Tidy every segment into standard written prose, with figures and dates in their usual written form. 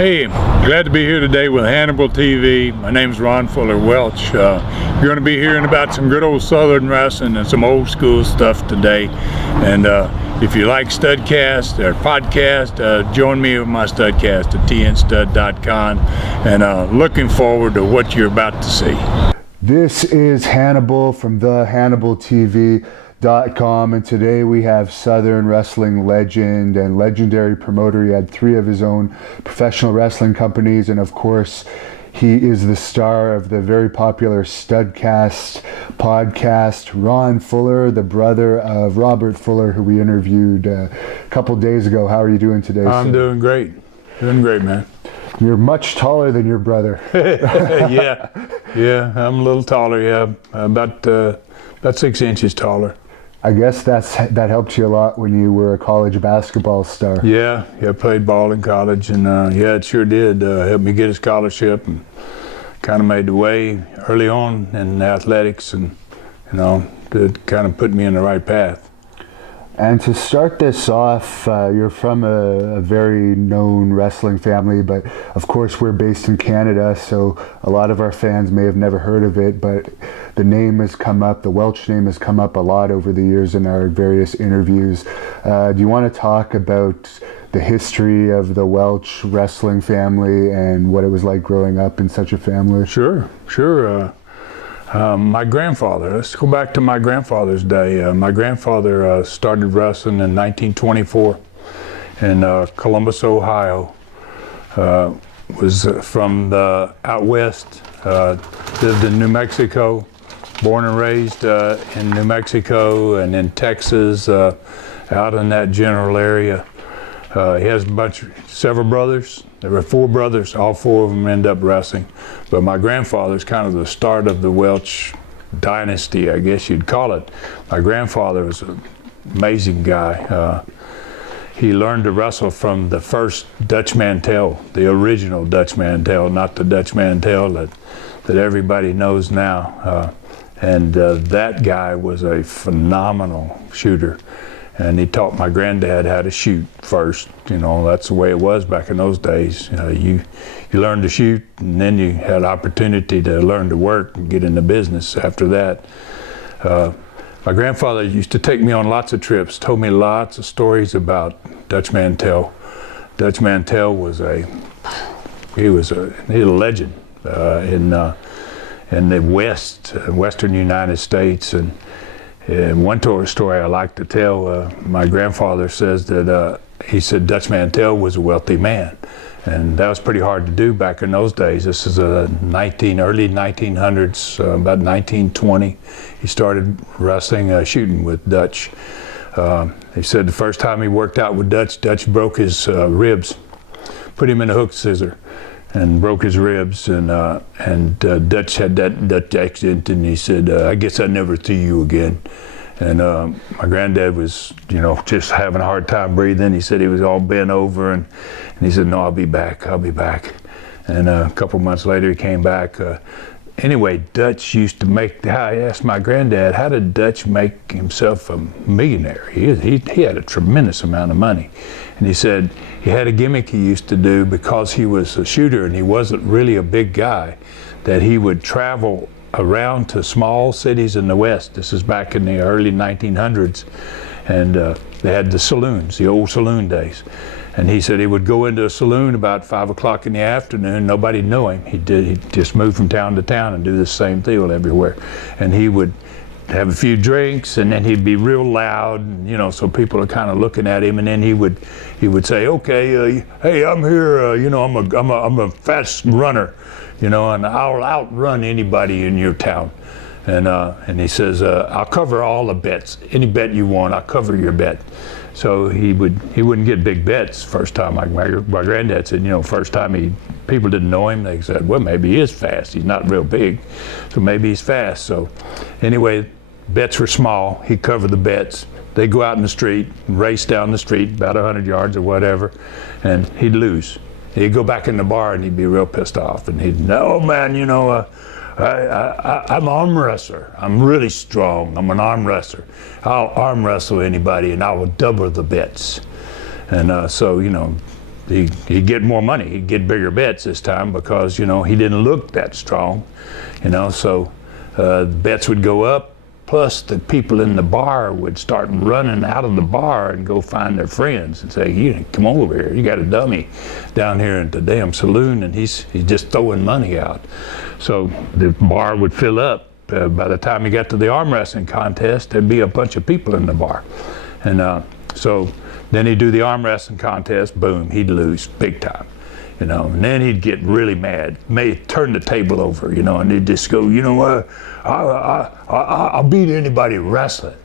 Hey, glad to be here today with Hannibal TV. My name's Ron Fuller Welch. You're going to be hearing about some good old Southern wrestling and some old school stuff today. And if you like Studcast or podcast, join me with my Studcast at tnstud.com. And looking forward to what you're about to see. This is Hannibal from the HannibalTV.com, and today we have Southern wrestling legend and legendary promoter. He had 3 of his own professional wrestling companies, and of course he is the star of the very popular Studcast podcast. Ron Fuller, the brother of Robert Fuller, who we interviewed a couple days ago. How are you doing today, I'm sir? doing great, man. You're much taller than your brother. yeah, I'm a little taller. Yeah, about 6 inches taller. I guess that helped you a lot when you were a college basketball star. Yeah, I played ball in college, and yeah, it sure did help me get a scholarship, and kind of made the way early on in athletics, and it kind of put me in the right path. And to start this off, you're from a very known wrestling family, but of course we're based in Canada, so a lot of our fans may have never heard of it, but the name has come up, the Welch name has come up a lot over the years in our various interviews. Do you want to talk about the history of the Welch wrestling family and what it was like growing up in such a family? Sure. My grandfather, let's go back to my grandfather's day. My grandfather started wrestling in 1924 in Columbus, Ohio. Was from the out west, lived in New Mexico, born and raised in New Mexico and in Texas, out in that general area. He has several brothers. There were 4 brothers. All 4 of them end up wrestling. But my grandfather's kind of the start of the Welch dynasty, I guess you'd call it. My grandfather was an amazing guy. He learned to wrestle from the first Dutch Mantel, the original Dutch Mantel, not the Dutch Mantel that everybody knows now. And that guy was a phenomenal shooter. And he taught my granddad how to shoot first. That's the way it was back in those days. You learned to shoot, and then you had opportunity to learn to work and get into business after that. My grandfather used to take me on lots of trips, told me lots of stories about Dutch Mantel. Dutch Mantel was a legend in the western United States. And one story I like to tell, my grandfather says that he said Dutch Mantel was a wealthy man. And that was pretty hard to do back in those days. This is early 1900s, about 1920. He started wrestling, shooting with Dutch. He said the first time he worked out with Dutch broke his ribs, put him in a hook scissor, and broke his ribs. And Dutch had that Dutch accent, and he said, "I guess I never see you again." And my granddad was, just having a hard time breathing. He said he was all bent over, and he said, "No, I'll be back. And a couple months later, he came back. Anyway, Dutch used to I asked my granddad, how did Dutch make himself a millionaire? He had a tremendous amount of money. And he said he had a gimmick he used to do because he was a shooter and he wasn't really a big guy, that he would travel around to small cities in the West. This is back in the early 1900s. And they had the saloons, the old saloon days. And he said he would go into a saloon about 5 o'clock in the afternoon. Nobody knew him. He'd just move from town to town and do the same deal everywhere. And he would have a few drinks, and then he'd be real loud, and, so people are kind of looking at him. And then he would say, "Okay, hey, I'm here. I'm a fast runner, and I'll outrun anybody in your town." And he says, "I'll cover all the bets. Any bet you want, I'll cover your bet." So he wouldn't get big bets first time. Like my granddad said, first time people didn't know him. They said, "Well, maybe he is fast. He's not real big, so maybe he's fast." So anyway, bets were small. He'd cover the bets. They'd go out in the street and race down the street about 100 yards or whatever, and he'd lose. He'd go back in the bar and he'd be real pissed off, and he'd, "No, man, I'm an arm wrestler. I'm really strong. I'm an arm wrestler. I'll arm wrestle anybody, and I will double the bets." And so, he'd get more money. He'd get bigger bets this time because, you know, he didn't look that strong, you know, so bets would go up. Plus, the people in the bar would start running out of the bar and go find their friends and say, "You come over here. You got a dummy down here at the damn saloon, and he's just throwing money out." So the bar would fill up. By the time he got to the arm wrestling contest, there'd be a bunch of people in the bar, and so then he'd do the arm wrestling contest. Boom, he'd lose big time. You know, and then he'd get really mad, may turn the table over, you know, and he'd just go, "You know what, I'll beat anybody wrestling."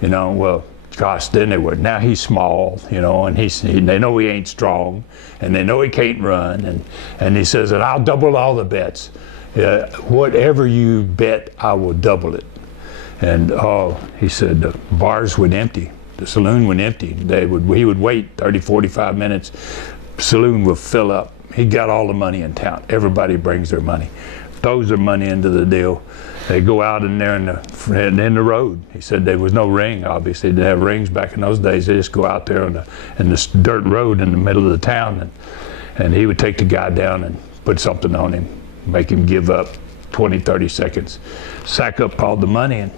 You know, well, gosh, then they would. Now he's small, you know, and they know he ain't strong, and they know he can't run, and he says that I'll double all the bets. Whatever you bet, I will double it. And he said the bars would empty, the saloon would empty. He would wait 30, 45 minutes. Saloon will fill up. He got all the money in town. Everybody brings their money, throws their money into the deal. They go out in there in the road. He said there was no ring. Obviously, they didn't have rings back in those days. They just go out there in this dirt road in the middle of the town, and he would take the guy down and put something on him, make him give up 20, 30 seconds, sack up all the money, and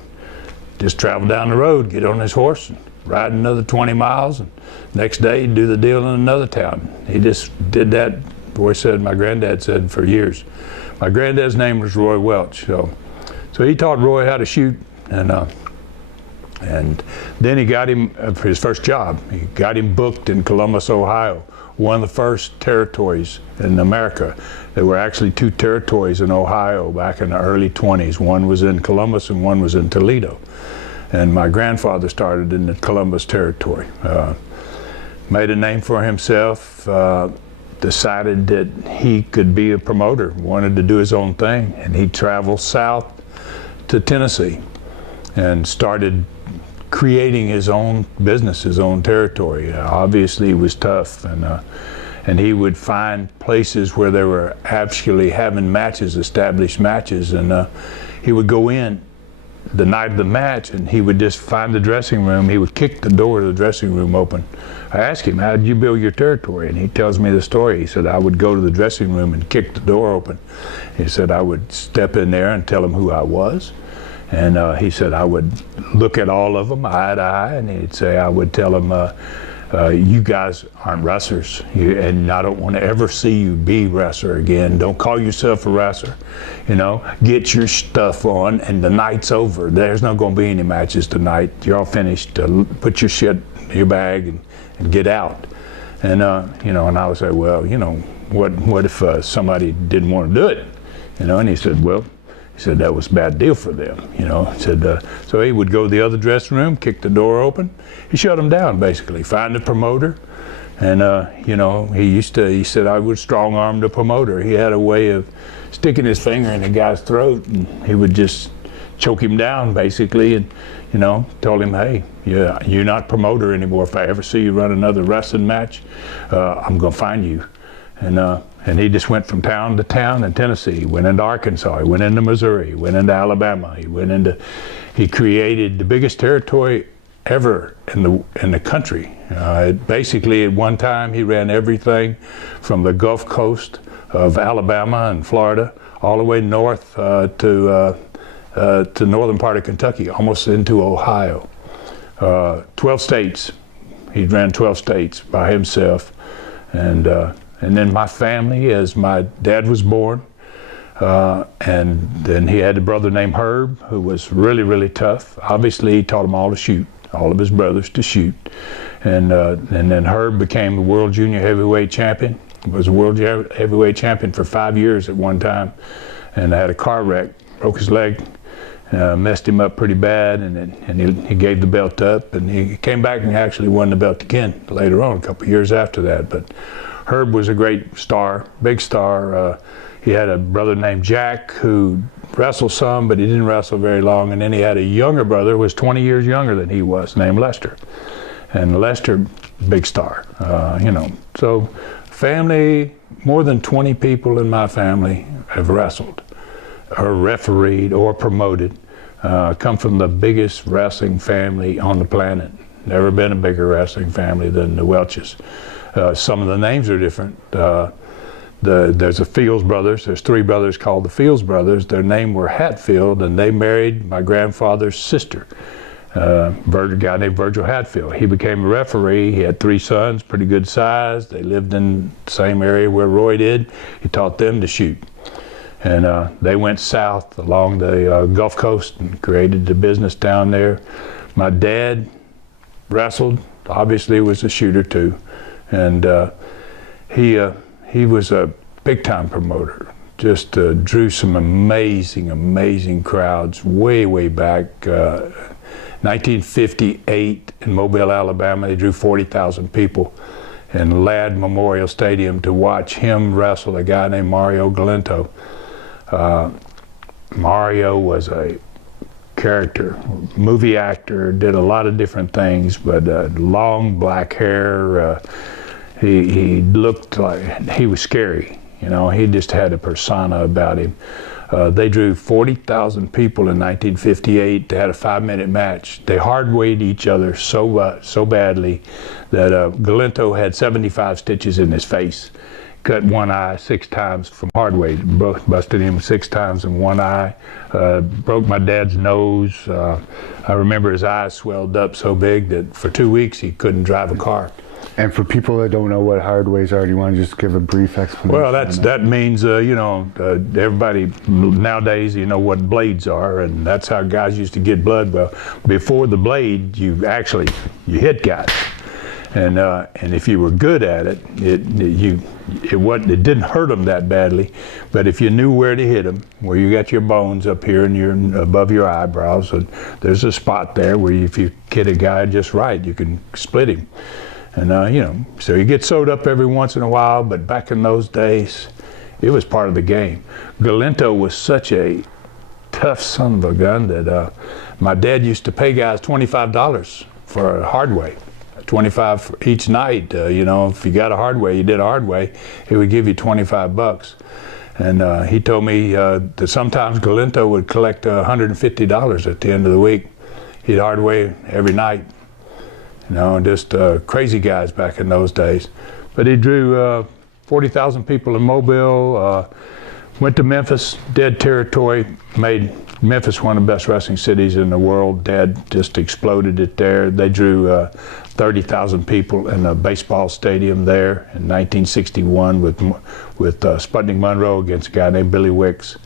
just travel down the road, get on his horse, and ride another 20 miles, and next day he'd do the deal in another town. He just did that, my granddad said, for years. My granddad's name was Roy Welch, so he taught Roy how to shoot, and then he got him for his first job. He got him booked in Columbus, Ohio, one of the first territories in America. There were actually 2 territories in Ohio back in the early 20s. One was in Columbus and one was in Toledo. And my grandfather started in the Columbus territory. Made a name for himself, decided that he could be a promoter, wanted to do his own thing, and he traveled south to Tennessee and started creating his own business, his own territory. Obviously it was tough, and he would find places where they were actually having matches, established matches, and he would go in the night of the match, and he would just find the dressing room. He would kick the door of the dressing room open. I asked him, "How did you build your territory?" And he tells me the story. He said, "I would go to the dressing room and kick the door open." He said, "I would step in there and tell him who I was." And he said, "I would look at all of them eye to eye," and he'd say, "I would tell them, you guys aren't wrestlers, and I don't want to ever see you be wrestler again. Don't call yourself a wrestler. You know, get your stuff on, and the night's over. There's not going to be any matches tonight. You're all finished. Put your shit in your bag and get out." And you know, and I would say, "Well, you know, what if somebody didn't want to do it?" You know, and he said, "Well," he said, "that was a bad deal for them." You know, he said, so he would go to the other dressing room, kick the door open. He shut them down, basically, find a promoter. And, you know, he said, I would strong arm the promoter. He had a way of sticking his finger in the guy's throat, and he would just choke him down, basically, and, you know, told him, "Hey, you're not promoter anymore. If I ever see you run another wrestling match, I'm going to find you." And he just went from town to town in Tennessee. He went into Arkansas. He went into Missouri. He went into Alabama. He created the biggest territory ever in the country. Basically, at one time, he ran everything from the Gulf Coast of Alabama and Florida all the way north to northern part of Kentucky, almost into Ohio. 12 states. He ran 12 states by himself, and then my family, as my dad was born, and then he had a brother named Herb, who was really, really tough. Obviously, he taught them all to shoot, all of his brothers to shoot. And then Herb became the world junior heavyweight champion. He was a world heavyweight champion for 5 years at one time, and had a car wreck, broke his leg, messed him up pretty bad, and he gave the belt up, and he came back and actually won the belt again later on, a couple of years after that. But Herb was a great star, big star. He had a brother named Jack who wrestled some, but he didn't wrestle very long. And then he had a younger brother who was 20 years younger than he was, named Lester. And Lester, big star, you know. So family, more than 20 people in my family have wrestled or refereed or promoted. Come from the biggest wrestling family on the planet. Never been a bigger wrestling family than the Welches. Some of the names are different. There's the Fields brothers. There's 3 brothers called the Fields brothers. Their name were Hatfield, and they married my grandfather's sister, a guy named Virgil Hatfield. He became a referee. He had 3 sons, pretty good size. They lived in the same area where Roy did. He taught them to shoot. And they went south along the Gulf Coast and created the business down there. My dad wrestled, obviously was a shooter too. And he was a big-time promoter. Just drew some amazing crowds way back. 1958 in Mobile, Alabama, they drew 40,000 people in Ladd Memorial Stadium to watch him wrestle a guy named Mario Galento. Mario was a character, movie actor, did a lot of different things, but long black hair. He looked like he was scary. You know, he just had a persona about him. They drew 40,000 people in 1958. They had a 5-minute match. They hard-weighed each other so badly that Galento had 75 stitches in his face. Cut one eye 6 times from hard weight. Busted him 6 times in one eye. Broke my dad's nose. I remember his eyes swelled up so big that for 2 weeks he couldn't drive a car. And for people that don't know what hard weights are, do you want to just give a brief explanation? Well, that means, everybody nowadays, you know what blades are, and that's how guys used to get blood. Well, before the blade, you hit guys. And if you were good at it, it didn't hurt them that badly, but if you knew where to hit them, where you got your bones up here and above your eyebrows, and there's a spot there where if you hit a guy just right, you can split him. And so you get sewed up every once in a while, but back in those days, it was part of the game. Galento was such a tough son of a gun that my dad used to pay guys $25 for a hard weight. 25 for each night. If you got a hard way, you did a hard way, he would give you $25. And he told me that sometimes Galento would collect $150 at the end of the week. He'd hard way every night. Just crazy guys back in those days. But he drew 40,000 people in Mobile, went to Memphis, dead territory, made Memphis one of the best wrestling cities in the world. Dad just exploded it there. They drew 30,000 people in a baseball stadium there in 1961 with Sputnik Monroe against a guy named Billy Wicks.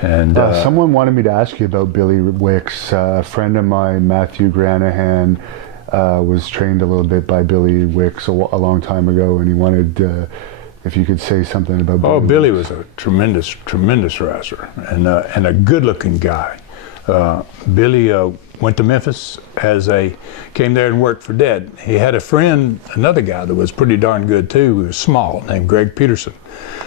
And someone wanted me to ask you about Billy Wicks. A friend of mine, Matthew Granahan, was trained a little bit by Billy Wicks a long time ago, and he wanted if you could say something about Billy. Billy was a tremendous wrestler and a good-looking guy. Billy went to Memphis came there and worked for Dad. He had a friend, another guy that was pretty darn good too, who was small, named Greg Peterson.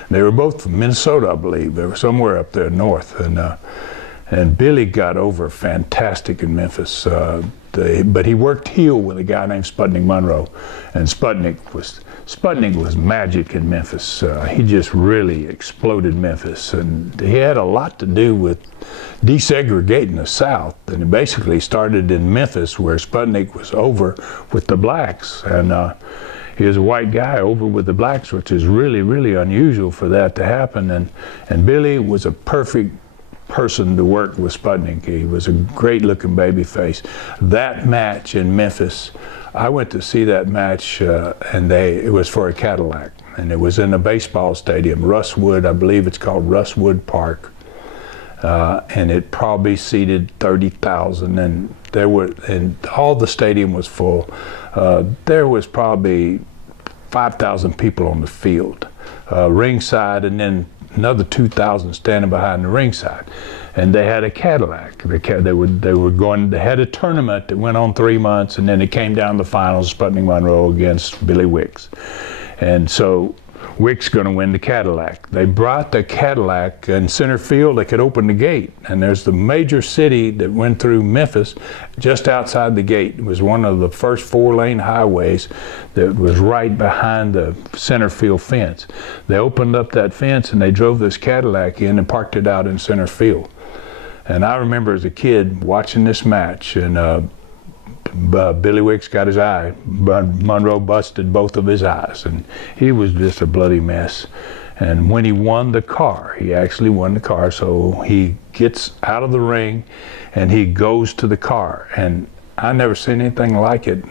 They were both from Minnesota, I believe. They were somewhere up there north, and Billy got over fantastic in Memphis. But he worked heel with a guy named Sputnik Monroe, and Sputnik was magic in Memphis. He just really exploded Memphis, and he had a lot to do with desegregating the South. And it basically started in Memphis, where Sputnik was over with the blacks, and he was a white guy over with the blacks, which is really unusual for that to happen. And Billy was a perfect person to work with Sputnik. He was a great-looking baby face. That match in Memphis, I went to see that match, and it was for a Cadillac, and it was in a baseball stadium, Russwood, I believe it's called Russwood Park, and it probably seated 30,000, and all the stadium was full. There was probably 5,000 people on the field, ringside, and then another 2,000 standing behind the ringside, and they had a Cadillac. They had a tournament that went on 3 months, and then it came down to the finals, Sputnik Monroe against Billy Wicks, and so Wicks going to win the Cadillac. They brought the Cadillac in center field. They could open the gate, and there's the major city that went through Memphis just outside the gate. It was one of the first 4-lane highways that was right behind the center field fence. They opened up that fence and they drove this Cadillac in and parked it out in center field. And I remember as a kid watching this match, and Billy Wicks got his eye. Monroe busted both of his eyes, and he was just a bloody mess. And when he won the car, he actually won the car, so he gets out of the ring and he goes to the car. And I never seen anything like it.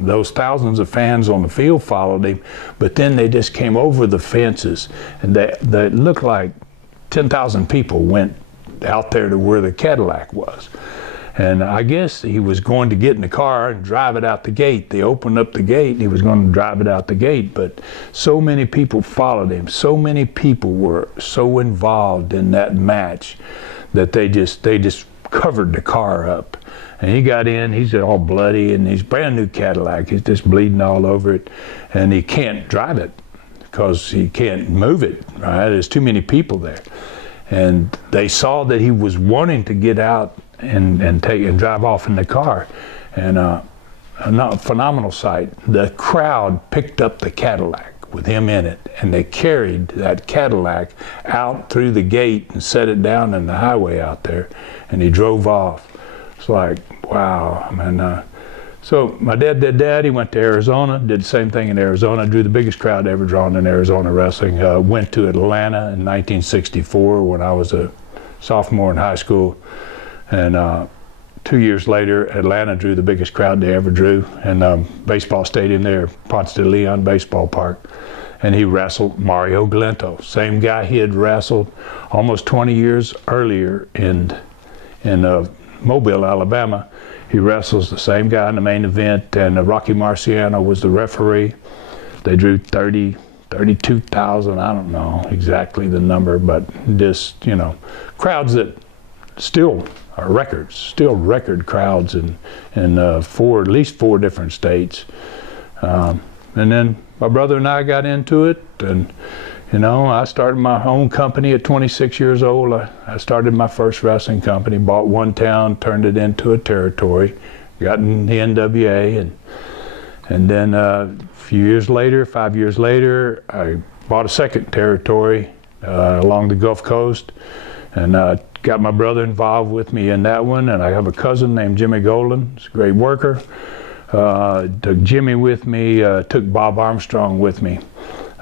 Those thousands of fans on the field followed him, but then they just came over the fences, and they looked like 10,000 people went out there to where the Cadillac was. And I guess he was going to get in the car and drive it out the gate. They opened up the gate and he was going to drive it out the gate, but so many people followed him. So many people were so involved in that match that they just covered the car up. And he got in, he's all bloody, and he's brand new Cadillac. He's just bleeding all over it, and he can't drive it because he can't move it, right? There's too many people there. And they saw that he was wanting to get out and drive off in the car. And a phenomenal sight. The crowd picked up the Cadillac with him in it, and they carried that Cadillac out through the gate and set it down in the highway out there, and he drove off. It's like, wow, man. So my dad did that. He went to Arizona, did the same thing in Arizona, drew the biggest crowd ever drawn in Arizona wrestling. Went to Atlanta in 1964 when I was a sophomore in high school. And 2 years later, Atlanta drew the biggest crowd they ever drew in baseball stadium there, Ponce de Leon Baseball Park. And he wrestled Mario Galento, same guy he had wrestled almost 20 years earlier in Mobile, Alabama. He wrestles the same guy in the main event, and Rocky Marciano was the referee. They drew 32,000, I don't know exactly the number, but just, crowds that still are records, still record crowds in at least four different states. And then my brother and I got into it, and I started my own company at 26 years old. I started my first wrestling company, bought one town, turned it into a territory, got in the NWA, and then a few years later, 5 years later, I bought a second territory along the Gulf Coast, and got my brother involved with me in that one, and I have a cousin named Jimmy Golden. He's a great worker. Took Jimmy with me, took Bob Armstrong with me.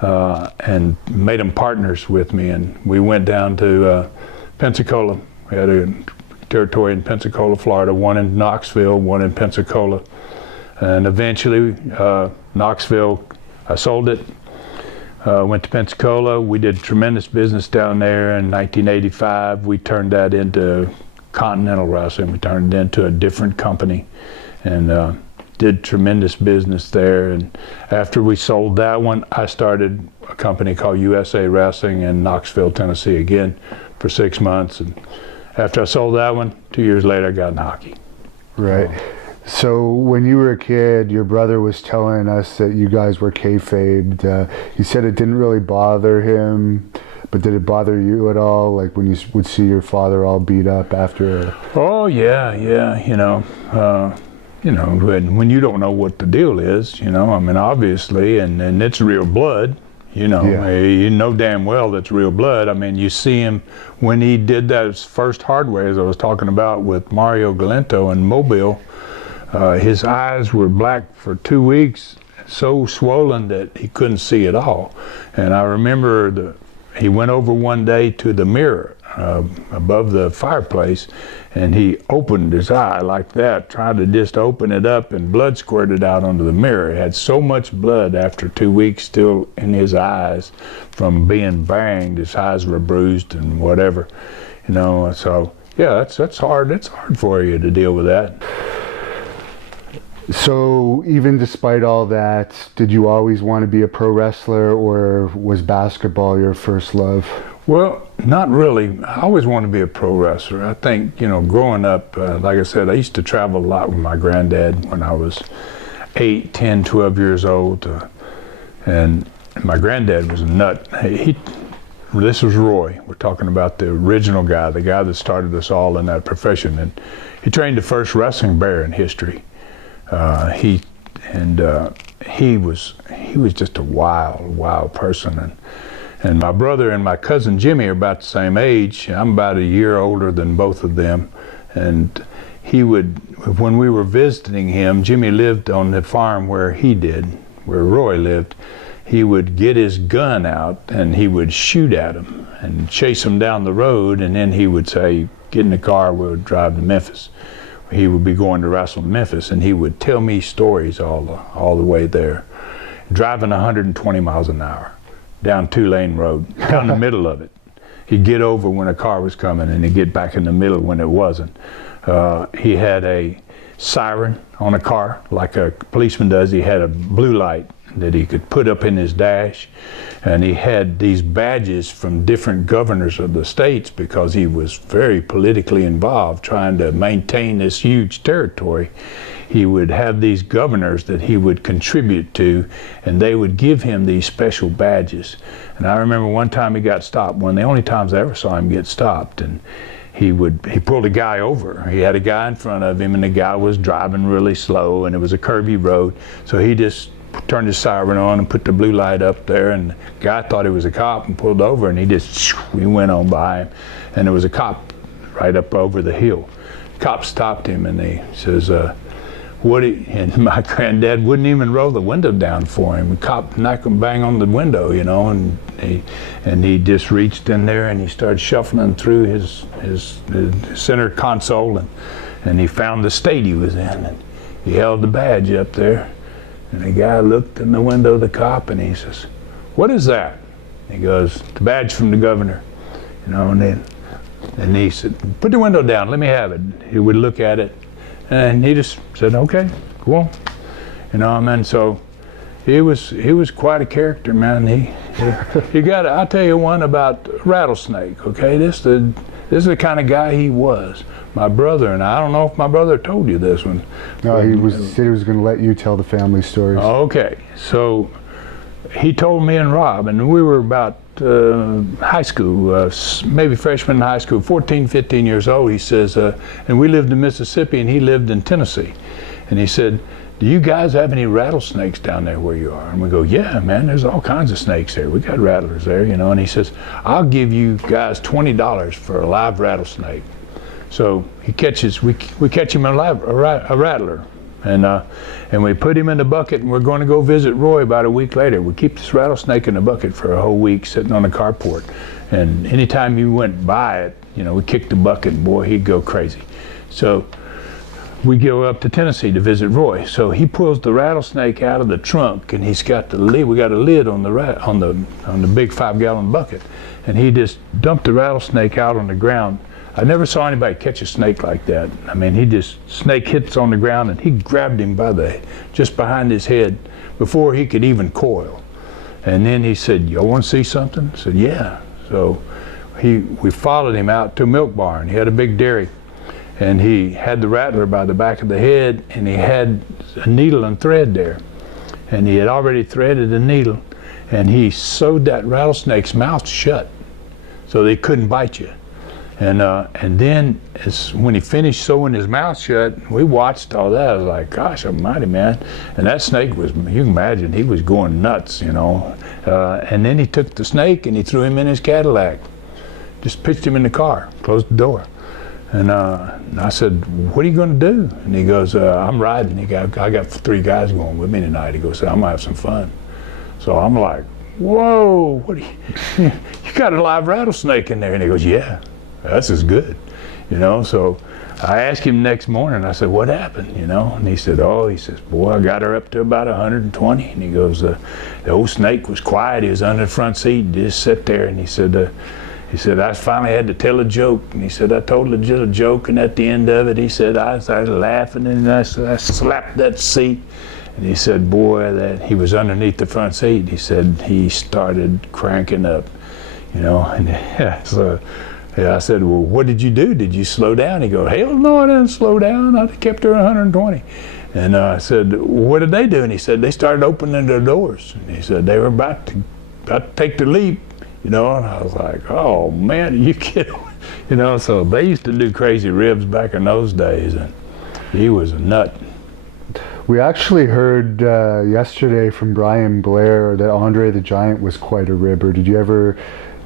And made them partners with me, and we went down to Pensacola. We had a territory in Pensacola, Florida, one in Knoxville, one in Pensacola, and eventually Knoxville, I sold it, went to Pensacola. We did tremendous business down there. In 1985, we turned that into Continental Wrestling. We turned it into a different company, and did tremendous business there. And after we sold that one, I started a company called USA Wrestling in Knoxville, Tennessee, again for 6 months. And after I sold that one, 2 years later, I got in hockey. Right. So when you were a kid, your brother was telling us that you guys were kayfabed. He said it didn't really bother him, but did it bother you at all? Like when you would see your father all beat up after? Oh yeah. When you don't know what the deal is, obviously, and it's real blood, you know damn well that's real blood. I mean, you see him when he did that first hardware, as I was talking about with Mario Galento in Mobile, his eyes were black for 2 weeks, so swollen that he couldn't see at all. And I remember he went over one day to the mirror above the fireplace, and he opened his eye like that, tried to just open it up, and blood squirted out onto the mirror. He had so much blood after 2 weeks still in his eyes from being banged. His eyes were bruised and whatever, so yeah, that's hard. It's hard for you to deal with that. So even despite all that, did you always want to be a pro wrestler, or was basketball your first love? Well, not really. I always wanted to be a pro wrestler. I think, growing up, like I said, I used to travel a lot with my granddad when I was 8, 10, 12 years old. And my granddad was a nut. This was Roy. We're talking about the original guy, the guy that started us all in that profession. And he trained the first wrestling bear in history. He was just a wild person. And my brother and my cousin Jimmy are about the same age. I'm about a year older than both of them. And he would, when we were visiting him, Jimmy lived on the farm where he did, where Roy lived. He would get his gun out and he would shoot at him and chase him down the road, and then he would say, get in the car, we'll drive to Memphis. He would be going to wrestle in Memphis, and he would tell me stories all the way there. Driving 120 miles an hour down 2-lane road, down the middle of it. He'd get over when a car was coming, and he'd get back in the middle when it wasn't. He had a siren on a car, like a policeman does. He had a blue light that he could put up in his dash, and he had these badges from different governors of the states because he was very politically involved, trying to maintain this huge territory. He would have these governors that he would contribute to, and they would give him these special badges. And I remember one time he got stopped, one of the only times I ever saw him get stopped, and he pulled a guy over. He had a guy in front of him, and the guy was driving really slow, and it was a curvy road, so he just turned his siren on and put the blue light up there, and the guy thought he was a cop and pulled over, and he went on by him, and there was a cop right up over the hill. The cop stopped him, and he says, and my granddad wouldn't even roll the window down for him. The cop knocked him bang on the window, you know, and he just reached in there and he started shuffling through his center console, and he found the state he was in, and he held the badge up there. And the guy looked in the window of the cop, and he says, "What is that?" He goes, "The badge from the governor." You know, and he said, "Put the window down, let me have it." He would look at it, and he just said, "Okay, go on." You know, I mean, so he was quite a character, man. He got, I'll tell you one about Rattlesnake, okay? This is the kind of guy he was. My brother, and I don't know if my brother told you this one. No, said he was going to let you tell the family stories. Okay, so he told me and Rob, and we were about high school, maybe freshman in high school, 14, 15 years old. He says, and we lived in Mississippi and he lived in Tennessee. And he said, "Do you guys have any rattlesnakes down there where you are?" And we go, "Yeah, man, there's all kinds of snakes there. We got rattlers there, you know." And he says, "I'll give you guys $20 for a live rattlesnake." So we catch him a rattler, and we put him in the bucket, and we're going to go visit Roy about a week later. We keep this rattlesnake in the bucket for a whole week, sitting on the carport, and anytime you went by it, you know, we kicked the bucket, and boy, he'd go crazy. So we go up to Tennessee to visit Roy. So he pulls the rattlesnake out of the trunk, and he's got the lid. We got a lid on the big 5-gallon bucket, and he just dumped the rattlesnake out on the ground. I never saw anybody catch a snake like that. I mean, snake hits on the ground, and he grabbed him just behind his head before he could even coil. And then he said, "Y'all want to see something?" I said, "Yeah." So we followed him out to a milk barn. He had a big dairy, and he had the rattler by the back of the head, and he had a needle and thread there. And he had already threaded the needle, and he sewed that rattlesnake's mouth shut so they couldn't bite you. And then when he finished sewing his mouth shut, we watched all that. I was like, "Gosh almighty, man." And that snake you can imagine, he was going nuts, you know. And then he took the snake and he threw him in his Cadillac. Just pitched him in the car, closed the door. And I said, "What are you going to do?" And he goes, "I'm riding." I got 3 guys going with me tonight. He goes, "I'm going to have some fun." So I'm like, "Whoa, you got a live rattlesnake in there?" And he goes, "Yeah. That's as good," you know. So I asked him next morning, I said, "What happened?" You know, and he said, "Boy, I got her up to about 120. And he goes, the old snake was quiet. He was under the front seat, and just sat there. And he said, "I finally had to tell a joke." And he said, "I told a joke, and at the end of it," he said, I was laughing, and I slapped that seat. And he said, "Boy," that he was underneath the front seat. He said he started cranking up, you know. And so I said, "Well, what did you do? Did you slow down?" He goes, "Hell no, I didn't slow down. I kept her 120. And I said, "What did they do?" And he said, "They started opening their doors." And he said, "They were about to take the leap, you know." And I was like, "Oh man, are you kidding?" You know, so they used to do crazy ribs back in those days, and he was a nut. We actually heard yesterday from Brian Blair that Andre the Giant was quite a ribber. Did you ever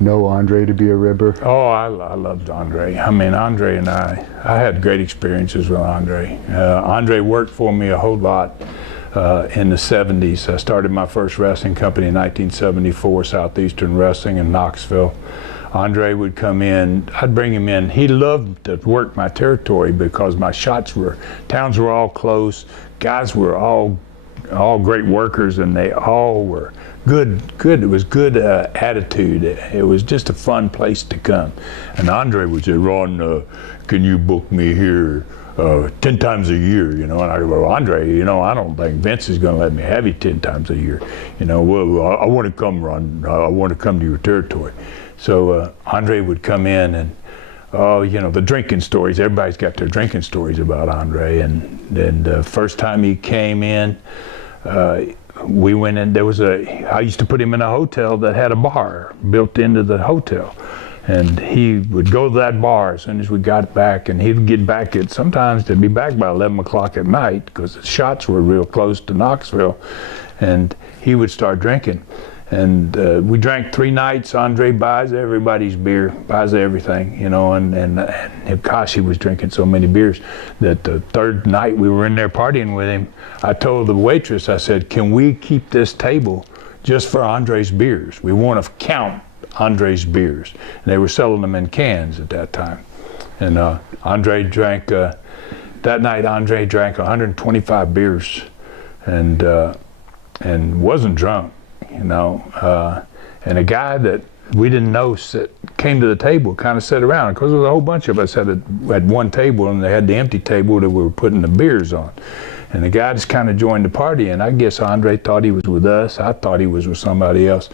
know Andre to be a ribber? Oh, I loved Andre. I mean, Andre and I had great experiences with Andre. Andre worked for me a whole lot in the 70s. I started my first wrestling company in 1974, Southeastern Wrestling in Knoxville. Andre would come in, I'd bring him in. He loved to work my territory because my towns were all close, guys were all great workers, and they all were good. It was good attitude. It was just a fun place to come. And Andre would say, Ron, can you book me here 10 times a year, you know? And I go, well, Andre, you know, I don't think Vince is going to let me have you 10 times a year. You know, well, I want to come, Ron. I want to come to your territory. So Andre would come in, and you know, the drinking stories. Everybody's got their drinking stories about Andre. And the first time he came in, we went in. I used to put him in a hotel that had a bar built into the hotel, and he would go to that bar as soon as we got back, and he'd get back sometimes they'd be back by 11 o'clock at night because the shots were real close to Knoxville, and he would start drinking. And we drank 3 nights. Andre buys everybody's beer, buys everything, you know, and gosh, he was drinking so many beers that the 3rd night we were in there partying with him, I told the waitress, I said, can we keep this table just for Andre's beers? We want to count Andre's beers. And they were selling them in cans at that time. And Andre drank, that night Andre drank 125 beers and wasn't drunk. You know, and a guy that we didn't know came to the table, kind of sat around, because there was a whole bunch of us at one table, and they had the empty table that we were putting the beers on. And the guy just kind of joined the party, and I guess Andre thought he was with us. I thought he was with somebody else.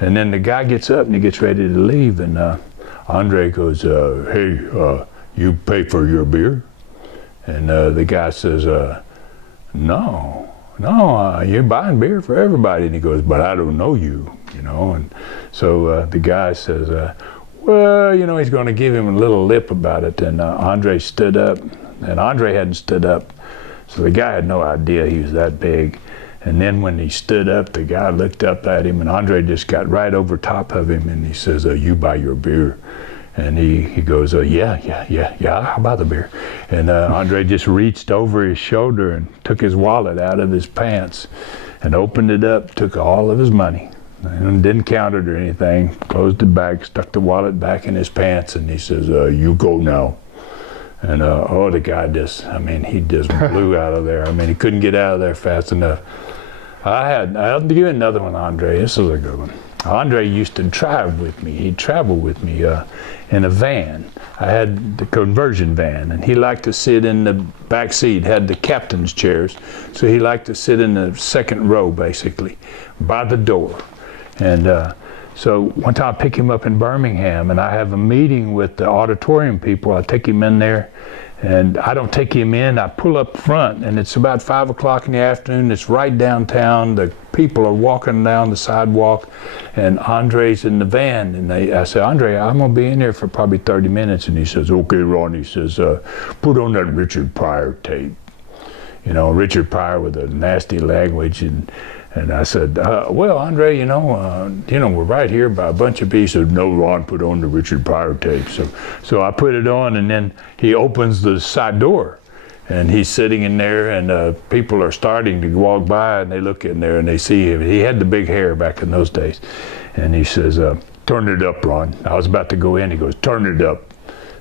And then the guy gets up and he gets ready to leave, and Andre goes, hey, you pay for your beer? And the guy says, no, you're buying beer for everybody. And he goes, but I don't know you, you know. And so the guy says, well, you know, he's going to give him a little lip about it. And Andre stood up, and Andre hadn't stood up. So the guy had no idea he was that big. And then when he stood up, the guy looked up at him, and Andre just got right over top of him, and he says, you buy your beer. And he goes, yeah, I'll buy the beer. And Andre just reached over his shoulder and took his wallet out of his pants and opened it up, took all of his money, and didn't count it or anything, closed it back, stuck the wallet back in his pants, and he says, you go now. And the guy he just blew out of there. I mean, he couldn't get out of there fast enough. I'll give you another one, Andre. This is a good one. Andre used to drive with me. He'd travel with me in a van. I had the conversion van, and he liked to sit in the back seat, had the captain's chairs, so he liked to sit in the second row, basically, by the door. And so one time I pick him up in Birmingham, and I have a meeting with the auditorium people. I take him in there, and I don't take him in. I pull up front, and it's about 5 o'clock in the afternoon. It's right downtown. The people are walking down the sidewalk, and Andre's in the van. And I say, Andre, I'm going to be in here for probably 30 minutes. And he says, okay, Ron. He says, put on that Richard Pryor tape. You know, Richard Pryor with a nasty language. And I said, well, Andre, you know, we're right here by a bunch of people. He said, no, Ron, put on the Richard Pryor tape. So I put it on, and then he opens the side door, and he's sitting in there, and people are starting to walk by, and they look in there, and they see him. He had the big hair back in those days. And he says, turn it up, Ron. I was about to go in. He goes, turn it up.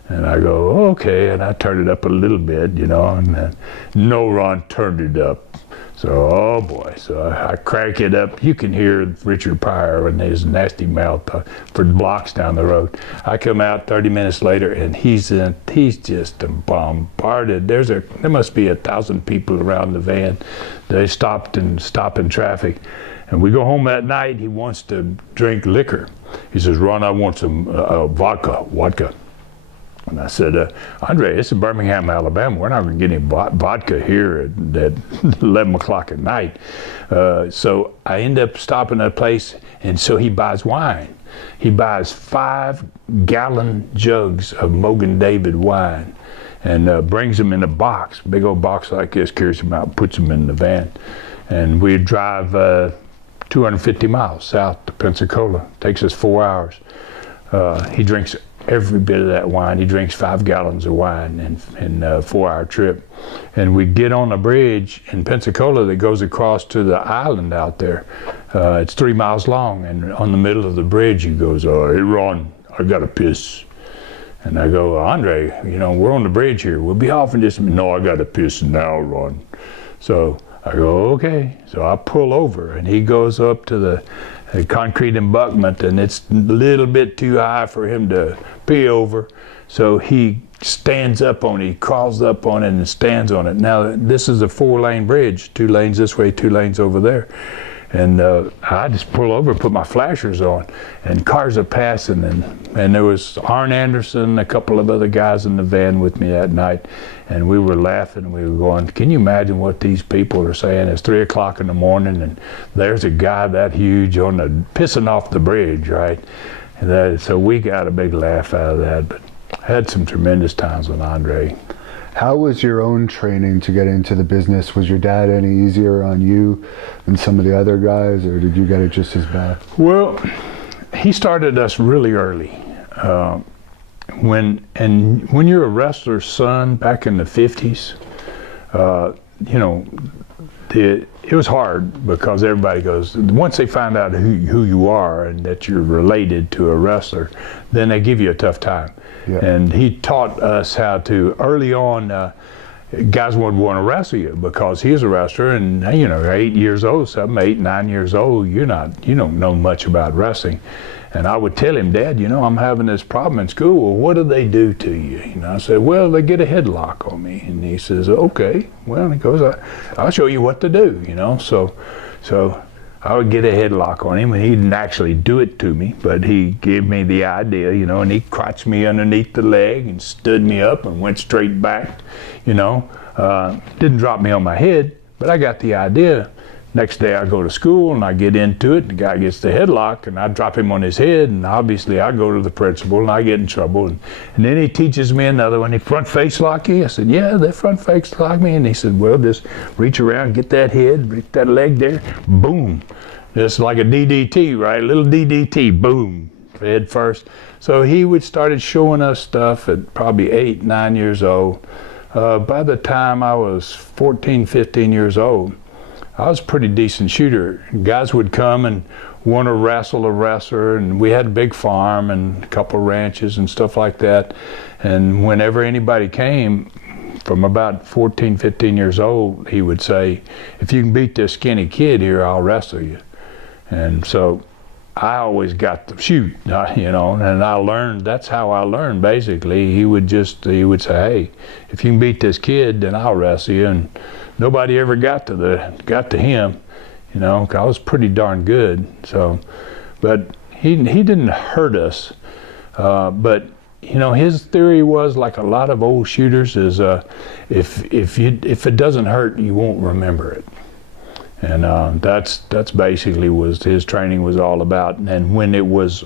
And I go, okay, and I turned it up a little bit, you know, and no, Ron, turned it up. So, oh boy, so I crank it up. You can hear Richard Pryor and his nasty mouth for blocks down the road. I come out 30 minutes later, and he's just bombarded. There must be 1,000 people around the van. They stop in traffic. And we go home that night. He wants to drink liquor. He says, Ron, I want some vodka. And I said, Andre, this is Birmingham, Alabama. We're not going to get any vodka here at 11 o'clock at night. So I end up stopping at a place, and so he buys wine. He buys 5-gallon jugs of Mogan David wine and brings them in a box, big old box like this, carries them out, puts them in the van. And we drive 250 miles south to Pensacola. Takes us 4 hours. He drinks every bit of that wine. He drinks 5 gallons of wine in a 4-hour trip. And we get on a bridge in Pensacola that goes across to the island out there. It's 3 miles long, and on the middle of the bridge he goes, "Hey Ron, I gotta piss." And I go, "Andre, we're on the bridge here. We'll be off in just a minute." "No, I gotta piss now, Ron." So I go, "Okay." So I pull over, and he goes up to the concrete embankment, and it's a little bit too high for him to pee over. So he stands up on it, he crawls up on it and stands on it. Now this is a 4-lane bridge, 2 lanes this way, 2 lanes over there. And I just pull over, put my flashers on, and cars are passing. And there was Arn Anderson, a couple of other guys in the van with me that night. And we were laughing, we were going, "Can you imagine what these people are saying?" It's 3 o'clock in the morning, and there's a guy that huge pissing off the bridge, right? And so we got a big laugh out of that, but I had some tremendous times with Andre. How was your own training to get into the business? Was your dad any easier on you than some of the other guys, or did you get it just as bad? Well, he started us really early. When you're a wrestler's son back in the 50s, it was hard because everybody goes, once they find out who you are and that you're related to a wrestler, then they give you a tough time. Yeah. And he taught us how to, early on, guys would want to wrestle you because he's a wrestler, and 8 years old, 7, 8, 9 years old, you don't know much about wrestling. And I would tell him, "Dad, I'm having this problem in school." "Well, what do they do to you?" I said, "Well, they get a headlock on me." And he says, "Okay." Well, he goes, "I'll show you what to do." So I would get a headlock on him, and he didn't actually do it to me, but he gave me the idea, and he crotched me underneath the leg and stood me up and went straight back, didn't drop me on my head, but I got the idea. Next day I go to school and I get into it, and the guy gets the headlock, and I drop him on his head, and obviously I go to the principal and I get in trouble. And then he teaches me another one. "He front face lock you?" I said, "Yeah, they front face lock me." And he said, "Well, just reach around, get that head, reach that leg there, boom." Just like a DDT, right? A little DDT, boom, head first. So he started showing us stuff at probably 8, 9 years old. By the time I was 14, 15 years old, I was a pretty decent shooter. Guys would come and want to wrestle a wrestler, and we had a big farm and a couple ranches and stuff like that. And whenever anybody came from about 14, 15 years old, he would say, "If you can beat this skinny kid here, I'll wrestle you." And so I always got to shoot, and I learned, that's how I learned basically. He would say, "Hey, if you can beat this kid, then I'll wrestle you." And nobody ever got to him, 'cause I was pretty darn good. So, but he didn't hurt us. But his theory was, like a lot of old shooters, is if it doesn't hurt, you won't remember it. And that's basically what his training was all about. And when it was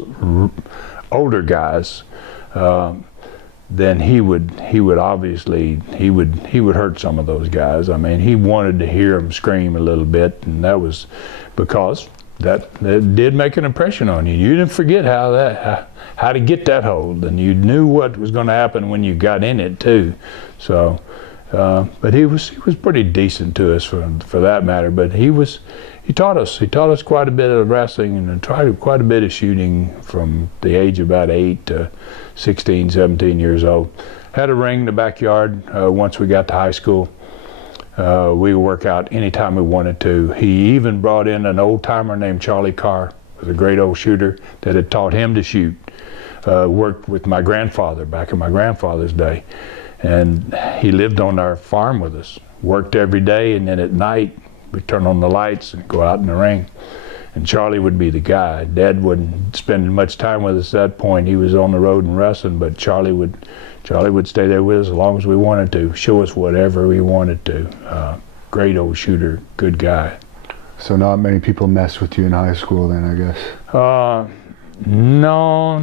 older guys, then he would hurt some of those guys. I mean, he wanted to hear them scream a little bit, and that was because that did make an impression on you. You didn't forget how to get that hold, and you knew what was going to happen when you got in it too. So, but he was pretty decent to us for that matter. But he taught us quite a bit of wrestling and tried quite a bit of shooting from the age of about 8 to 16, 17 years old. Had a ring in the backyard once we got to high school. We would work out anytime we wanted to. He even brought in an old timer named Charlie Carr, who was a great old shooter that had taught him to shoot. Worked with my grandfather back in my grandfather's day. And he lived on our farm with us. Worked every day, and then at night we'd turn on the lights and go out in the ring. And Charlie would be the guy. Dad wouldn't spend much time with us at that point. He was on the road and wrestling, but Charlie would stay there with us as long as we wanted to, show us whatever we wanted to. Great old shooter, good guy. So not many people messed with you in high school then, I guess? No,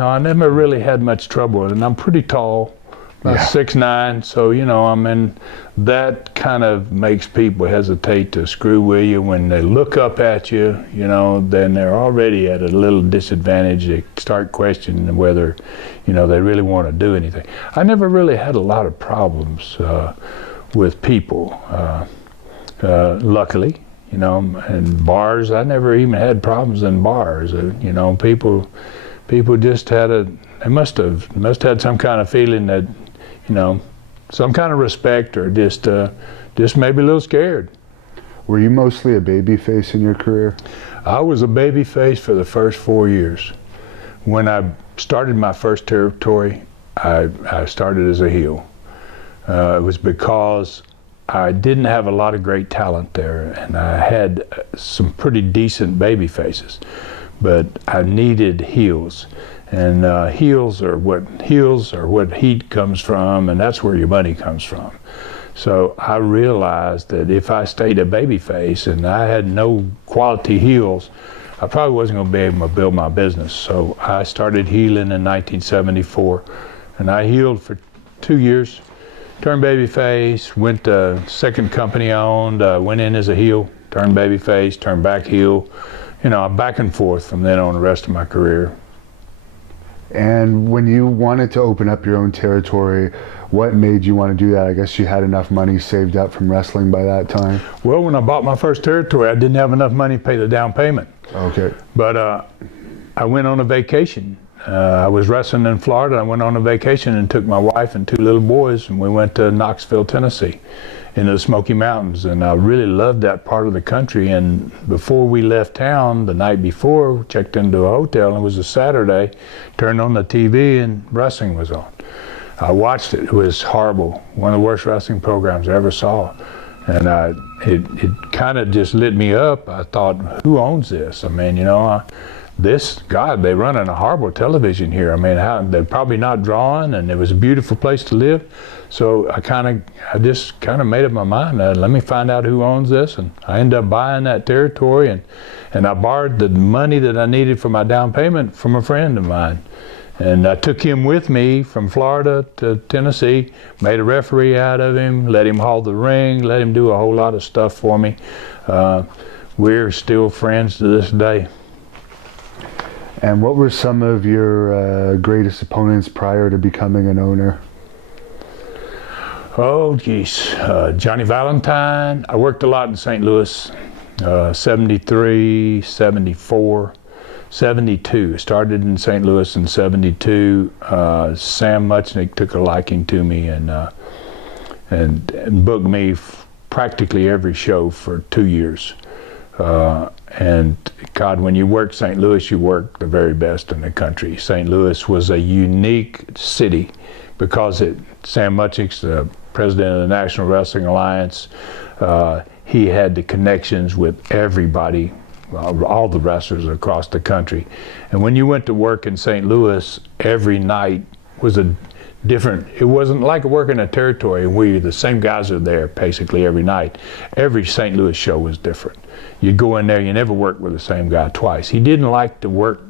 I never really had much trouble. And I'm pretty tall about 6'9", so I mean, that kind of makes people hesitate to screw with you. When they look up at you, then they're already at a little disadvantage. They start questioning whether, they really want to do anything. I never really had a lot of problems with people, luckily, and bars. I never even had problems in bars. People just they must had some kind of feeling that, some kind of respect, or just maybe a little scared. Were you mostly a baby face in your career? I was a baby face for the first 4 years. When I started my first territory, I started as a heel. It was because I didn't have a lot of great talent there, and I had some pretty decent baby faces, but I needed heels. And heels are what heat comes from, and that's where your money comes from. So I realized that if I stayed a babyface and I had no quality heels, I probably wasn't going to be able to build my business. So I started heeling in 1974, and I heeled for 2 years, turned babyface, went to second company I owned, went in as a heel, turned babyface, turned back heel, back and forth from then on the rest of my career. And when you wanted to open up your own territory, what made you want to do that? I guess you had enough money saved up from wrestling by that time. Well, when I bought my first territory, I didn't have enough money to pay the down payment. Okay. But I went on a vacation. I was wrestling in Florida. I went on a vacation and took my wife and 2 little boys, and we went to Knoxville, Tennessee, into the Smoky Mountains. And I really loved that part of the country. And before we left town, the night before, we checked into a hotel, and it was a Saturday, turned on the TV, and wrestling was on. I watched it. It was horrible. One of the worst wrestling programs I ever saw. And it kind of just lit me up. I thought, who owns this? I mean, they're running a horrible television here. I mean, they're probably not drawing, and it was a beautiful place to live. So I just kind of made up my mind, let me find out who owns this. And I ended up buying that territory, and I borrowed the money that I needed for my down payment from a friend of mine. And I took him with me from Florida to Tennessee, made a referee out of him, let him haul the ring, let him do a whole lot of stuff for me. We're still friends to this day. And what were some of your greatest opponents prior to becoming an owner? Oh, geez. Johnny Valentine. I worked a lot in St. Louis, 73, 74. 72. Started in St. Louis in 72. Sam Muchnick took a liking to me and booked me practically every show for 2 years. And God, when you work St. Louis, you work the very best in the country. St. Louis was a unique city because Sam Muchnick's the president of the National Wrestling Alliance. He had the connections with everybody, all the wrestlers across the country. And when you went to work in St. Louis, every night was a different. It wasn't like working a territory where the same guys are there basically every night. Every St. Louis show was different. You'd go in there, you never worked with the same guy twice. He didn't like to work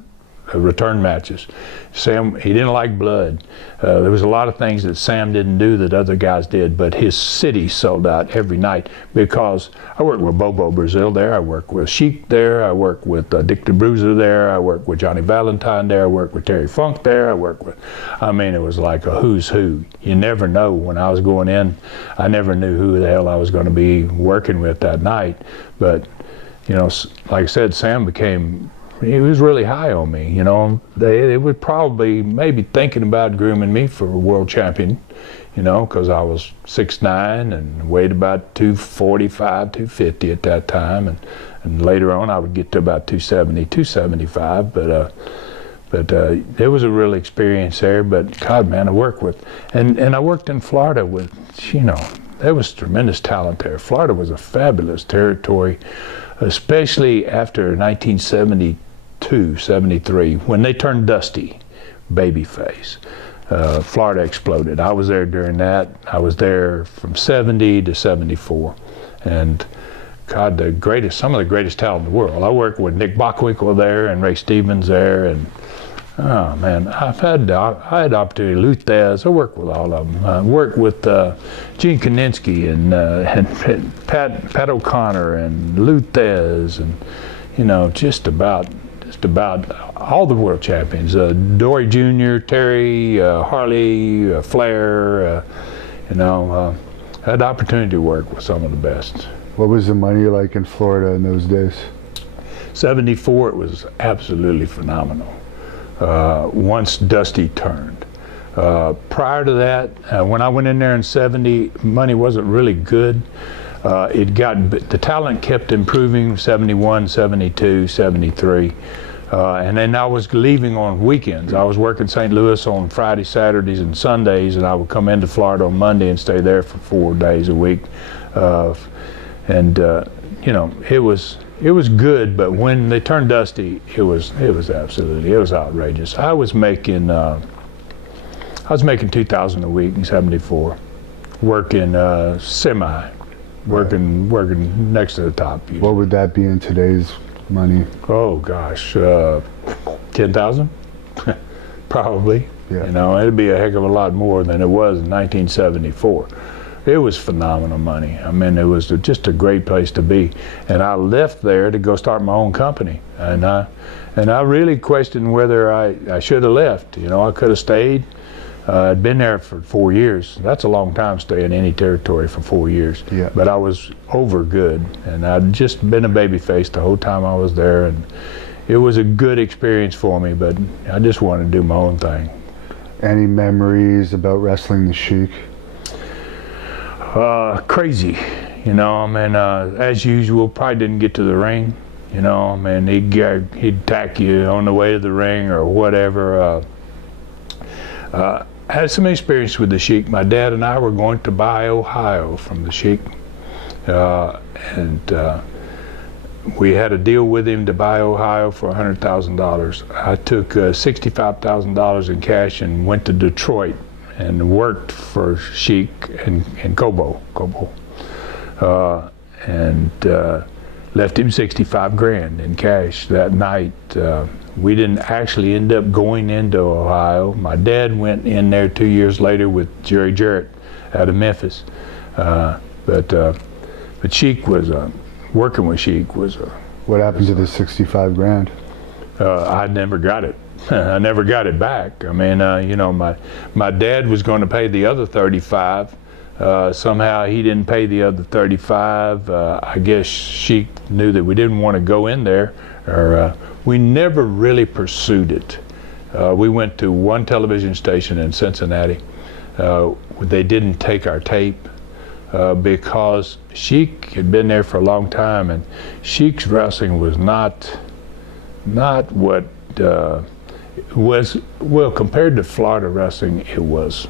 return matches. Sam, he didn't like blood. There was a lot of things that Sam didn't do that other guys did, but his city sold out every night because I worked with Bobo Brazil there, I worked with Sheik there, I worked with Dick the Bruiser there, I worked with Johnny Valentine there, I worked with Terry Funk there, it was like a who's who. You never know. When I was going in, I never knew who the hell I was going to be working with that night. But, like I said, Sam he was really high on me, They would probably maybe thinking about grooming me for a world champion, because I was 6'9" and weighed about 245, 250 at that time. And later on I would get to about 270, 275. But there was a real experience there. But God, man, I worked with, and I worked in Florida with, there was tremendous talent there. Florida was a fabulous territory, especially after 1972, 73, when they turned dusty, babyface. Florida exploded. I was there during that. I was there from 70 to 74. And God, some of the greatest talent in the world. I worked with Nick Bockwinkel there and Ray Stevens there, and Oh man, I had the opportunity. Lou Thesz, I worked with all of them. I worked with Gene Kaninsky and Pat O'Connor and Lou Thesz, and you know, just about all the world champions. Dory Jr., Terry, Harley, Flair. You know, I had the opportunity to work with some of the best. What was the money like in Florida in those days? 74, it was absolutely phenomenal. Once Dusty turned. Prior to that, when I went in there in 70, money wasn't really good. The talent kept improving, 71, 72, 73. And then I was leaving on weekends. I was working St. Louis on Fridays, Saturdays, and Sundays, and I would come into Florida on Monday and stay there for 4 days a week. You know, it was good, but when they turned Dusty, it was outrageous. I was making $2,000 a week in 74, working semi, working next to the top. Usually. What would that be in today's money? Oh gosh, 10,000, probably. Yeah. You know, it'd be a heck of a lot more than it was in 1974. It was phenomenal money. I mean, it was just a great place to be. And I left there to go start my own company. And I really questioned whether I should have left. You know, I could have stayed. I'd been there for 4 years. That's a long time staying in any territory for 4 years. Yeah. But I was over good. And I'd just been a baby face the whole time I was there. And it was a good experience for me, but I just wanted to do my own thing. Any memories about wrestling the Sheik? Crazy, you know. I mean, as usual, probably didn't get to the ring. You know, I mean, he'd attack you on the way to the ring or whatever. I had some experience with the Sheik. My dad and I were going to buy Ohio from the Sheik, and we had a deal with him to buy Ohio for $100,000. I took $65,000 in cash and went to Detroit and worked for Sheik and Cobo, and left him 65 grand in cash that night. We didn't actually end up going into Ohio. My dad went in there 2 years later with Jerry Jarrett out of Memphis. But Sheik was, working with Sheik was. What happened to the 65 grand? I never got it. I never got it back. I mean, you know, my dad was going to pay the other 35. Somehow he didn't pay the other 35. I guess Sheik knew that we didn't want to go in there, or we never really pursued it. We went to one television station in Cincinnati. They didn't take our tape because Sheik had been there for a long time, and Sheik's wrestling was not what was, well, compared to Florida wrestling, it was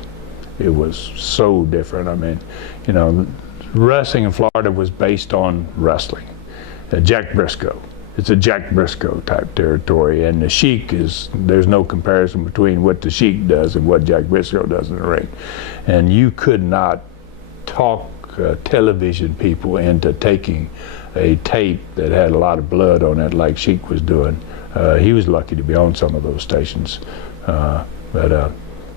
so different. I mean, you know, wrestling in Florida was based on wrestling. Jack Briscoe. It's a Jack Briscoe type territory, and the Sheik there's no comparison between what the Sheik does and what Jack Briscoe does in the ring. And you could not talk television people into taking a tape that had a lot of blood on it like Sheik was doing. He was lucky to be on some of those stations, but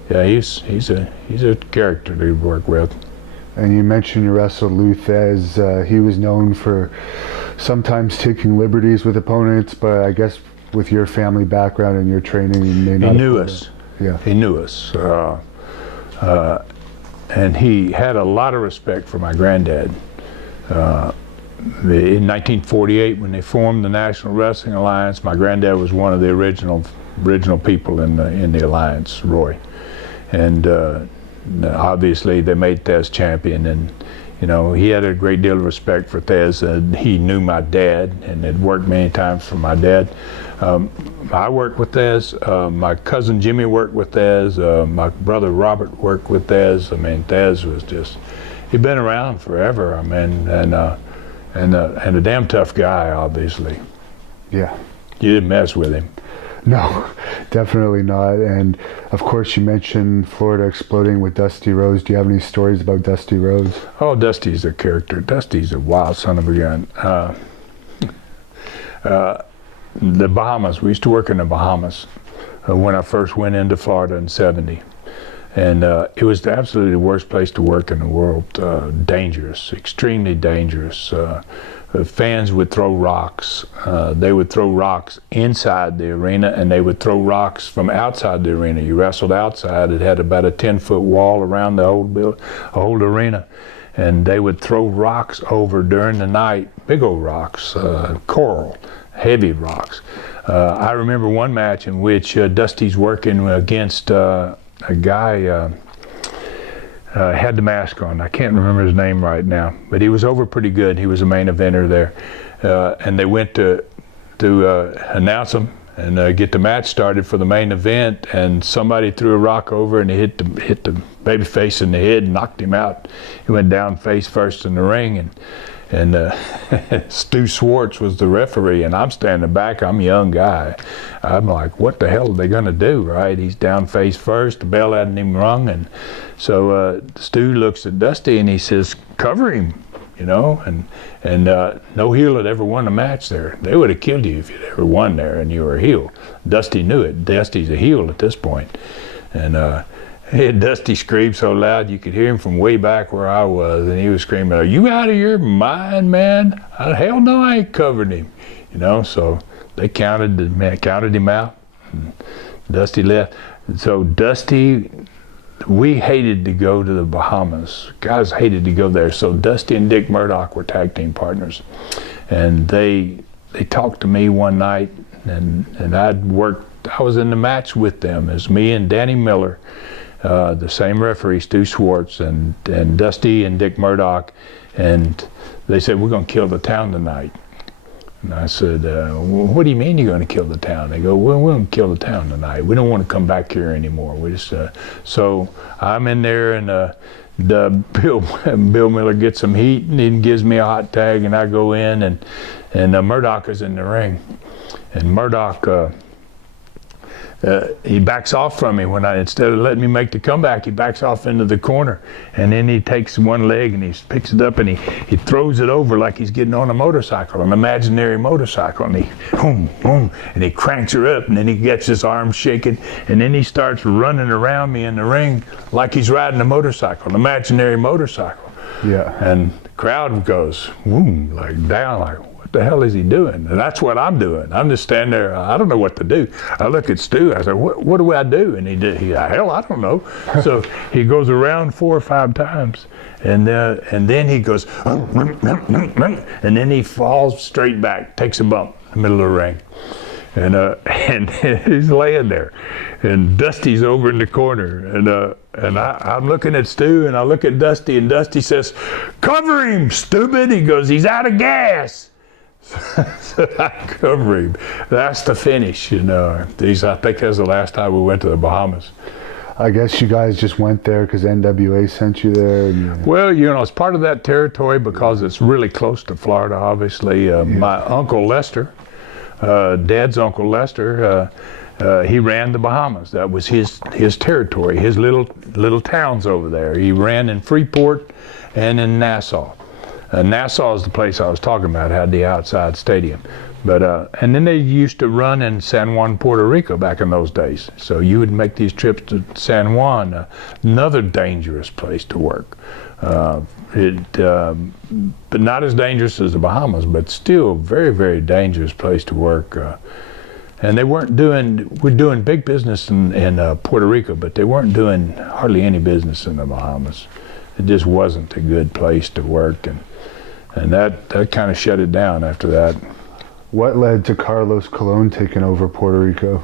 yeah, he's a character to work with. And you mentioned you wrestled Lou Thesz. He was known for sometimes taking liberties with opponents, but I guess with your family background and your training, you may not. He knew us. Yeah. He knew us, and he had a lot of respect for my granddad. In 1948, when they formed the National Wrestling Alliance, my granddad was one of the original people in the alliance, Roy, and obviously they made Thesz champion, and you know, he had a great deal of respect for Thesz. He knew my dad and had worked many times for my dad. I worked with Thesz. My cousin Jimmy worked with Thesz. My brother Robert worked with Thesz. I mean, Thesz was he'd been around forever. I mean, and a damn tough guy, obviously. Yeah. You didn't mess with him. No, definitely not. And of course, you mentioned Florida exploding with Dusty Rhodes. Do you have any stories about Dusty Rhodes? Oh, Dusty's a character. Dusty's a wild son of a gun. The Bahamas. We used to work in the Bahamas. when I first went into Florida in '70. And it was absolutely the worst place to work in the world. Dangerous, extremely dangerous. Fans would throw rocks. They would throw rocks inside the arena, and they would throw rocks from outside the arena. You wrestled outside. It had about a 10-foot wall around the whole arena. And they would throw rocks over during the night, big old rocks, coral, heavy rocks. I remember one match in which Dusty's working against a guy had the mask on. I can't remember his name right now, but he was over pretty good. He was a main eventer there, and they went to announce him and get the match started for the main event. And somebody threw a rock over, and he hit the babyface in the head and knocked him out. He went down face first in the ring, and Stu Schwartz was the referee, and I'm standing back. I'm a young guy. I'm like, what the hell are they going to do, right? He's down face first. The bell hadn't even rung. And so Stu looks at Dusty, and he says, cover him, you know. And no heel had ever won a match there. They would have killed you if you'd ever won there and you were a heel. Dusty knew it. Dusty's a heel at this point. And Dusty screamed so loud you could hear him from way back where I was, and he was screaming, "Are you out of your mind, man? Hell no, I ain't covered him." You know, so they counted him out, and Dusty left. So Dusty, we hated to go to the Bahamas. Guys hated to go there. So Dusty and Dick Murdoch were tag team partners, and they talked to me one night, and I was in the match with them. It was me and Danny Miller. The same referee, Stu Schwartz, and Dusty and Dick Murdoch, and they said, "We're going to kill the town tonight." And I said, "What do you mean you're going to kill the town?" They go, "Well, we're going to kill the town tonight. We don't want to come back here anymore." We just so I'm in there, and Bill Miller gets some heat, and he gives me a hot tag, and I go in, and Murdoch is in the ring, and Murdoch. He backs off from me instead of letting me make the comeback, he backs off into the corner, and then he takes one leg and he picks it up and he throws it over like he's getting on a motorcycle, an imaginary motorcycle, and he boom, boom, and he cranks her up, and then he gets his arms shaking, and then he starts running around me in the ring like he's riding a motorcycle, an imaginary motorcycle. Yeah. And the crowd goes, boom, like down, like, what the hell is he doing? And that's what I'm doing. I'm just standing there. I don't know what to do. I look at Stu. I said, what do I do? And he hell, I don't know. So he goes around 4 or 5 times, and then he goes, and then he falls straight back, takes a bump in the middle of the ring. And he's laying there, and Dusty's over in the corner, and I'm looking at Stu, and I look at Dusty, and Dusty says, "Cover him, stupid!" He goes, "He's out of gas." So I cover him. That's the finish, you know. I think that's the last time we went to the Bahamas. I guess you guys just went there because NWA sent you there. Well, you know, it's part of that territory because it's really close to Florida, obviously. My Uncle Lester, Dad's Uncle Lester, he ran the Bahamas. That was his territory, his little towns over there. He ran in Freeport and in Nassau. Nassau is the place I was talking about, had the outside stadium. But and then they used to run in San Juan, Puerto Rico back in those days. So you would make these trips to San Juan, another dangerous place to work. But not as dangerous as the Bahamas, but still very, very dangerous place to work. And they we're doing big business in Puerto Rico, but they weren't doing hardly any business in the Bahamas. It just wasn't a good place to work, and that kind of shut it down after that. What led to Carlos Colon taking over Puerto Rico?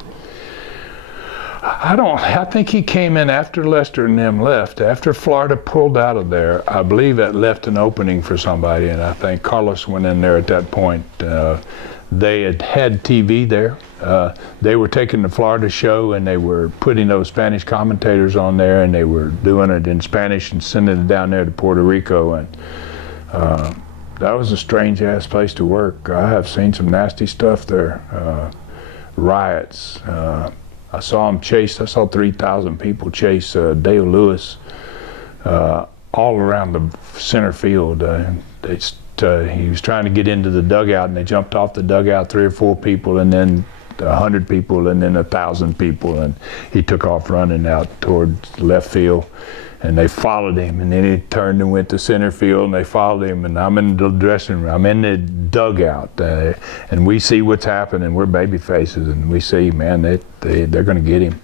I think he came in after Lester and them left. After Florida pulled out of there, I believe that left an opening for somebody, and I think Carlos went in there at that point. They had TV there. They were taking the Florida show, and they were putting those Spanish commentators on there, and they were doing it in Spanish and sending it down there to Puerto Rico. And that was a strange ass place to work. I have seen some nasty stuff there. Riots. I saw 3,000 people chase Dale Lewis all around the center field. He was trying to get into the dugout, and they jumped off the dugout, 3 or 4 people, and then 100 people and then 1,000 people, and he took off running out towards left field, and they followed him, and then he turned and went to center field, and they followed him, and I'm in the dressing room, I'm in the dugout, and we see what's happening. We're baby faces, and we see, man, they're going to get him.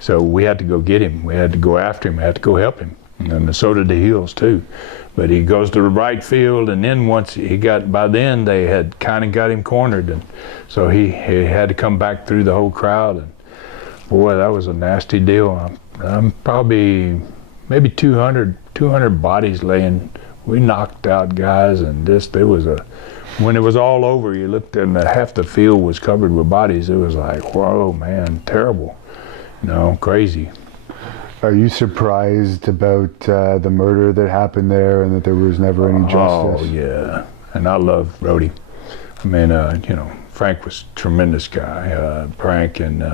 So we had to go get him. We had to go after him. We had to go help him. And so did the Heels too. But he goes to the right field, and then once he got, by then they had kind of got him cornered, and so he had to come back through the whole crowd, and boy, that was a nasty deal. I'm probably maybe 200 bodies laying. We knocked out guys, and when it was all over, you looked and half the field was covered with bodies. It was like, whoa, man, terrible, crazy. Are you surprised about the murder that happened there and that there was never any justice? Oh, yeah. And I love Brody. I mean, Frank was a tremendous guy. Frank and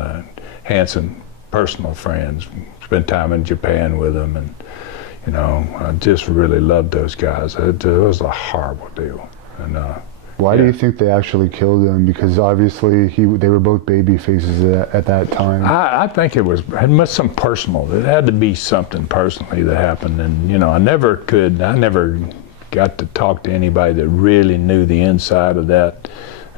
Hansen, personal friends. Spent time in Japan with them, and, I just really loved those guys. It was a horrible deal. And why do you think they actually killed him? Because obviously they were both baby faces at that time. I think it must some personal. It had to be something personally that happened, and I never got to talk to anybody that really knew the inside of that.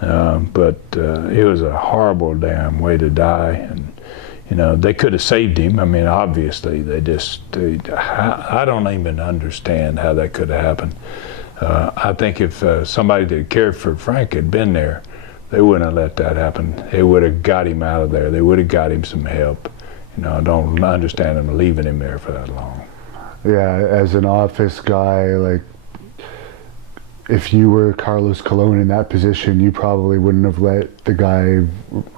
But it was a horrible damn way to die, and they could have saved him. I mean, obviously I don't even understand how that could have happened. I think if somebody that cared for Frank had been there, they wouldn't have let that happen. They would have got him out of there. They would have got him some help. I don't understand them leaving him there for that long. Yeah, as an office guy, like, if you were Carlos Colon in that position, you probably wouldn't have let the guy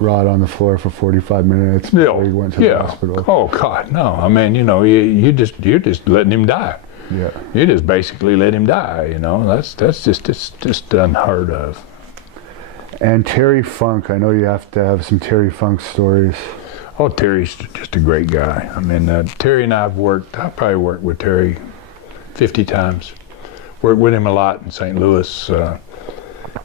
rot on the floor for 45 minutes before he went to the hospital. Oh God, no. I mean, you're just letting him die. Yeah. You just basically let him die, That's just unheard of. And Terry Funk, I know you have to have some Terry Funk stories. Oh, Terry's just a great guy. I mean, Terry and I probably worked with Terry 50 times. Worked with him a lot in St. Louis,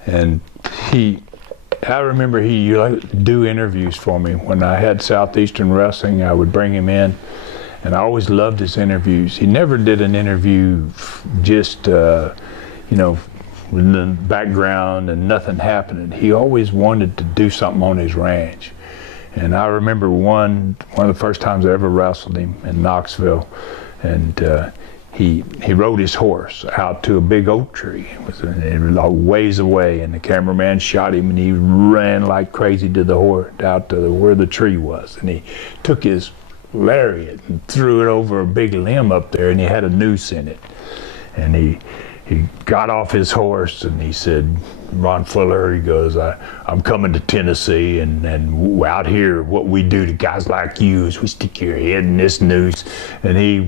and I remember he used to do interviews for me. When I had Southeastern Wrestling, I would bring him in. And I always loved his interviews. He never did an interview just, with the background and nothing happening. He always wanted to do something on his ranch. And I remember one of the first times I ever wrestled him in Knoxville, and he rode his horse out to a big oak tree. It was a ways away, and the cameraman shot him, and he ran like crazy to the horse out to where the tree was, and he took his lariat and threw it over a big limb up there, and he had a noose in it, and he got off his horse, and he said, Ron Fuller, he goes, I'm coming to Tennessee, and out here what we do to guys like you is we stick your head in this noose. And he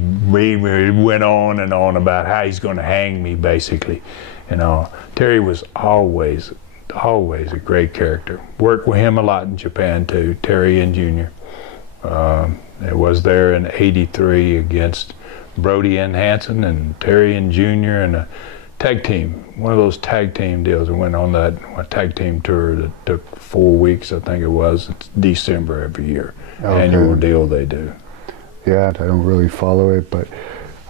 went on and on about how he's going to hang me, basically. Terry was always a great character. Worked with him a lot in Japan too, Terry and Junior. It was there in '83 against Brody and Hansen and Terry and Junior, and a tag team, one of those tag team deals. I went on that tag team tour that took 4 weeks, I think it was. It's December every year. Okay. Annual deal they do. Yeah, I don't really follow it, but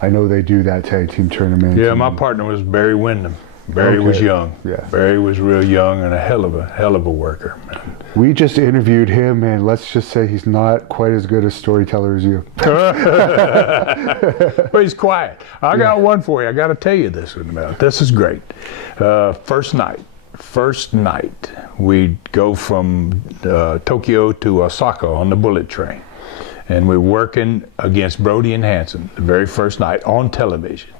I know they do that tag team tournament. Yeah, my partner was Barry Windham. Barry was young. Yeah. Barry was real young and a hell of a worker, man. We just interviewed him, and let's just say he's not quite as good a storyteller as you. But he's quiet. I got one for you. I got to tell you this one about. This is great. First night, we go from Tokyo to Osaka on the bullet train, and we're working against Brody and Hansen the very first night on television,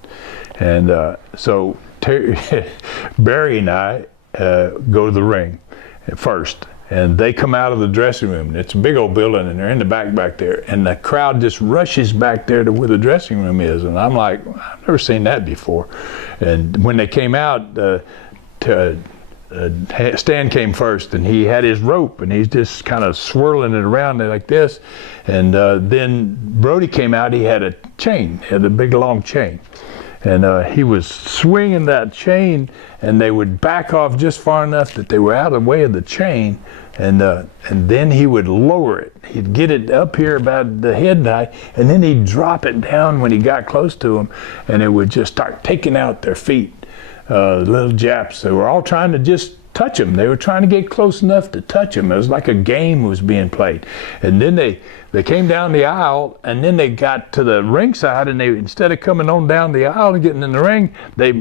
and so Barry and I go to the ring at first, and they come out of the dressing room. It's a big old building, and they're in the back there, and the crowd just rushes back there to where the dressing room is, and I'm like, I've never seen that before. And when they came out, Stan came first, and he had his rope, and he's just kind of swirling it around like this, and then Brody came out. He had a chain, had a big long chain. And he was swinging that chain, and they would back off just far enough that they were out of the way of the chain, and then he would lower it. He'd get it up here about the head height, and then he'd drop it down when he got close to them, and it would just start taking out their feet. Little Japs, they were all trying to just touch him. They were trying to get close enough to touch him. It was like a game was being played. And then they came down the aisle, and then they got to the ringside, and they, instead of coming on down the aisle and getting in the ring, they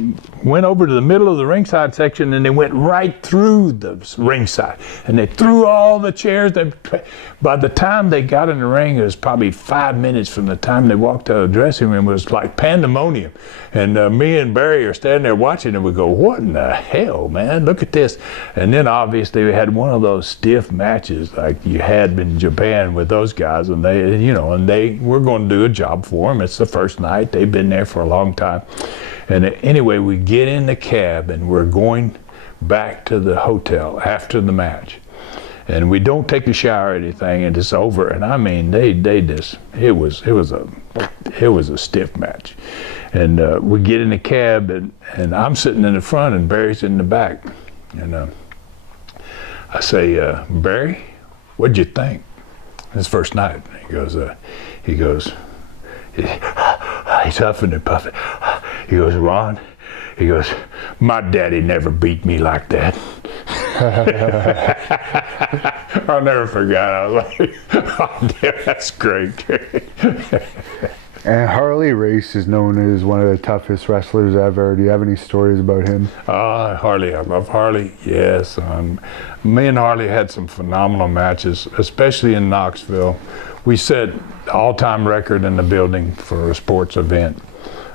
went over to the middle of the ringside section, and they went right through the ringside. And they threw all the chairs. By the time they got in the ring, it was probably 5 minutes from the time they walked out of the dressing room. It was like pandemonium. And me and Barry are standing there watching, and we go, what in the hell, man? Look at this. And then obviously we had one of those stiff matches like you had in Japan with those guys, and they were going to do a job for them. It's the first night. They've been there for a long time. And anyway, we get in the cab, and we're going back to the hotel after the match. And we don't take a shower or anything, and it's over. And I mean, it was a stiff match. And we get in the cab, and I'm sitting in the front, and Barry's in the back. And I say, Barry, what'd you think? His first night. He goes, he's huffing and puffing. He goes, Ron, he goes, my daddy never beat me like that. I'll never forget. I was like, oh, damn, that's great. And Harley Race is known as one of the toughest wrestlers ever. Do you have any stories about him? Harley. I love Harley. Yes. Me and Harley had some phenomenal matches, especially in Knoxville. We set all-time record in the building for a sports event.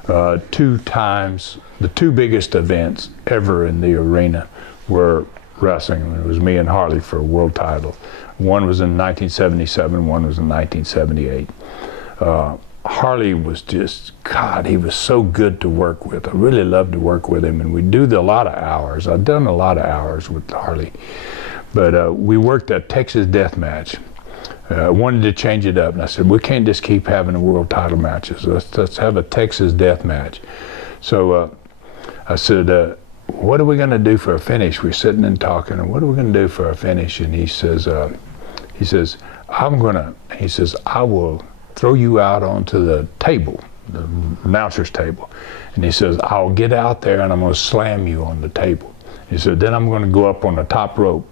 2 times, the 2 biggest events ever in the arena were wrestling. It was me and Harley for a world title. One was in 1977, one was in 1978. Harley was just, God, he was so good to work with. I really loved to work with him, and we do a lot of hours. I've done a lot of hours with Harley. But we worked that Texas death match. I wanted to change it up, and I said, we can't just keep having the world title matches. Let's have a Texas death match. So I said, what are we going to do for a finish? We're sitting and talking, and what are we going to do for a finish? And he says, I will throw you out onto the table, the announcer's table. And he says, I'll get out there and I'm going to slam you on the table. He said, then I'm going to go up on the top rope.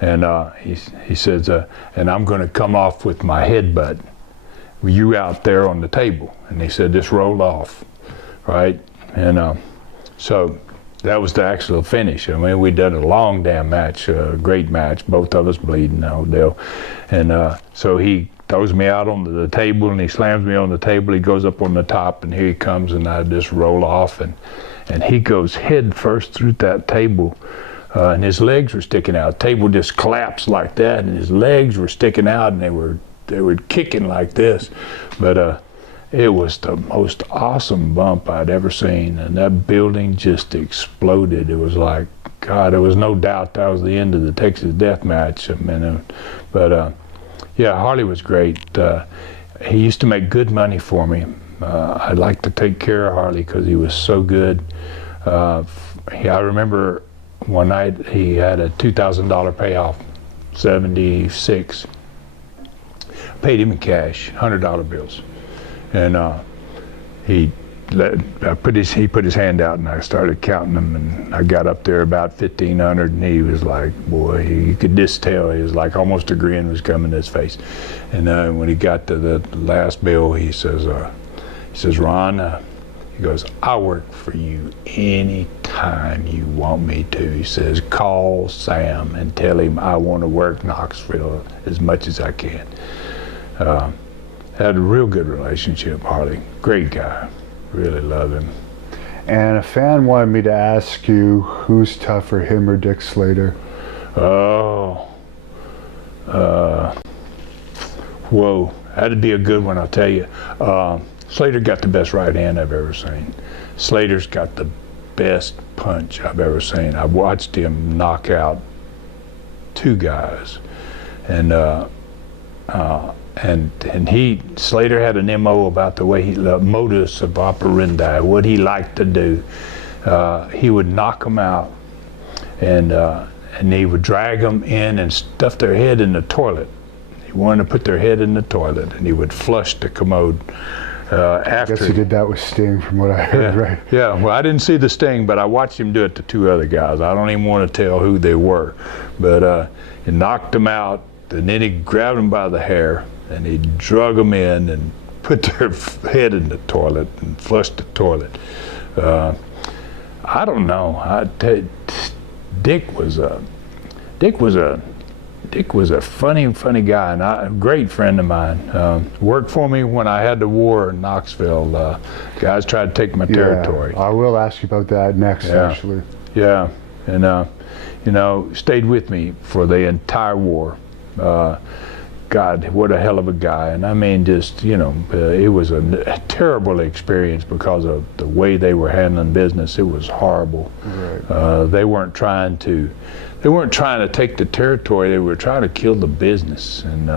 And he says, and I'm going to come off with my headbutt. You out there on the table. And he said, just roll off, right? And so that was the actual finish. I mean, we did a long damn match, a great match, both of us bleeding the whole deal. And so he throws me out on the table, and he slams me on the table. He goes up on the top, and here he comes, and I just roll off, and he goes head first through that table, and his legs were sticking out. The table just collapsed like that, and his legs were sticking out, and they were kicking like this. But it was the most awesome bump I'd ever seen, and that building just exploded. It was like, God, there was no doubt that was the end of the Texas death match. I mean, yeah, Harley was great. He used to make good money for me. I'd like to take care of Harley because he was so good. I remember one night he had a $2,000 payoff, 76. Paid him in cash, $100 bills. And he put his hand out, and I started counting them, and I got up there about 1,500, and he was like, boy, you could just tell he was like almost a grin was coming to his face. And when he got to the last bill, he says, Ron, he goes, I'll work for you anytime you want me to. He says, call Sam and tell him I want to work Knoxville as much as I can. Had a real good relationship, Harley. Great guy. Really love him. And a fan wanted me to ask you, who's tougher, him or Dick Slater? Whoa, that'd be a good one, I'll tell you. Slater got the best right hand I've ever seen. Slater's got the best punch I've ever seen. I watched him knock out 2 guys, and And Slater had an MO about the way the modus of operandi, what he liked to do. He would knock them out, and he would drag them in and stuff their head in the toilet. He wanted to put their head in the toilet, and he would flush the commode after. I guess he did that with Sting, from what I heard, right? Yeah, well, I didn't see the Sting, but I watched him do it to 2 other guys. I don't even want to tell who they were, but he knocked them out, and then he grabbed them by the hair, and he drug them in and put their head in the toilet and flushed the toilet. I don't know. Dick was a funny guy, and a great friend of mine. Worked for me when I had the war in Knoxville. Guys tried to take my territory. I will ask you about that next, actually. Yeah, and stayed with me for the entire war. God, what a hell of a guy. And I mean, just, it was a terrible experience because of the way they were handling business. It was horrible. Right. They weren't trying to take the territory. They were trying to kill the business. And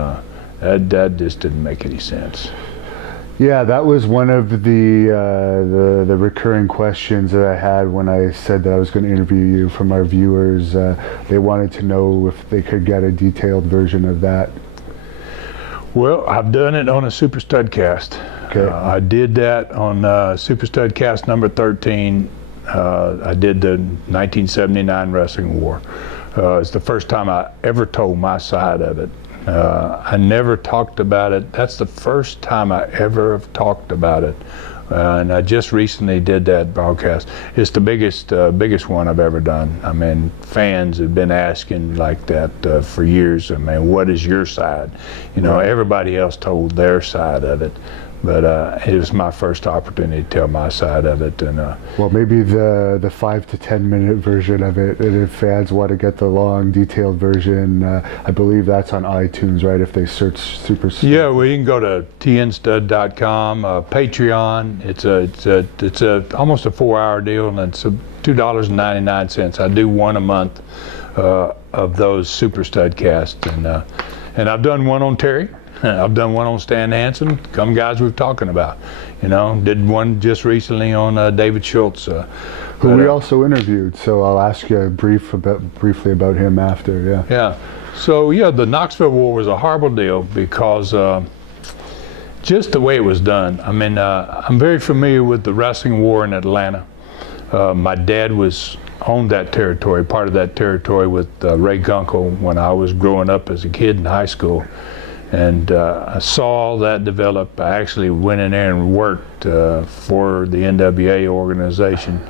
that just didn't make any sense. Yeah, that was one of the recurring questions that I had when I said that I was going to interview you from our viewers. They wanted to know if they could get a detailed version of that. Well, I've done it on a Super Studcast. Okay. I did that on Super Studcast number 13. I did the 1979 Wrestling War. It's the first time I ever told my side of it. I never talked about it. That's the first time I ever have talked about it. And I just recently did that broadcast. It's the biggest one I've ever done. I mean, fans have been asking like that for years. I mean, what is your side? Everybody else told their side of it. But it was my first opportunity to tell my side of it. And well, maybe the 5 to 10 minute version of it, and if fans want to get the long, detailed version, I believe that's on iTunes, right? If they search Super Stud. Yeah, well, you can go to tnstud.com, Patreon. It's a almost a 4-hour deal, and it's $2.99. I do one a month of those Super Studcasts, and I've done one on Terry. I've done one on Stan Hansen, some guys we've talking about. Did one just recently on David Schultz. Who we also interviewed, so I'll ask you briefly about him after, Yeah, so the Knoxville War was a horrible deal because just the way it was done. I mean, I'm very familiar with the wrestling war in Atlanta. My dad owned that territory, part of that territory with Ray Gunkel when I was growing up as a kid in high school. And I saw all that develop. I actually went in there and worked for the NWA organization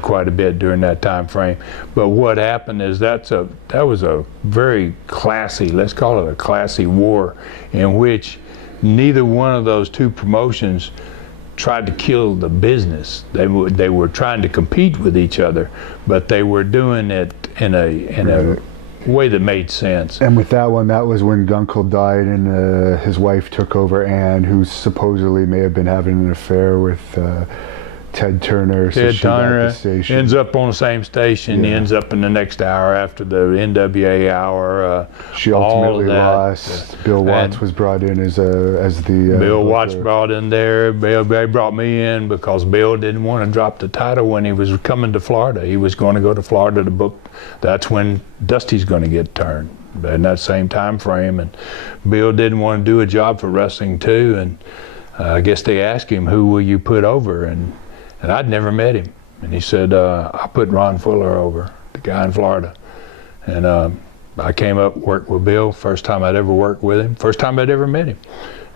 quite a bit during that time frame. But what happened is that was a very classy, let's call it a classy war, in which neither one of those two promotions tried to kill the business. They were trying to compete with each other, but they were doing it in a way that made sense. And with that one, that was when Gunkel died and his wife took over, Ann, who supposedly may have been having an affair with Ted Turner. Ted Turner ends up on the same station. Yeah. He ends up in the next hour after the NWA hour. She ultimately lost. Bill Watts was brought in as the Bill Watts brought in there. They brought me in because Bill didn't want to drop the title when he was coming to Florida. He was going to go to Florida to book. That's when Dusty's going to get turned in that same time frame. And Bill didn't want to do a job for wrestling too. And I guess they asked him, "Who will you put over?" And I'd never met him. And he said, "I put Ron Fuller over, the guy in Florida." And I came up, worked with Bill. First time I'd ever worked with him. First time I'd ever met him.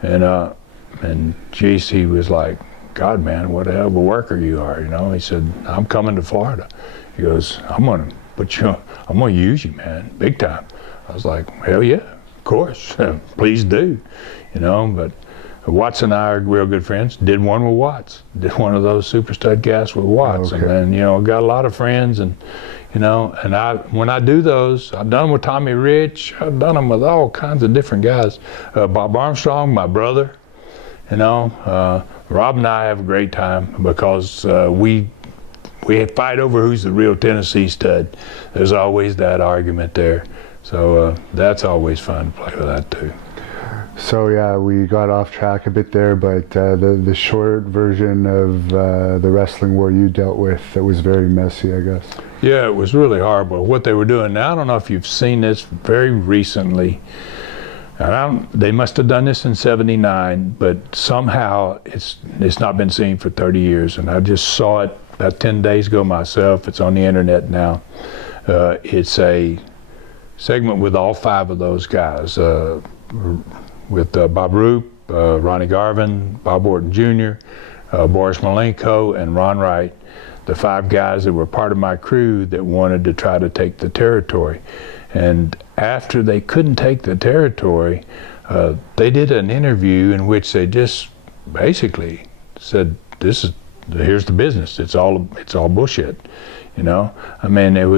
And geez, he was like, "God, man, what a hell of a worker you are." He said, "I'm coming to Florida." He goes, I'm gonna use you, man, big time. I was like, hell yeah, of course, please do, but Watts and I are real good friends. Did one with Watts. Did one of those Super Studcasts with Watts. Okay. And then, got a lot of friends, and, and when I do those, I've done them with Tommy Rich, I've done them with all kinds of different guys. Bob Armstrong, my brother, Rob and I have a great time because we fight over who's the real Tennessee stud. There's always that argument there. So that's always fun to play with that too. So yeah, we got off track a bit there, but the short version of the wrestling war you dealt with, that was very messy, I guess. Yeah, it was really horrible what they were doing. Now, I don't know if you've seen this very recently. They must have done this in '79, but somehow it's not been seen for 30 years. And I just saw it about 10 days ago myself. It's on the internet now. It's a segment with all 5 of those guys, with Bob Roop, Ronnie Garvin, Bob Orton Jr., Boris Malenko, and Ron Wright, the 5 guys that were part of my crew that wanted to try to take the territory. And after they couldn't take the territory, they did an interview in which they just basically said, here's the business. It's all bullshit, you know. I mean, I've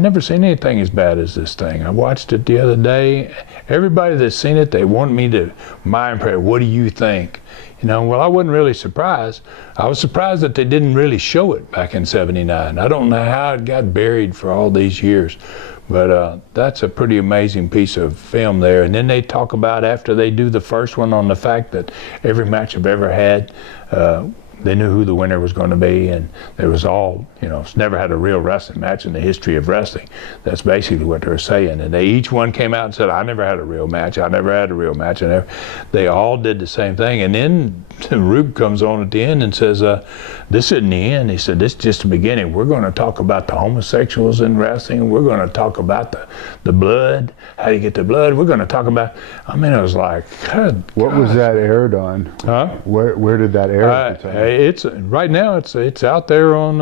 never seen anything as bad as this thing. I watched it the other day. Everybody that's seen it, they want me to, my impression, what do you think? You know, well, I wasn't really surprised. I was surprised that they didn't really show it back in '79. I don't know how it got buried for all these years, but that's a pretty amazing piece of film there. And then they talk about, after they do the first one, on the fact that every match I've ever had, they knew who the winner was going to be, and there was all, you know, it's never had a real wrestling match in the history of wrestling. That's basically what they're saying. And they each one came out and said, I never had a real match. I never had a real match. And they all did the same thing. And then Roop comes on at the end and says, this isn't the end. He said, this is just the beginning. We're going to talk about the homosexuals in wrestling. We're going to talk about the blood, how you get the blood. We're going to talk about, I mean, it was like, God. What was that aired on? Huh? Where did that air at the time? It's right now. It's out there on.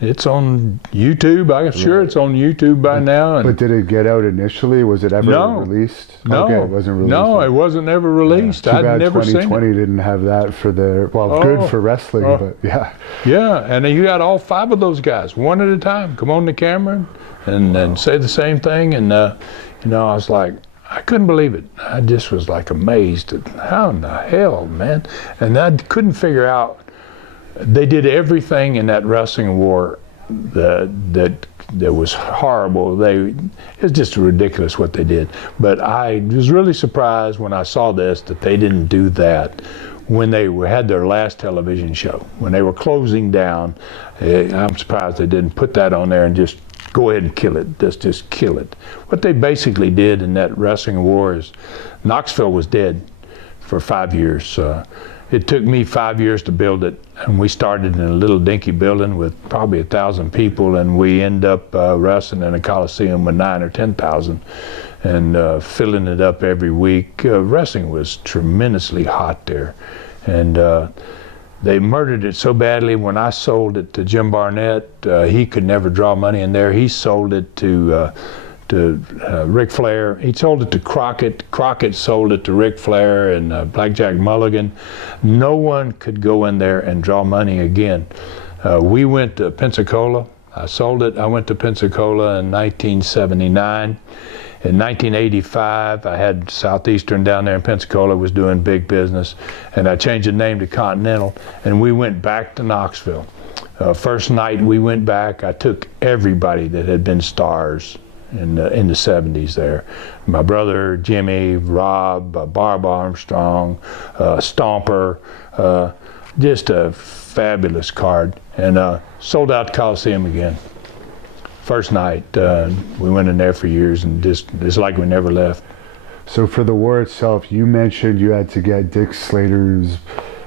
It's on YouTube. I'm sure it's on YouTube by now. But did it get out initially? Was it ever released? No, okay, it wasn't released. No, it wasn't ever released. Yeah. I'd never seen it. 2020 didn't have that for their. Well, good for wrestling, but yeah. Yeah, and you got all 5 of those guys, one at a time, come on the camera and say the same thing. And you know, I was like, I couldn't believe it. I just was like amazed at how in the hell, man. And I couldn't figure out. They did everything in that wrestling war that was horrible. It was just ridiculous what they did. But I was really surprised when I saw this that they didn't do that when they had their last television show. When they were closing down, I'm surprised they didn't put that on there and just go ahead and kill it. Just kill it. What they basically did in that wrestling war is Knoxville was dead for 5 years. It took me 5 years to build it, and we started in a little dinky building with probably 1,000 people, and we end up wrestling in a coliseum with 9,000 or 10,000, and filling it up every week. Wrestling was tremendously hot there, and they murdered it so badly. When I sold it to Jim Barnett, he could never draw money in there. He sold it to Ric Flair. He sold it to Crockett. Crockett sold it to Ric Flair and Blackjack Mulligan. No one could go in there and draw money again. We went to Pensacola. I sold it. I went to Pensacola in 1979. In 1985, I had Southeastern down there in Pensacola, was doing big business, and I changed the name to Continental, and we went back to Knoxville. First night we went back, I took everybody that had been stars in the 70s there. My brother, Jimmy, Rob, Barb Armstrong, Stomper, just a fabulous card, and sold out the Coliseum again. First night, we went in there for years, and it's like we never left. So for the war itself, you mentioned you had to get Dick Slater, who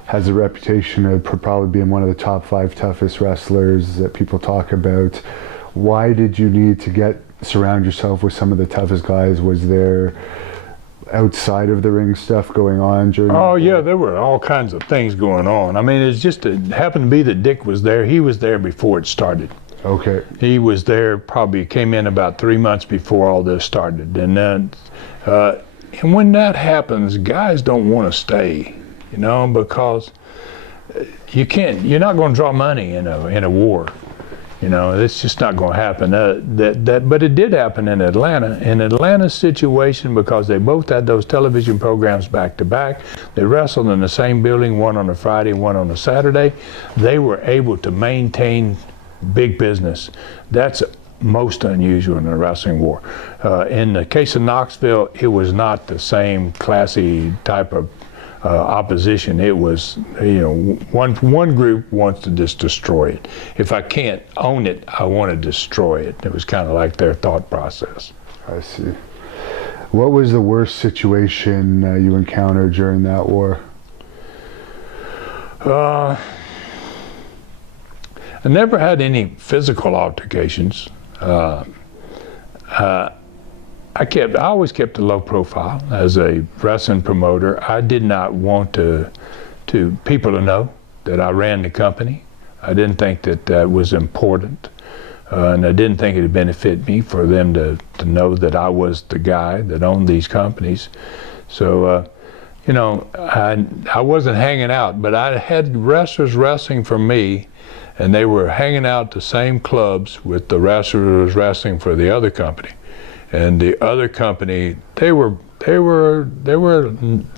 has a reputation of probably being one of the top 5 toughest wrestlers that people talk about. Why did you need to surround yourself with some of the toughest guys? Was there outside of the ring stuff going on during? Oh yeah, there were all kinds of things going on. I mean, it happened to be that Dick was there. He was there before it started. Okay. He was there, probably came in about 3 months before all this started. And then, and when that happens, guys don't want to stay, you know, because you're not going to draw money in a war. You know, it's just not going to happen. But it did happen in Atlanta. In Atlanta's situation, because they both had those television programs back to back, they wrestled in the same building, one on a Friday, one on a Saturday. They were able to maintain big business. That's most unusual in the wrestling war. In the case of Knoxville, it was not the same classy type of opposition. It was, one group wants to just destroy it. If I can't own it, I want to destroy it. It was kind of like their thought process. I see. What was the worst situation you encountered during that war? I never had any physical altercations. I always kept a low profile as a wrestling promoter. I did not want people to know that I ran the company. I didn't think that was important. And I didn't think it would benefit me for them to know that I was the guy that owned these companies. So, I wasn't hanging out, but I had wrestlers wrestling for me, and they were hanging out the same clubs with the wrestlers wrestling for the other company. And the other company, there were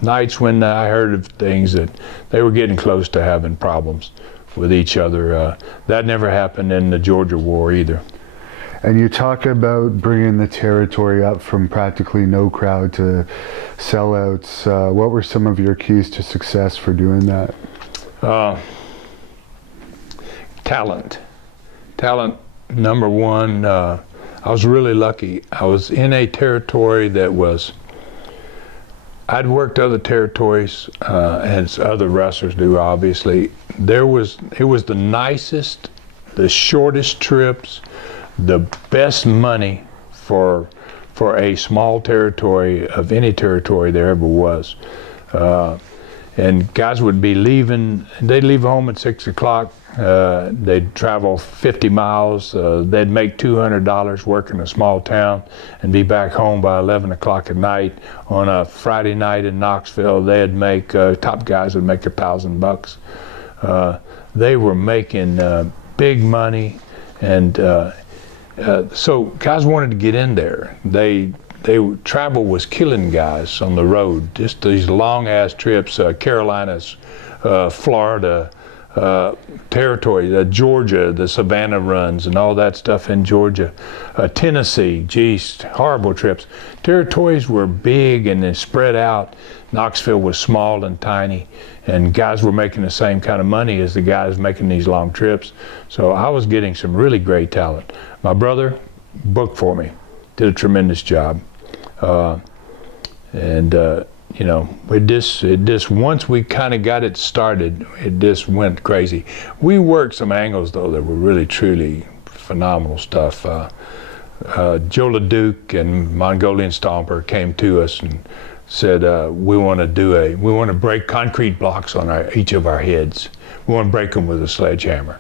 nights when I heard of things that they were getting close to having problems with each other. That never happened in the Georgia War either. And you talk about bringing the territory up from practically no crowd to sellouts. What were some of your keys to success for doing that? Talent, number one. I was really lucky. I was in a territory that was, I'd worked other territories, as other wrestlers do, obviously. It was the nicest, the shortest trips, the best money for a small territory of any territory there ever was. And guys would be leaving, they'd leave home at 6 o'clock. They'd travel 50 miles. They'd make $200 working in a small town and be back home by 11 o'clock at night. On a Friday night in Knoxville, they'd make, top guys would make $1,000. They were making big money, and so guys wanted to get in there. Travel was killing guys on the road. Just these long ass trips, Carolinas, Florida, territory, Georgia, the Savannah runs and all that stuff in Georgia, Tennessee, geez, horrible trips. Territories were big and they spread out. Knoxville was small and tiny, and guys were making the same kind of money as the guys making these long trips. So I was getting some really great talent. My brother booked for me, did a tremendous job. It just once we kind of got it started, it just went crazy. We worked some angles though that were really truly phenomenal stuff. Joe LeDuc and Mongolian Stomper came to us and said, we want to break concrete blocks on each of our heads. We want to break them with a sledgehammer.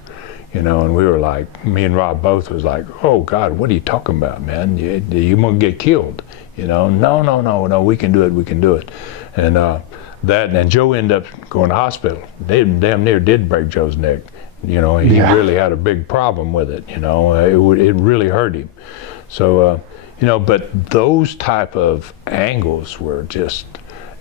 And we were like, me and Rob both was like, oh God, what are you talking about, man? You won't get killed. No, we can do it. And and Joe ended up going to hospital. They damn near did break Joe's neck. He really had a big problem with it. It really hurt him. So, but those type of angles were just,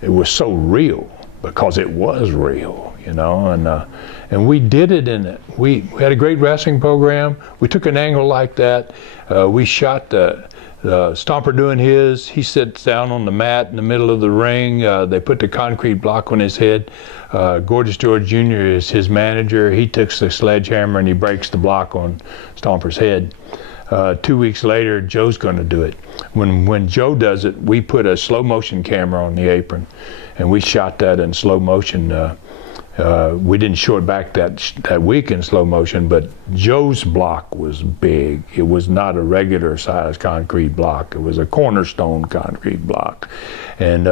it was so real because it was real, and we did it we had a great wrestling program. We took an angle like that. We shot the Stomper doing his. He sits down on the mat in the middle of the ring. They put the concrete block on his head. Gorgeous George Jr. is his manager. He takes the sledgehammer and he breaks the block on Stomper's head. 2 weeks later, Joe's going to do it. When Joe does it, we put a slow motion camera on the apron, and we shot that in slow motion. We didn't show it back that week in slow motion, but Joe's block was big. It was not a regular size concrete block. It was a cornerstone concrete block. And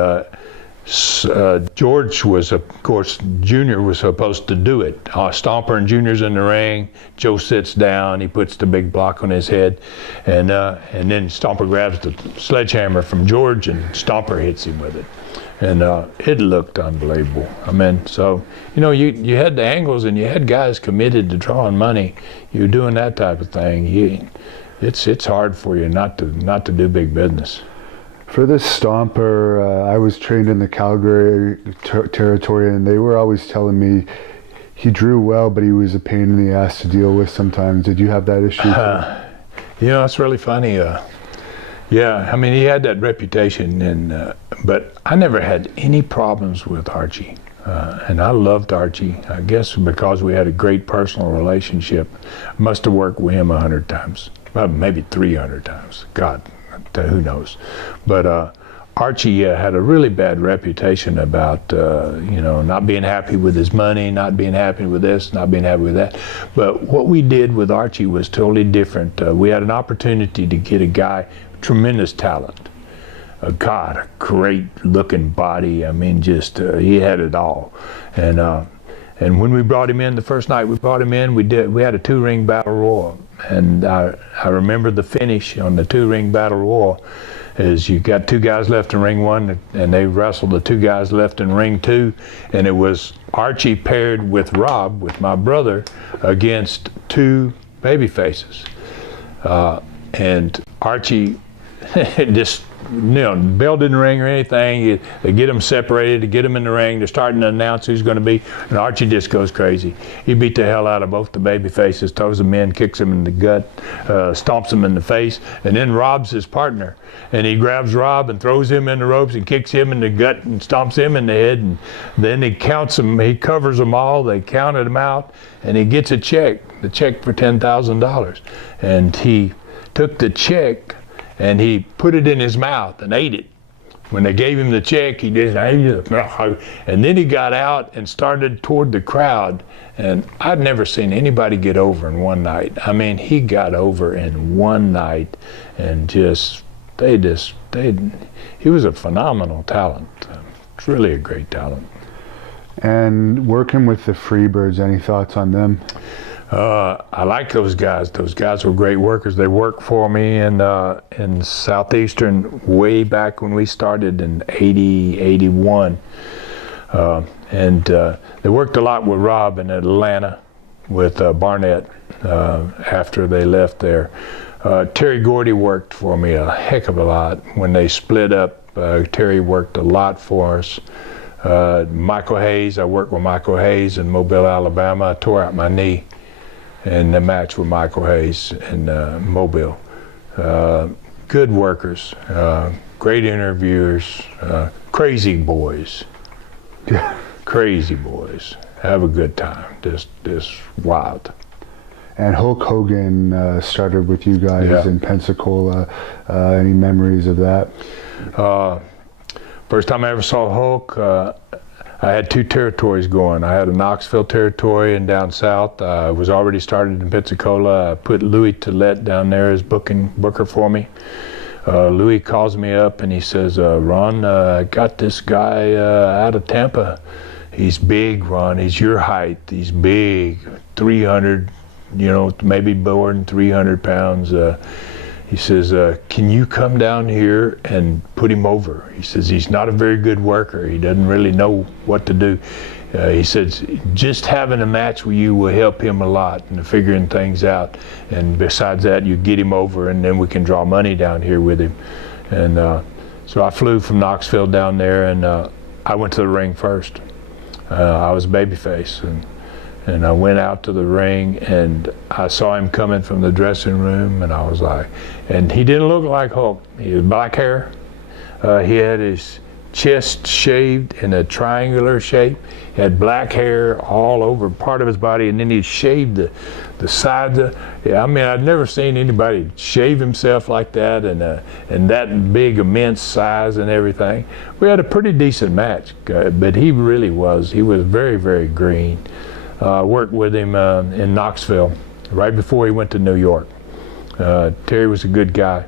George was, of course, Junior was supposed to do it. Stomper and Junior's in the ring. Joe sits down. He puts the big block on his head, and then Stomper grabs the sledgehammer from George, and Stomper hits him with it. And it looked unbelievable. So you had the angles, and you had guys committed to drawing money. You're doing that type of thing. It's hard for you not to do big business. For this Stomper, I was trained in the Calgary territory, and they were always telling me he drew well, but he was a pain in the ass to deal with sometimes. Did you have that issue? You know, it's really funny. Yeah, I mean, he had that reputation, but I never had any problems with Archie. And I loved Archie, I guess because we had a great personal relationship. Must have worked with him 100 times, well, maybe 300 times. God, who knows? But Archie had a really bad reputation about, not being happy with his money, not being happy with this, not being happy with that. But what we did with Archie was totally different. We had an opportunity to get a guy, tremendous talent. A great looking body. I mean, just he had it all. And when we brought him in the first night we brought him in, we had a 2-ring battle royal. And I remember the finish on the 2-ring battle royal is you got 2 guys left in ring 1, and they wrestled the 2 guys left in ring 2, and it was Archie paired with Rob, with my brother, against 2 baby faces. And Archie just, bell didn't ring or anything. They get them separated, to get them in the ring. They're starting to announce who's going to be, and Archie just goes crazy. He beat the hell out of both the baby faces, throws them in, kicks them in the gut, stomps them in the face, and then Rob's his partner. And he grabs Rob and throws him in the ropes and kicks him in the gut and stomps him in the head. And then he counts them, he covers them all, they counted them out, and he gets the check for $10,000. And he took the check and he put it in his mouth and ate it. When they gave him the check, he just ate it. And then he got out and started toward the crowd. And I'd never seen anybody get over in one night. I mean, he got over in one night, and he was a phenomenal talent. It's really a great talent. And working with the Freebirds, any thoughts on them? I like those guys. Those guys were great workers. They worked for me in Southeastern way back when we started in 80, 81. And they worked a lot with Rob in Atlanta with Barnett after they left there. Terry Gordy worked for me a heck of a lot. When they split up, Terry worked a lot for us. Michael Hayes, I worked with Michael Hayes in Mobile, Alabama. I tore out my knee in the match with Michael Hayes in Mobile. Good workers, great interviewers, crazy boys. Yeah. Crazy boys. Have a good time. Just wild. And Hulk Hogan started with you guys in Pensacola. Any memories of that? First time I ever saw Hulk, I had 2 territories going. I had a Knoxville territory and down south. I was already started in Pensacola. I put Louis Tillett down there as booker for me. Louis calls me up and he says, Ron, I got this guy out of Tampa. He's big, Ron. He's your height. He's big, 300, maybe more than 300 pounds. He says, can you come down here and put him over? He says, he's not a very good worker. He doesn't really know what to do. He says, just having a match with you will help him a lot in figuring things out. And besides that, you get him over and then we can draw money down here with him. And so I flew from Knoxville down there, and I went to the ring first. I was babyface. And I went out to the ring and I saw him coming from the dressing room, and I was like, and he didn't look like Hulk. He had black hair. He had his chest shaved in a triangular shape. He had black hair all over part of his body, and then he shaved the sides. I mean, I'd never seen anybody shave himself like that, and that big, immense size and everything. We had a pretty decent match, but he really was. He was very, very green. Worked with him in Knoxville right before he went to New York. Terry was a good guy,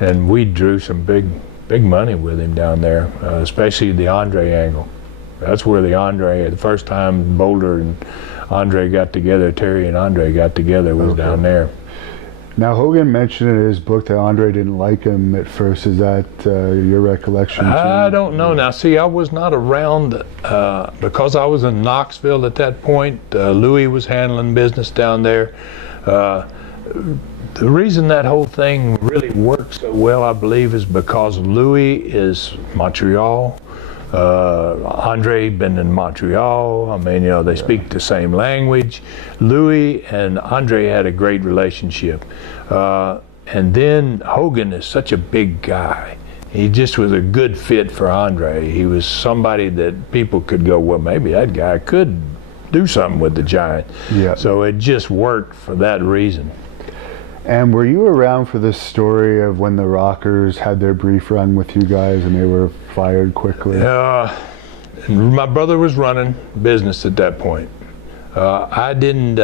and we drew some big money with him down there, especially the Andre angle. That's where the first time Boulder and Andre got together, Terry and Andre got together, was down there. Now, Hogan mentioned in his book that Andre didn't like him at first. Is that your recollection? I don't know. Now, see, I was not around because I was in Knoxville at that point. Louis was handling business down there. The reason that whole thing really worked so well, I believe, is because Louis is Montreal. Andre been in Montreal. I mean, they speak the same language. Louis and Andre had a great relationship. And then Hogan is such a big guy. He just was a good fit for Andre. He was somebody that people could go, well, maybe that guy could do something with the Giant. Yeah. So it just worked for that reason. And were you around for this story of when the Rockers had their brief run with you guys and they were fired quickly? My brother was running business at that point. I didn't,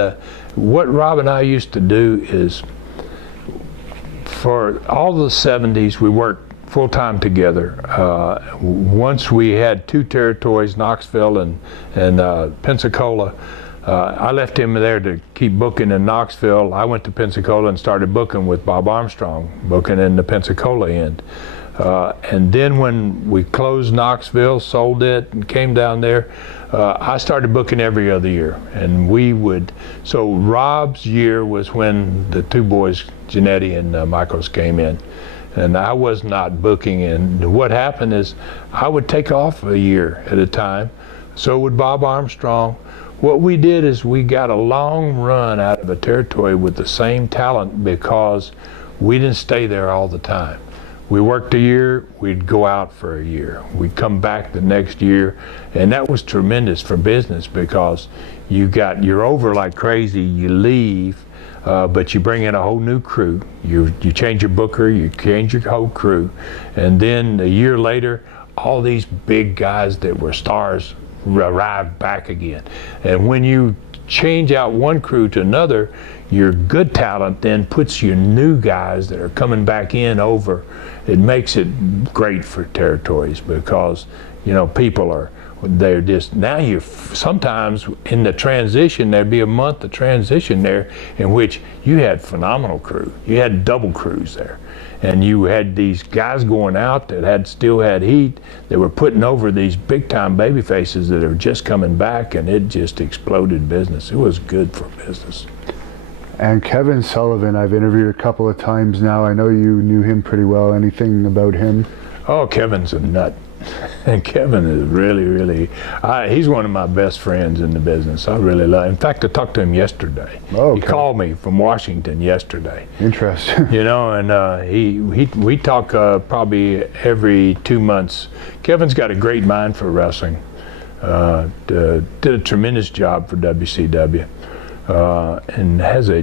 what Rob and I used to do is, for all the 70s, we worked full-time together. Once we had 2 territories, Knoxville and Pensacola, I left him there to keep booking in Knoxville. I went to Pensacola and started booking with Bob Armstrong, booking in the Pensacola end. And then when we closed Knoxville, sold it, and came down there, I started booking every other year. And so Rob's year was when the 2 boys, Janetti and Michaels, came in. And I was not booking. And what happened is I would take off a year at a time. So would Bob Armstrong. What we did is we got a long run out of a territory with the same talent because we didn't stay there all the time. We worked a year, we'd go out for a year. We'd come back the next year, and that was tremendous for business because you're over like crazy, you leave, but you bring in a whole new crew. You change your booker, you change your whole crew, and then a year later, all these big guys that were stars arrive back again. And when you change out one crew to another, your good talent then puts your new guys that are coming back in over. It makes it great for territories because they're just, now sometimes in the transition, there'd be a month of transition there in which you had phenomenal crew. You had double crews there. And you had these guys going out that still had heat. They were putting over these big time baby faces that are just coming back, and it just exploded business. It was good for business. And Kevin Sullivan, I've interviewed a couple of times now. I know you knew him pretty well. Anything about him? Oh, Kevin's a nut. And Kevin is really, he's one of my best friends in the business. I really love him. In fact, I talked to him yesterday. Oh, okay. He called me from Washington yesterday. Interesting. And we talk probably every 2 months. Kevin's got a great mind for wrestling. Did a tremendous job for WCW. And has a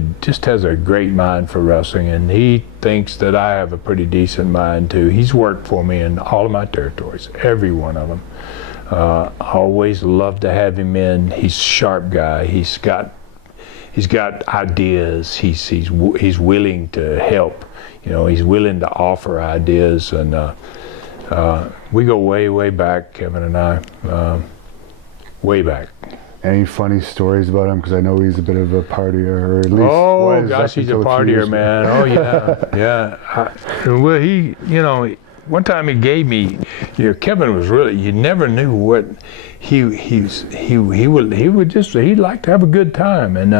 great mind for wrestling, and he thinks that I have a pretty decent mind too. He's worked for me in all of my territories, every one of them. Always loved to have him in. He's a sharp guy. He's got ideas. He's willing to help. He's willing to offer ideas, and we go way back, Kevin and I, way back. Any funny stories about him? Because I know he's a bit of a partier, or at least oh gosh, he's a partier, man. Oh yeah. Well, one time he gave me, Kevin was really, you never knew what he would like to have a good time. And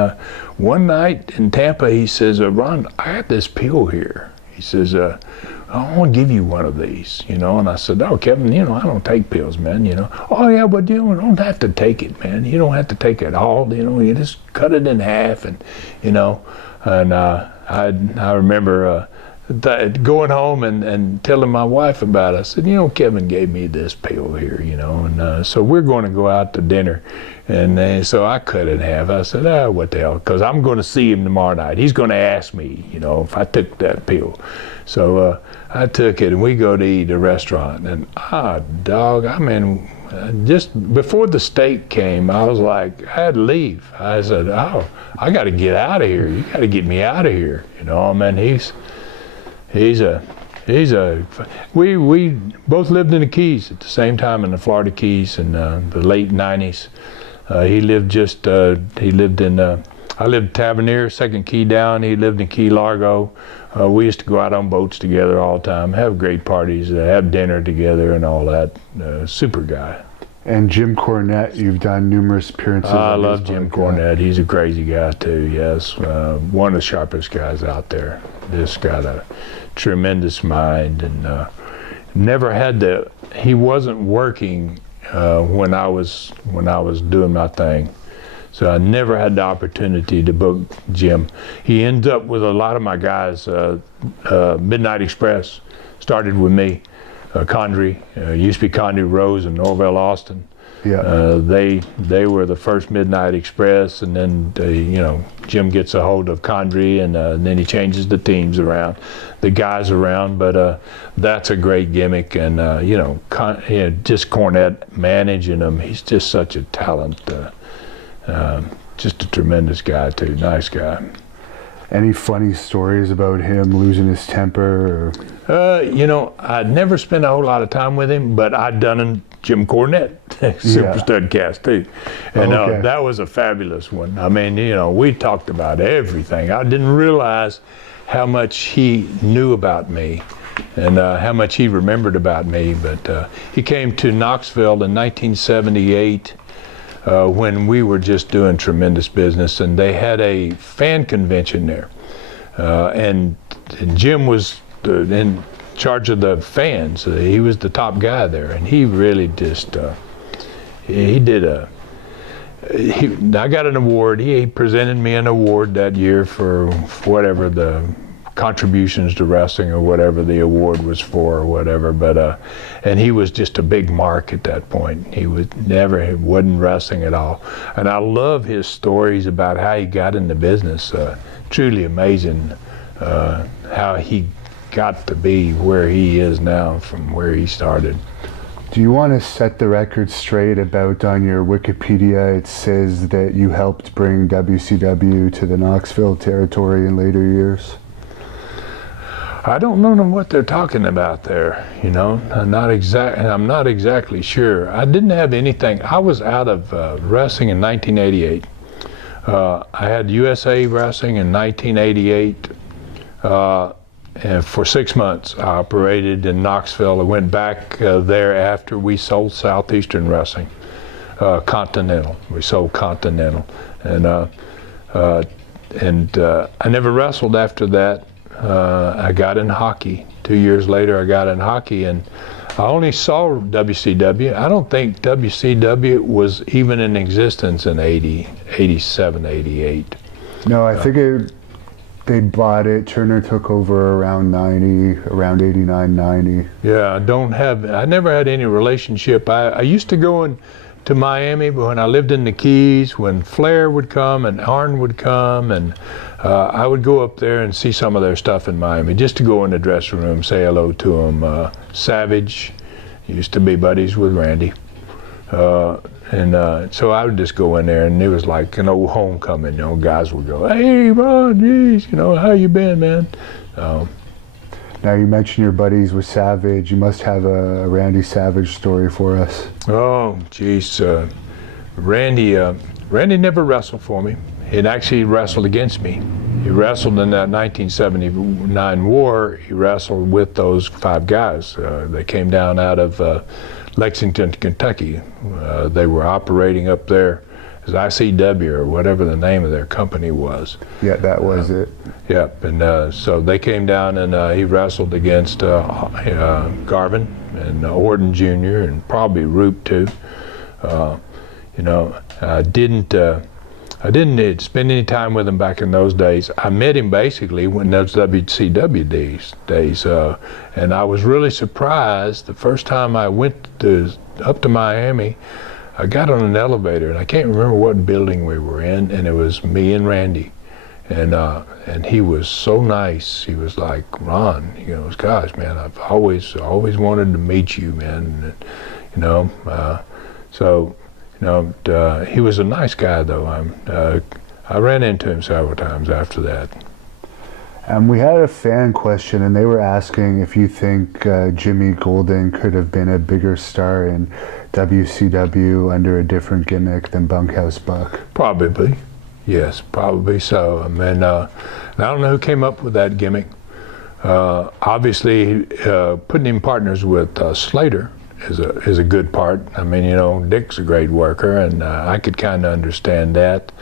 one night in Tampa, he says, Ron, I got this pill here. He says, I want to give you one of these, and I said, oh, Kevin, I don't take pills, man, Oh, yeah, but you don't have to take it, man. You don't have to take it all, you just cut it in half, and, and I remember going home and telling my wife about it. I said, Kevin gave me this pill here, and so we're going to go out to dinner. And so I cut it in half. I said, what the hell, because I'm going to see him tomorrow night. He's going to ask me, if I took that pill. So I took it, and we go to eat at a restaurant. And, just before the steak came, I was like, I had to leave. I said, I got to get out of here. You got to get me out of here. We both lived in the Keys at the same time, in the Florida Keys in the late 90s. He lived in, I lived Tavernier, second key down. He lived in Key Largo. We used to go out on boats together all the time, have great parties, have dinner together and all that. Super guy. And Jim Cornette, you've done numerous appearances. I love Jim Cornette. He's a crazy guy too, yes. One of the sharpest guys out there. Just got a tremendous mind, and never had the. He wasn't working when I was doing my thing, so I never had the opportunity to book Jim. He ends up with a lot of my guys. Midnight Express started with me. Condrey, used to be Condrey, Rhodes, and Norvell Austin. Yeah. They were the first Midnight Express, and then Jim gets a hold of Condrey, and then he changes the teams around, the guys around. But that's a great gimmick, and just Cornette managing him. He's just such a talent, just a tremendous guy too. Nice guy. Any funny stories about him losing his temper? I'd never spent a whole lot of time with him, but I'd done Jim Cornette, Super Studcast too. And that was a fabulous one. I mean, we talked about everything. I didn't realize how much he knew about me and how much he remembered about me. But he came to Knoxville in 1978 when we were just doing tremendous business, and they had a fan convention there. And Jim was in charge of the fans. He was the top guy there, and he really just I got an award. He presented me an award that year for whatever the contributions to wrestling or whatever the award was for or whatever. But and he was just a big mark at that point. He wasn't wrestling at all. And I love his stories about how he got in the business. Truly amazing how he got to be where he is now from where he started. Do you want to set the record straight about, on your Wikipedia, it says that you helped bring WCW to the Knoxville territory in later years? I don't know what they're talking about there, I'm not exactly sure. I didn't have anything. I was out of wrestling in 1988. I had USA Wrestling in 1988. And for 6 months, I operated in Knoxville. I went back there after we sold Southeastern Wrestling, Continental. We sold Continental, and I never wrestled after that. I got in hockey. 2 years later, I got in hockey, and I only saw WCW. I don't think WCW was even in existence in 87, 88. No, I think they bought it. Turner took over around 89, 90. Yeah, I never had any relationship. I used to go to Miami, but when I lived in the Keys, when Flair would come and Arn would come, and I would go up there and see some of their stuff in Miami, just to go in the dressing room, say hello to them. Savage used to be buddies with Randy. So I would just go in there, and it was like an old homecoming. Guys would go, "Hey, Ron, geez, how you been, man?" Now you mentioned your buddies with Savage. You must have a Randy Savage story for us. Oh, geez, Randy never wrestled for me. He'd actually wrestled against me. He wrestled in that 1979 war. He wrestled with those 5 guys. They came down out of Lexington, Kentucky. They were operating up there as ICW or whatever the name of their company was. Yeah, that was it. Yep, and so they came down, and he wrestled against Garvin and Orton Jr. and probably Roop too. I didn't spend any time with him back in those days. I met him basically when those WCW days, and I was really surprised the first time I went up to Miami. I got on an elevator, and I can't remember what building we were in, and it was me and Randy, and he was so nice. He was like, "Ron, gosh, man, I've always wanted to meet you, man," he was a nice guy, though. I ran into him several times after that. We had a fan question, and they were asking if you think Jimmy Golden could have been a bigger star in WCW under a different gimmick than Bunkhouse Buck. Probably, yes, probably so. I mean, I don't know who came up with that gimmick. Obviously, putting him partners with Slater is a good part. I mean, Dick's a great worker, and I could kind of understand that.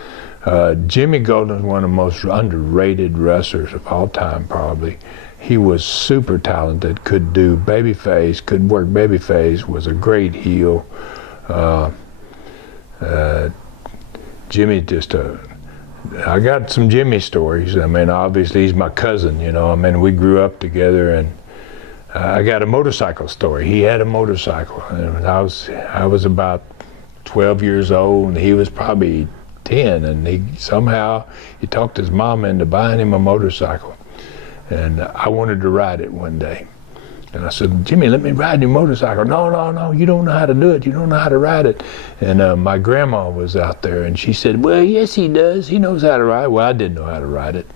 Jimmy Golden is one of the most underrated wrestlers of all time, probably. he was super talented, could do babyface, could work babyface, was a great heel. Jimmy I got some Jimmy stories. I mean, obviously he's my cousin, you know. I mean, we grew up together, and I got a motorcycle story. He had a motorcycle, and I was about 12 years old, and he was probably 10, and he talked his mom into buying him a motorcycle, and I wanted to ride it one day. And I said, Jimmy, let me ride your motorcycle. No, you don't know how to do it. You don't know how to ride it. And my grandma was out there, and she said, well, yes, he does. He knows how to ride. Well, I didn't know how to ride it.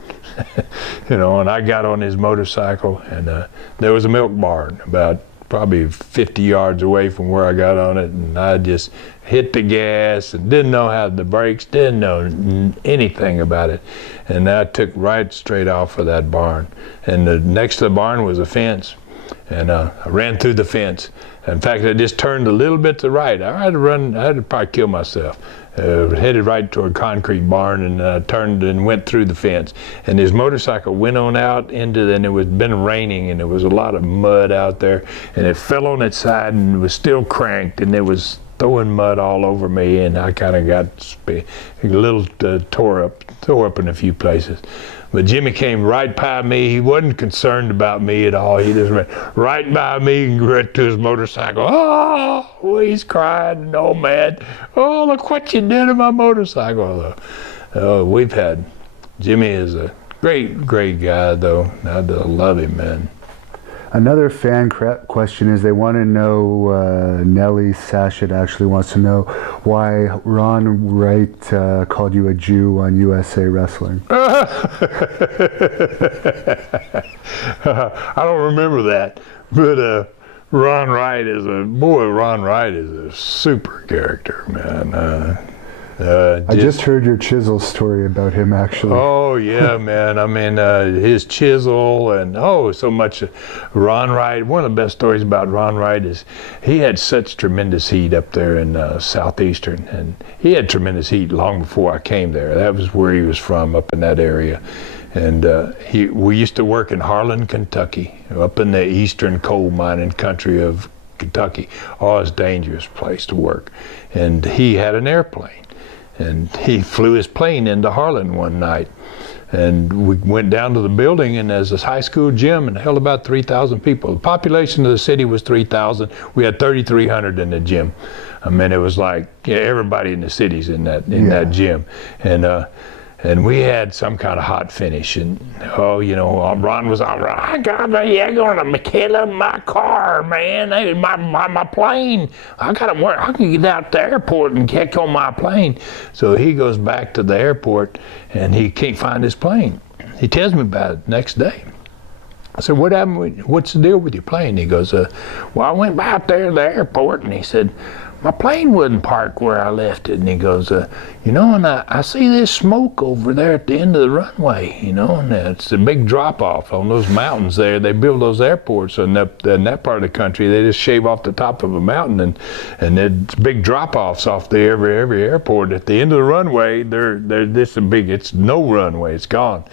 You know, and I got on his motorcycle, and there was a milk barn about probably 50 yards away from where I got on it, and I just hit the gas and didn't know how the brakes, didn't know anything about it. And I took right straight off of that barn. And next to the barn was a fence. And I ran through the fence. In fact, I just turned a little bit to the right. I had to probably kill myself. Headed right toward concrete barn, and turned and went through the fence. And his motorcycle went on out and it was been raining, and there was a lot of mud out there, and it fell on its side and was still cranked, and it was throwing mud all over me, and I kind of got a little tore up in a few places. But Jimmy came right by me. He wasn't concerned about me at all. He just ran right by me and right to his motorcycle. Oh, he's crying and all mad. Oh, look what you did to my motorcycle. Jimmy is a great, great guy, though. I love him, man. Another fan question is they want to know, Nellie Sashett actually wants to know why Ron Wright called you a Jew on USA Wrestling. I don't remember that, but Ron Wright is a super character, man. I just heard your chisel story about him, actually. Oh, yeah, man. I mean, his chisel and, so much. Ron Wright, one of the best stories about Ron Wright is he had such tremendous heat up there in Southeastern. And he had tremendous heat long before I came there. That was where he was from, up in that area. And we used to work in Harlan, Kentucky, up in the eastern coal mining country of Kentucky. Oh, it's a dangerous place to work. And he had an airplane. And he flew his plane into Harlan one night. And we went down to the building, and there's this high school gym, and held about 3,000 people. The population of the city was 3,000. We had 3,300 in the gym. I mean, it was like everybody in the city's in that gym. And we had some kind of hot finish, and Ron was all right. You're gonna kill my car, man. My plane. I can get out to the airport and catch on my plane. So he goes back to the airport, and he can't find his plane. He tells me about it next day. I said, what happened? What's the deal with your plane? He goes, well, I went back there to the airport, and he said, my plane wouldn't park where I left it. And he goes, and I see this smoke over there at the end of the runway, and it's a big drop off on those mountains there. They build those airports in that part of the country. They just shave off the top of a mountain, and there's big drop offs off there every airport. At the end of the runway, it's no runway, it's gone.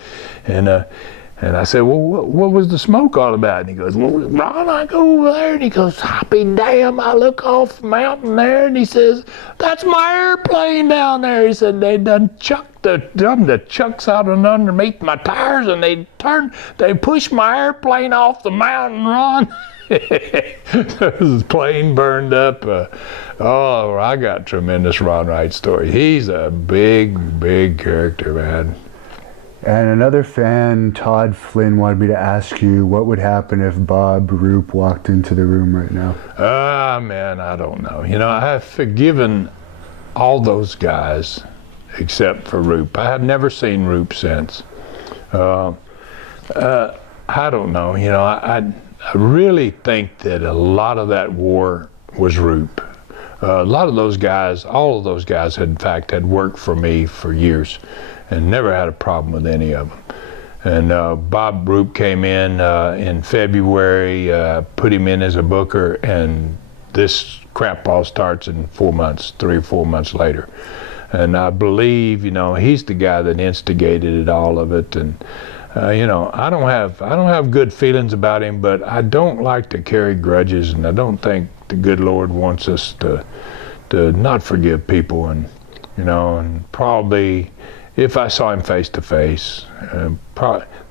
And I said, well, what was the smoke all about? And he goes, well, Ron, I go over there, and he goes, I'll be damn, I look off the mountain there, and he says, that's my airplane down there. He said, they done chucked the chucks out and underneath my tires, and they pushed my airplane off the mountain, Ron. His plane burned up. I got a tremendous Ron Wright story. He's a big, big character, man. And another fan, Todd Flynn, wanted me to ask you what would happen if Bob Roop walked into the room right now. Man, I don't know. I have forgiven all those guys except for Roop. I have never seen Roop since. I don't know. I really think that a lot of that war was Roop. A lot of those guys, all of those guys, in fact, had worked for me for years and never had a problem with any of them. And Bob Roop came in February, put him in as a booker, and this crap all starts in 4 months, 3 or 4 months later. And I believe, he's the guy that instigated all of it. And You know, I don't have good feelings about him, but I don't like to carry grudges, and I don't think the good Lord wants us to not forgive people. And you know, and probably if I saw him face to face,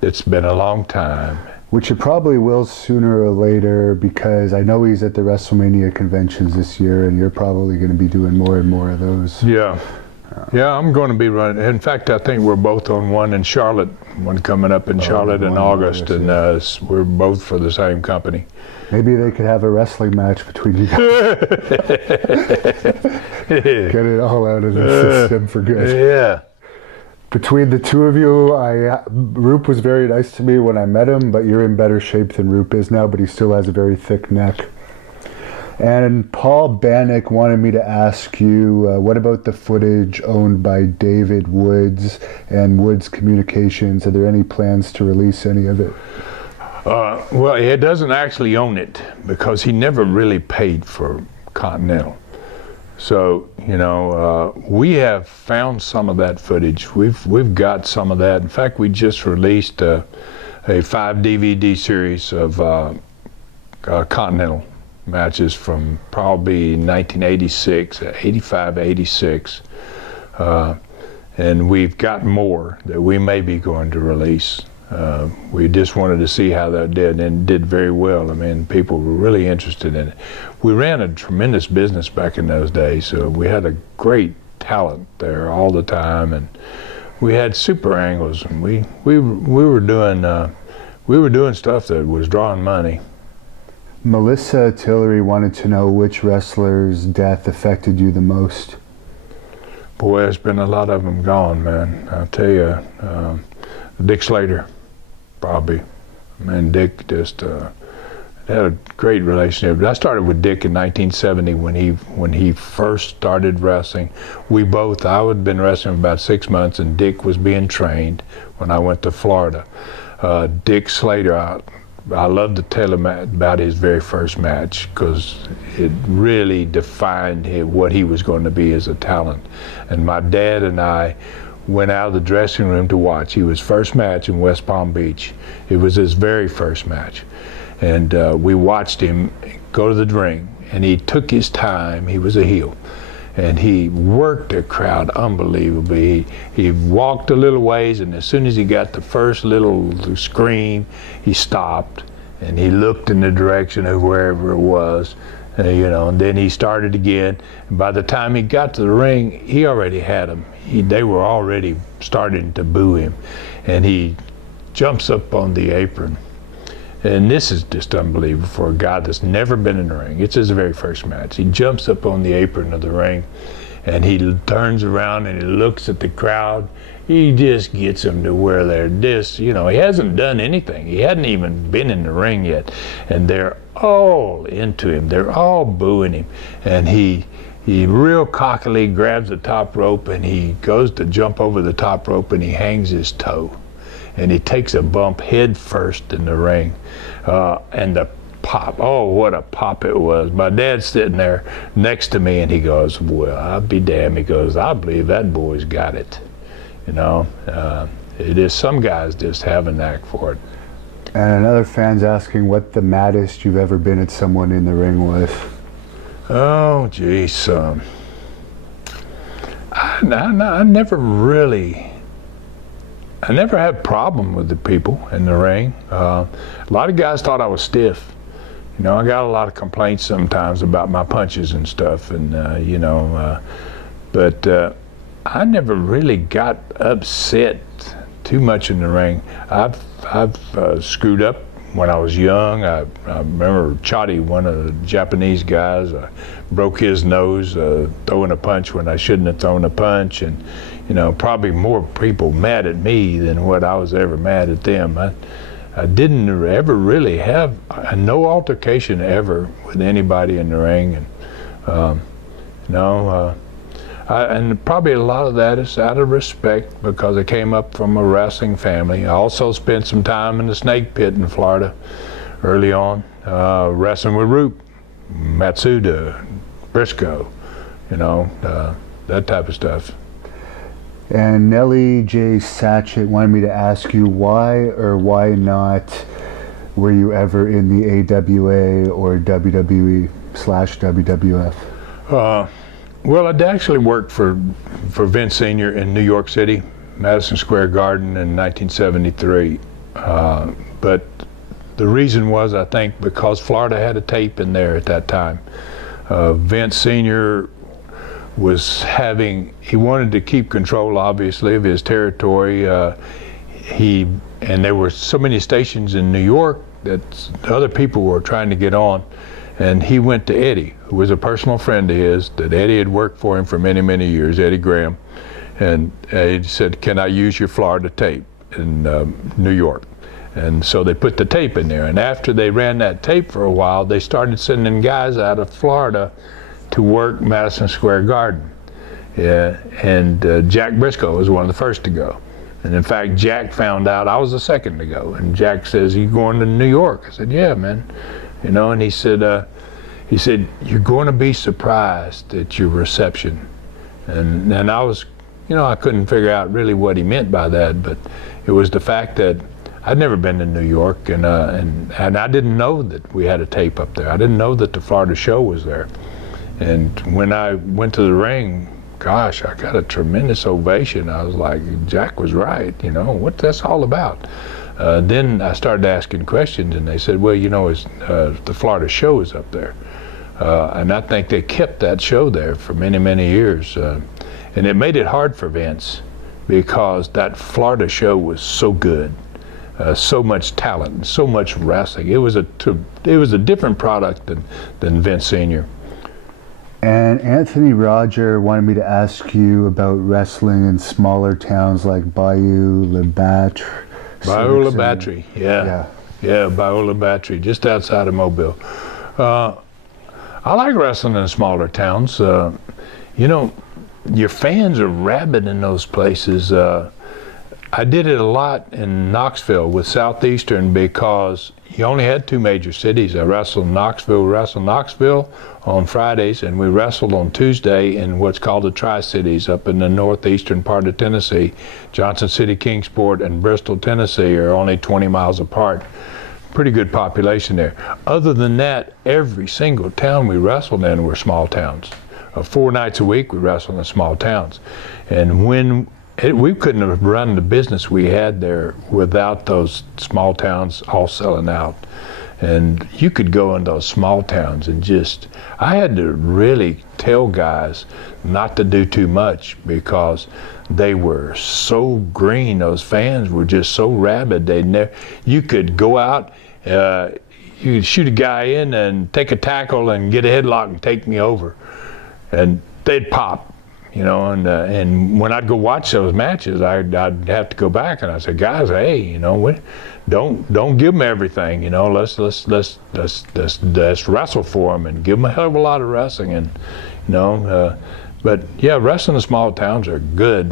it's been a long time. Which it probably will sooner or later, because I know he's at the WrestleMania conventions this year, and you're probably going to be doing more and more of those. Yeah. Yeah, I'm going to be running. In fact, I think we're both on one in Charlotte, one coming up in Charlotte in August, and we're both for the same company. Maybe they could have a wrestling match between you guys. Get it all out of the system for good. Yeah. Between the two of you, Roop was very nice to me when I met him, but you're in better shape than Roop is now, but he still has a very thick neck. And Paul Bannock wanted me to ask you, what about the footage owned by David Woods and Woods Communications? Are there any plans to release any of it? Well, he doesn't actually own it because he never really paid for Continental. So, you know, we have found some of that footage. We've got some of that. In fact, we just released a 5 DVD series of Continental matches from probably 1986, 85, 86. And we've got more that we may be going to release. We just wanted to see how that did, and it did very well. I mean, people were really interested in it. We ran a tremendous business back in those days, so we had a great talent there all the time, and we had super angles, and we were doing stuff that was drawing money. Melissa Tillery wanted to know which wrestler's death affected you the most. Boy, there's been a lot of them gone, man. I'll tell you, Dick Slater, probably. Man, Dick just had a great relationship. I started with Dick in 1970 when he first started wrestling. I had been wrestling for about 6 months, and Dick was being trained when I went to Florida. Dick Slater, I love to tell him about his very first match because it really defined what he was going to be as a talent. And my dad and I went out of the dressing room to watch. He was first match in West Palm Beach. It was his very first match. And we watched him go to the ring, and he took his time. He was a heel. And he worked the crowd unbelievably. He walked a little ways, and as soon as he got the first little scream, he stopped, and he looked in the direction of wherever it was, you know, and then he started again. And by the time he got to the ring, he already had them. They were already starting to boo him. And he jumps up on the apron. And this is just unbelievable for a guy that's never been in the ring. It's his very first match. He jumps up on the apron of the ring, and he turns around and he looks at the crowd. He just gets them to where they're just, you know, he hasn't done anything. He hadn't even been in the ring yet. And they're all into him. They're all booing him. And he real cockily grabs the top rope, and he goes to jump over the top rope, and he hangs his toe. And he takes a bump head first in the ring. And the pop, oh, what a pop it was. My dad's sitting there next to me, and he goes, well, I'll be damned. He goes, I believe that boy's got it. You know, it is, some guys just have a knack for it. And another fan's asking what the maddest you've ever been at someone in the ring was. Oh, geez. I never had a problem with the people in the ring. A lot of guys thought I was stiff. You know, I got a lot of complaints sometimes about my punches and stuff, and you know, but I never really got upset too much in the ring. I've screwed up when I was young. I remember Chotty, one of the Japanese guys, broke his nose throwing a punch when I shouldn't have thrown a punch, and you know, probably more people mad at me than what I was ever mad at them. I didn't ever really have no altercation ever with anybody in the ring, and and probably a lot of that is out of respect because I came up from a wrestling family. I also spent some time in the snake pit in Florida early on, wrestling with Roop, Matsuda, Briscoe, you know, that type of stuff. And Nellie J. Satchett wanted me to ask you why or why not were you ever in the AWA or WWE/WWF? Well, I'd actually worked for Vince Sr. in New York City, Madison Square Garden in 1973. But the reason was, I think, because Florida had a tape in there at that time. Vince Sr. he wanted to keep control, obviously, of his territory. And there were so many stations in New York that other people were trying to get on. And he went to Eddie, who was a personal friend of his, that Eddie had worked for him for many, many years, Eddie Graham. And he said, "Can I use your Florida tape in New York?" And so they put the tape in there. And after they ran that tape for a while, they started sending guys out of Florida to work Madison Square Garden. Yeah, and Jack Briscoe was one of the first to go. And in fact, Jack found out I was the second to go. And Jack says, "You going to New York?" I said, "Yeah, man." You know, and he said, "You're going to be surprised at your reception." And I was, I couldn't figure out really what he meant by that, but it was the fact that I'd never been to New York, and I didn't know that we had a tape up there. I didn't know that the Florida show was there. And when I went to the ring, gosh, I got a tremendous ovation. I was like, Jack was right, what's that's all about? Then I started asking questions, and they said, well, the Florida show is up there. And I think they kept that show there for many, many years. And it made it hard for Vince because that Florida show was so good, so much talent, so much wrestling. It was a different product than Vince Sr. And Anthony Roger wanted me to ask you about wrestling in smaller towns like Bayou La Batre. Bayou La Batre, yeah, Bayou La Batre, just outside of Mobile. I like wrestling in smaller towns. Your fans are rabid in those places. I did it a lot in Knoxville with Southeastern because you only had two major cities. I wrestled in Knoxville on Fridays, and we wrestled on Tuesday in what's called the Tri-Cities up in the northeastern part of Tennessee. Johnson City, Kingsport, and Bristol, Tennessee are only 20 miles apart. Pretty good population there. Other than that, every single town we wrestled in were small towns. 4 nights a week we wrestled in small towns. And we couldn't have run the business we had there without those small towns all selling out. And you could go in those small towns and I had to really tell guys not to do too much because they were so green. Those fans were just so rabid. You could go out, you could shoot a guy in and take a tackle and get a headlock and take me over. And they'd pop. And when I'd go watch those matches, I'd have to go back and I'd say, guys, hey, don't give them everything. Let's wrestle for them and give them a hell of a lot of wrestling. And but yeah, wrestling in small towns are good.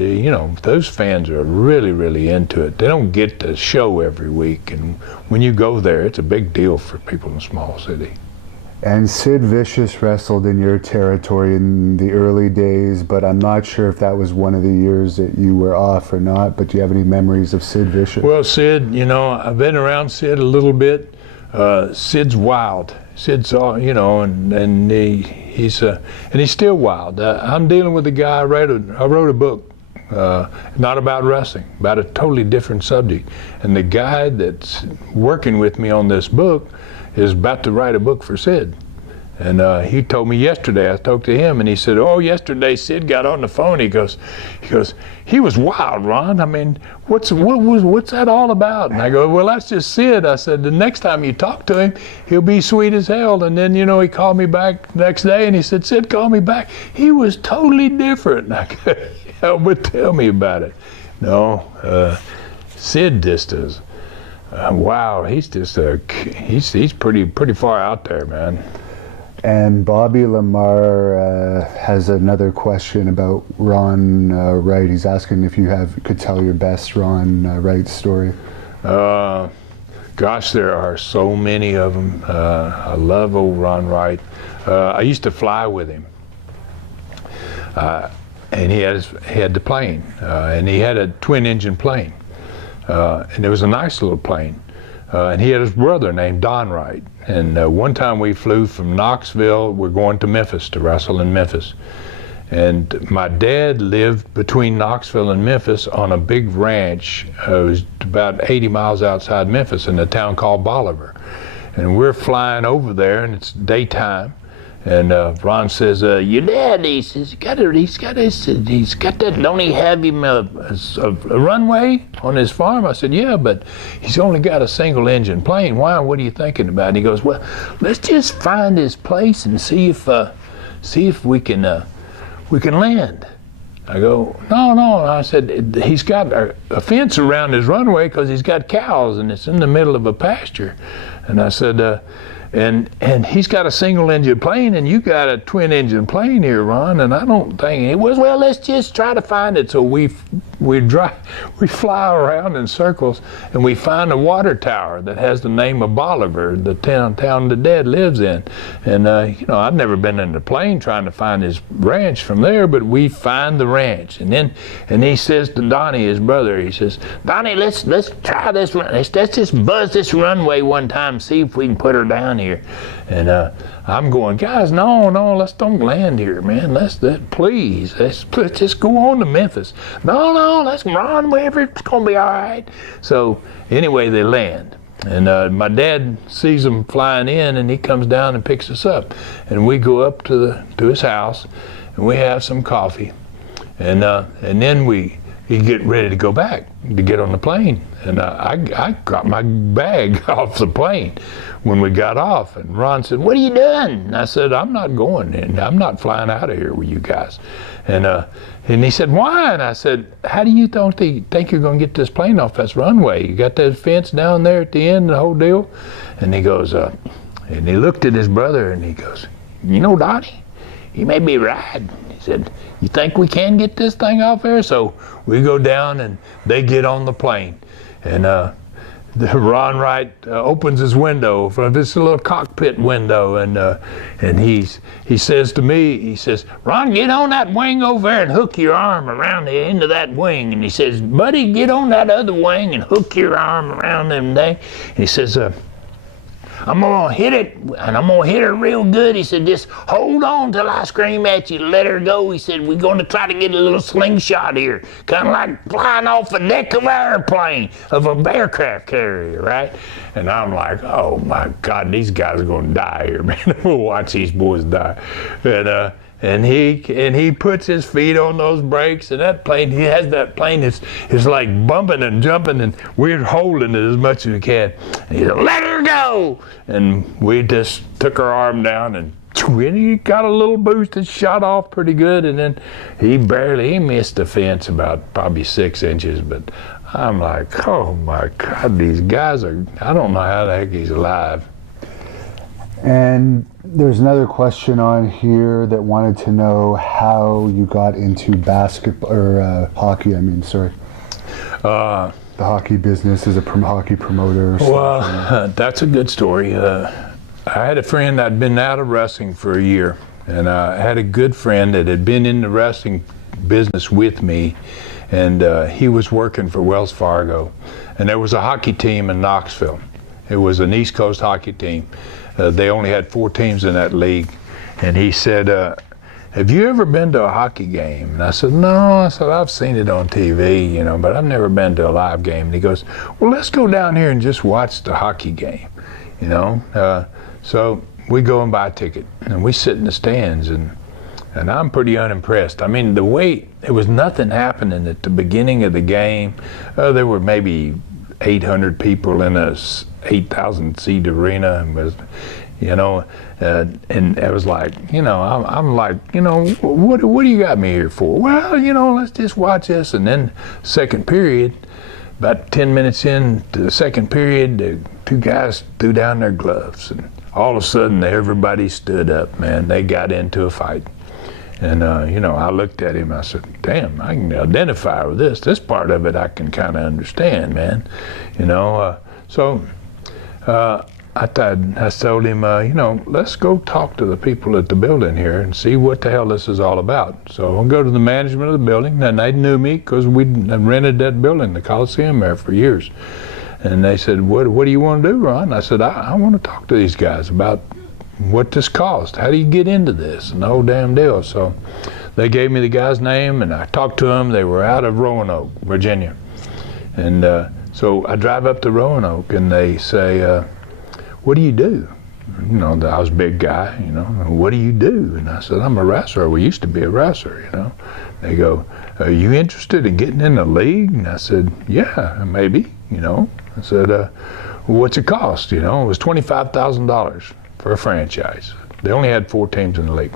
Those fans are really, really into it. They don't get the show every week, and when you go there, it's a big deal for people in a small city. And Sid Vicious wrestled in your territory in the early days, but I'm not sure if that was one of the years that you were off or not, but do you have any memories of Sid Vicious? Well, Sid, I've been around Sid a little bit. Sid's wild. Sid's all, and he's still wild. I'm dealing with a guy, I wrote a book, not about wrestling, about a totally different subject. And the guy that's working with me on this book is about to write a book for Sid. And he told me yesterday, I talked to him, and he said, oh, yesterday Sid got on the phone. He goes, he was wild, Ron. I mean, what's that all about? And I go, well, that's just Sid. I said, the next time you talk to him, he'll be sweet as hell. And then, he called me back the next day, and he said, Sid called me back. He was totally different. And I go, yeah, but tell me about it. No, Sid just is. Wow, he's just he's pretty far out there, man. And Bobby Lamar has another question about Ron Wright. He's asking if you could tell your best Ron Wright story. Gosh, there are so many of them. I love old Ron Wright. I used to fly with him. and he had the plane, and he had a twin-engine plane, and it was a nice little plane. And he had his brother named Don Wright. And one time we flew from Knoxville, we're going to Memphis to wrestle in Memphis. And my dad lived between Knoxville and Memphis on a big ranch. It was about 80 miles outside Memphis in a town called Bolivar. And we're flying over there, and it's daytime. And Ron says, "Your dad," he says, he's got that. Don't he have him a runway on his farm?" I said, "Yeah, but he's only got a single engine plane. Why? What are you thinking about?" And he goes, "Well, let's just find his place and see if we can land." I go, No. I said, "He's got a fence around his runway because he's got cows and it's in the middle of a pasture." And I said, and he's got a single engine plane and you got a twin engine plane here, Ron, and I don't think it was. Well, let's just try to find it. So we fly around in circles and we find a water tower that has the name of Bolivar, the town the dad lives in. And I'd never been in the plane trying to find his ranch from there, but we find the ranch. And he says to Donnie, his brother, he says, "Donnie, let's try this. Let's just buzz this runway one time, see if we can put her down here." And I'm going, "Guys, no, let's don't land here, man. Let's just go on to Memphis." No, let's run wherever, it's gonna be all right. So anyway, they land. And my dad sees them flying in, and he comes down and picks us up. And we go up to his house, and we have some coffee. And then he get ready to go back to get on the plane. And I got my bag off the plane when we got off. And Ron said, "What are you doing?" And I said, "I'm not going in. I'm not flying out of here with you guys." And he said, "Why?" And I said, "How do you think you're going to get this plane off this runway? You got that fence down there at the end, the whole deal?" And he goes, and he looked at his brother and he goes, "Donnie, you may be right." He said, "You think we can get this thing off there?" So we go down and they get on the plane. And Ron Wright opens his window from this little cockpit window, and he says to me, he says, "Ron, get on that wing over there and hook your arm around the end of that wing." And he says, "Buddy, get on that other wing and hook your arm around them there." And he says, "I'm gonna hit it, and I'm gonna hit her real good." He said, "Just hold on till I scream at you, let her go." He said, "We're gonna try to get a little slingshot here, kind of like flying off the deck of an airplane, of a aircraft carrier, right?" And I'm like, "Oh my God, these guys are gonna die here, man. We'll watch these boys die." And he puts his feet on those brakes, and that plane is like bumping and jumping, and we're holding it as much as we can. And he said, "Let her go!" And we just took our arm down, and he got a little boost and shot off pretty good. And then he missed the fence about probably 6 inches, but I'm like, "Oh my God, these guys I don't know how the heck he's alive." And there's another question on here that wanted to know how you got into basketball, or hockey, sorry. The hockey business as a hockey promoter. Well, that's a good story. I had a friend I'd been out of wrestling for a year, and I had a good friend that had been in the wrestling business with me, and he was working for Wells Fargo. And there was a hockey team in Knoxville. It was an East Coast hockey team. They only had 4 teams in that league. And he said, "Have you ever been to a hockey game?" And I said, "No." I said, "I've seen it on TV, but I've never been to a live game." And he goes, "Well, let's go down here and just watch the hockey game, So we go and buy a ticket, and we sit in the stands, and I'm pretty unimpressed. The way, it was nothing happening at the beginning of the game. There were maybe 800 people in a 8,000 seat arena, and it was like, I'm like, what do you got me here for? Well, let's just watch this. And then second period, about 10 minutes into the second period, the 2 guys threw down their gloves, and all of a sudden everybody stood up, man. They got into a fight. And, I looked at him, I said, "Damn, I can identify with this. This part of it I can kind of understand, man." So I told him, let's go talk to the people at the building here and see what the hell this is all about. So I'll go to the management of the building, and they knew me because we'd rented that building, the Coliseum, there for years. And they said, what do you want to do, Ron? I said, I want to talk to these guys about what this cost. How do you get into this? And the whole damn deal. So they gave me the guy's name, and I talked to them. They were out of Roanoke, Virginia. And so I drive up to Roanoke, and they say, what do you do? I was a big guy, what do you do? And I said, I'm a wrestler. We used to be a wrestler, They go, are you interested in getting in the league? And I said, yeah, maybe, I said, what's it cost? It was $25,000 for a franchise. They only had 4 teams in the league.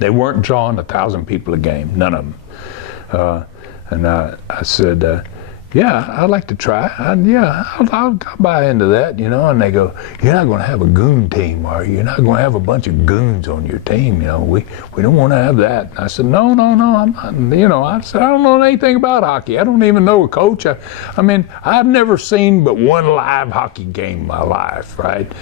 They weren't drawing 1,000 people a game, none of them. And I said, yeah, I'd like to try. I'll buy into that, And they go, you're not going to have a goon team, are you? You're not going to have a bunch of goons on your team, We don't want to have that. And I said, no, I'm not. I said, I don't know anything about hockey. I don't even know a coach. I've never seen but one live hockey game in my life, right?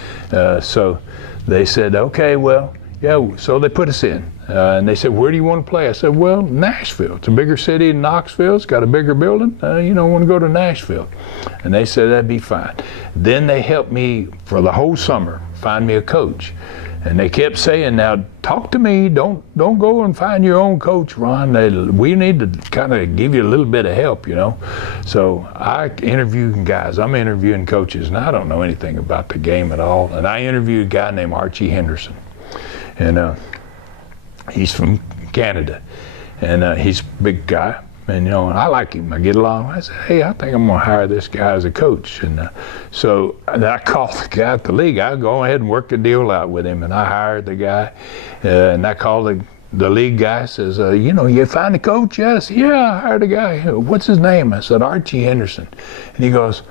So they said, okay, well, yeah. So they put us in. And they said, where do you want to play? I said, well, Nashville. It's a bigger city than Knoxville. It's got a bigger building. Want to go to Nashville. And they said, that'd be fine. Then they helped me for the whole summer find me a coach. And they kept saying, now, talk to me. Don't go and find your own coach, Ron. We need to kind of give you a little bit of help, So I interviewed guys. I'm interviewing coaches, and I don't know anything about the game at all. And I interviewed a guy named Archie Henderson. And he's from Canada, and he's a big guy, and I like him. I get along. I said, hey, I think I'm gonna hire this guy as a coach. And so I called the guy at the league. I go ahead and work the deal out with him, and I hired the guy. And I called the league guy. Says, you find a coach? Yes. Yeah, I hired a guy. What's his name? I said, Archie Henderson. And he goes,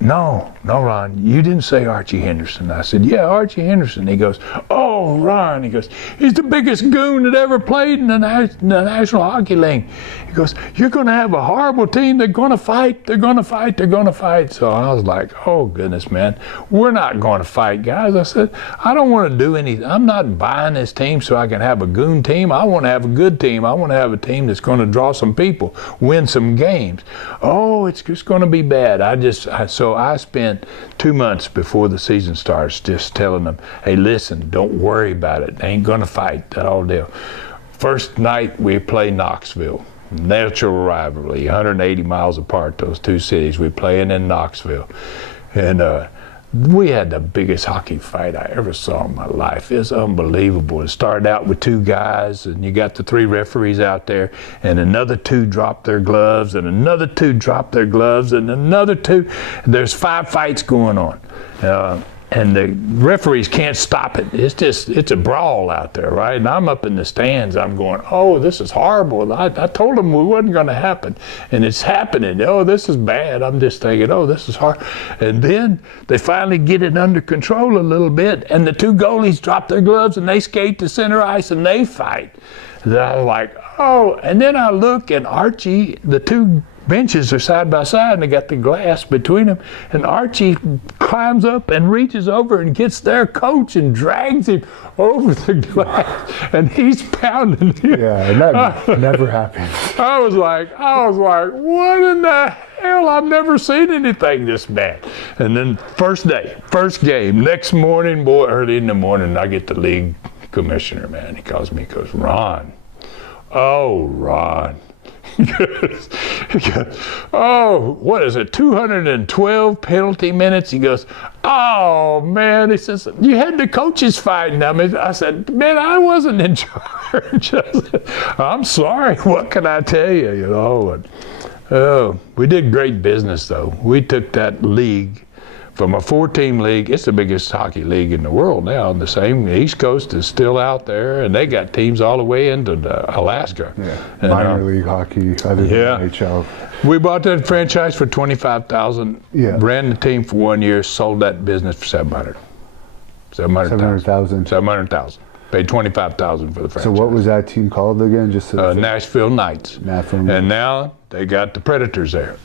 no, Ron, you didn't say Archie Henderson. I said, yeah, Archie Henderson. He goes, oh, Ron, he goes, he's the biggest goon that ever played in the National Hockey League. He goes, you're going to have a horrible team. They're going to fight. They're going to fight. They're going to fight. So I was like, oh, goodness, man, we're not going to fight, guys. I said, I don't want to do anything. I'm not buying this team so I can have a goon team. I want to have a good team. I want to have a team that's going to draw some people, win some games. Oh, it's just going to be bad. So I spent 2 months before the season starts just telling them, hey, listen, don't worry about it. They ain't going to fight, that whole deal. First night we play Knoxville. Natural rivalry, 180 miles apart, those two cities. We're playing in Knoxville. And we had the biggest hockey fight I ever saw in my life. It's unbelievable. It started out with 2 guys, and you got the 3 referees out there, and another 2 dropped their gloves, and another 2 dropped their gloves, and another 2. There's 5 fights going on. And the referees can't stop it. It's a brawl out there, right? And I'm up in the stands. I'm going, oh, this is horrible. I told them it wasn't going to happen, and it's happening. Oh, this is bad. I'm just thinking, oh, this is hard. And then they finally get it under control a little bit, and the 2 goalies drop their gloves, and they skate to center ice, and they fight. And I was like, oh. And then I look, and Archie, the 2 benches are side by side, and they got the glass between them, and Archie climbs up and reaches over and gets their coach and drags him over the glass, and he's pounding him. Yeah, and that never happens. I was like, what in the hell? I've never seen anything this bad. And then first game, next morning, boy, early in the morning, I get the league commissioner, man. He calls me, he goes, Ron. Oh, Ron. He goes, oh, what is it, 212 penalty minutes? He goes, oh, man. He says, you had the coaches fighting. I said, man, I wasn't in charge. I said, I'm sorry. What can I tell you, And, we did great business, though. We took that league from a 4-team league. It's the biggest hockey league in the world now. The same East Coast is still out there, and they got teams all the way into Alaska. Yeah, minor league hockey, other than NHL. We bought that franchise for $25,000. Yeah. Ran the team for 1 year, sold that business for $700,000. $700,000. Paid $25,000 for the franchise. So what was that team called again? Just Nashville Knights. Nashville. And now they got the Predators there.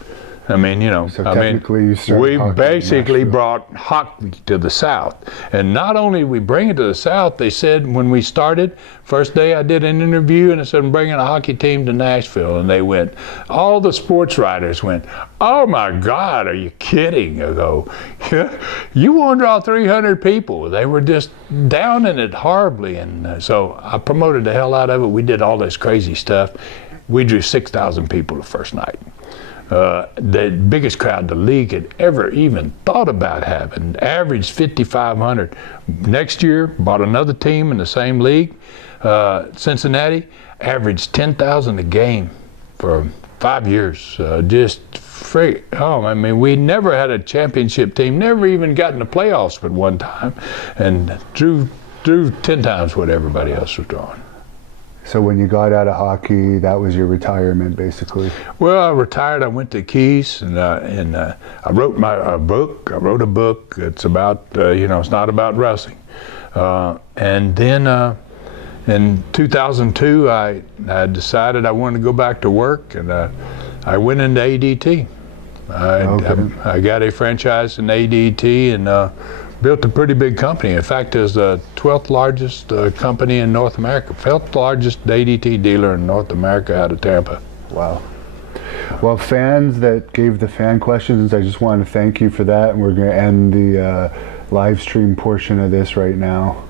I mean, you know, So technically you started we hockey in basically Nashville. brought hockey to the South. And not only we bring it to the South, they said when we started, first day I did an interview and I said, I'm bringing a hockey team to Nashville. And they went, all the sports writers went, oh my God, are you kidding? I go, yeah, you won't draw 300 people. They were just down in it horribly. And so I promoted the hell out of it. We did all this crazy stuff. We drew 6,000 people the first night. The biggest crowd the league had ever even thought about having, averaged 5,500. Next year, bought another team in the same league, Cincinnati, averaged 10,000 a game for 5 years. Just free. Oh, I mean, we never had a championship team, never even got in the playoffs but one time, and drew 10 times what everybody else was drawing. So when you got out of hockey, that was your retirement, basically. Well, I retired. I went to Keys, and I wrote a book. I wrote a book. It's about it's not about wrestling. And then in 2002, I decided I wanted to go back to work, and I went into ADT. I got a franchise in ADT and built a pretty big company. In fact, it's the 12th largest company in North America, 12th largest ADT dealer in North America out of Tampa. Wow. Well, fans that gave the fan questions, I just want to thank you for that. And we're going to end the live stream portion of this right now.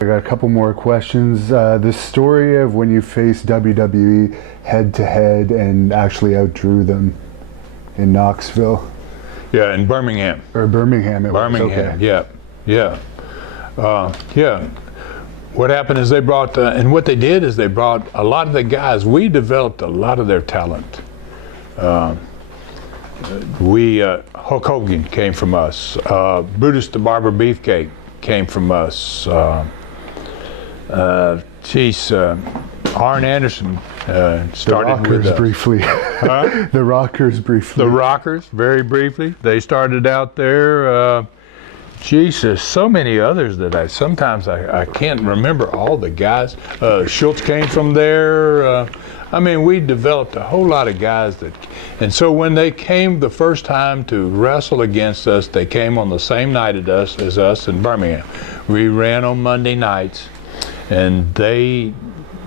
I got a couple more questions. The story of when you faced WWE head-to-head and actually outdrew them in Knoxville. Yeah, in Birmingham. Or Birmingham. Birmingham, okay. Yeah. What happened is they brought, and what they did is they brought a lot of the guys, we developed a lot of their talent. Hulk Hogan came from us. Brutus the Barber Beefcake came from us. Arn Anderson started with us. Briefly. Huh? The Rockers briefly. The Rockers, very briefly. They started out there. Jesus, so many others that I can't remember all the guys. Schultz came from there. I mean, we developed a whole lot of guys and so when they came the first time to wrestle against us, they came on the same night as us in Birmingham. We ran on Monday nights, and they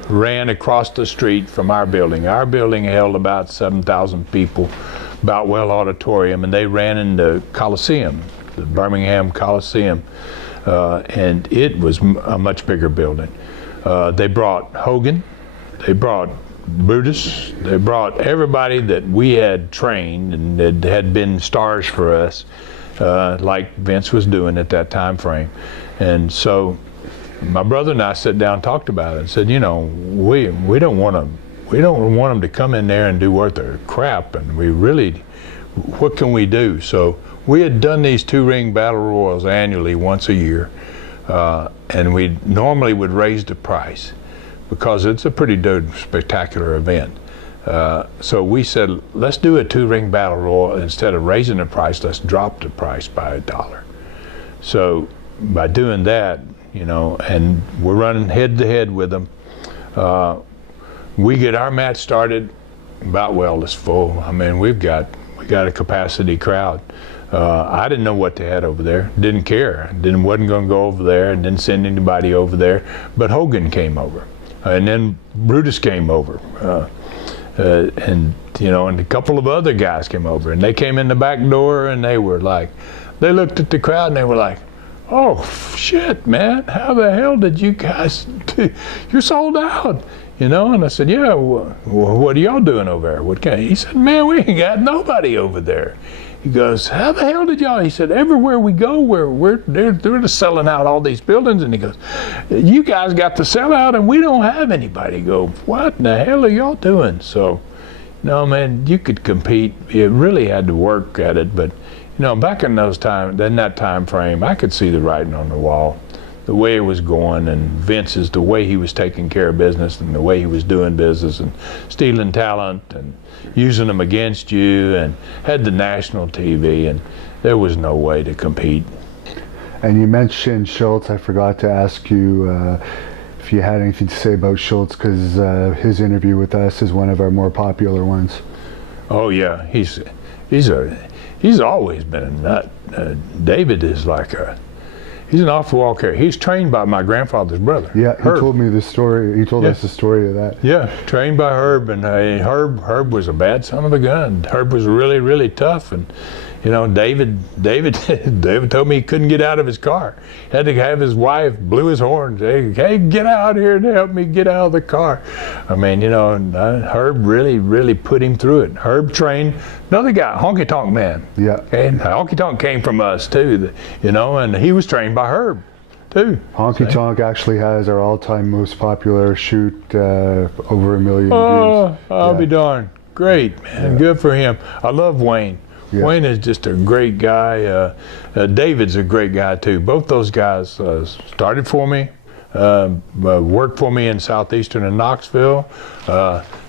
ran across the street from our building. Our building held about 7,000 people, about Well Auditorium, and they ran in the Coliseum, the Birmingham Coliseum, and it was a much bigger building. They brought Hogan, they brought Brutus, they brought everybody that we had trained and that had been stars for us, like Vince was doing at that time frame. And so my brother and I sat down and talked about it and said, we don't want them to come in there and do worth their crap, and what can we do? So we had done these 2-ring battle royals annually once a year, and we normally would raise the price because it's a pretty spectacular event. So we said, let's do a 2-ring battle royal. Instead of raising the price, let's drop the price by $1. So by doing that, and we're running head to head with them, we get our match started about it's full. I mean, we got a capacity crowd. I didn't know what they had over there. Didn't care. Wasn't going to go over there. Didn't send anybody over there. But Hogan came over, and then Brutus came over, and a couple of other guys came over, and they came in the back door, and they looked at the crowd, and they were like, "Oh shit, man! How the hell did you guys do? You're sold out." And I said, "Yeah. What are y'all doing over there?" He said, "Man, we ain't got nobody over there." He goes, "How the hell did y'all?" He said, "Everywhere we go, they're selling out all these buildings." And he goes, "You guys got to sell out, and we don't have anybody." Go, "What in the hell are y'all doing?" So, man, you could compete. You really had to work at it, but back in that time frame, I could see the writing on the wall, the way it was going, and Vince's, the way he was taking care of business and the way he was doing business and stealing talent and using them against you, and had the national TV, and there was no way to compete. And you mentioned Schultz. I forgot to ask you if you had anything to say about Schultz, because his interview with us is one of our more popular ones. Oh yeah, he's always been a nut. David is he's an off-the-wall character. He's trained by my grandfather's brother. Yeah, he Herb. told me the story. He told us the story of that. Yeah, trained by Herb, and Herb was a bad son of a gun. Herb was really, really tough, and you know, David told me he couldn't get out of his car. Had to have his wife blew his horn, say, "Hey, get out here and help me get out of the car." I mean, you know, and, Herb really, really put him through it. Herb trained another guy, Honky Tonk Man. Yeah. And Honky Tonk came from us too, you know, and he was trained by Herb too. Honky Tonk actually has our all-time most popular shoot, over 1 million views. I'll be darned. Great, man. Yeah. Good for him. I love Wayne. Yeah. Wayne is just a great guy. David's a great guy too. Both those guys started for me, worked for me in Southeastern and Knoxville.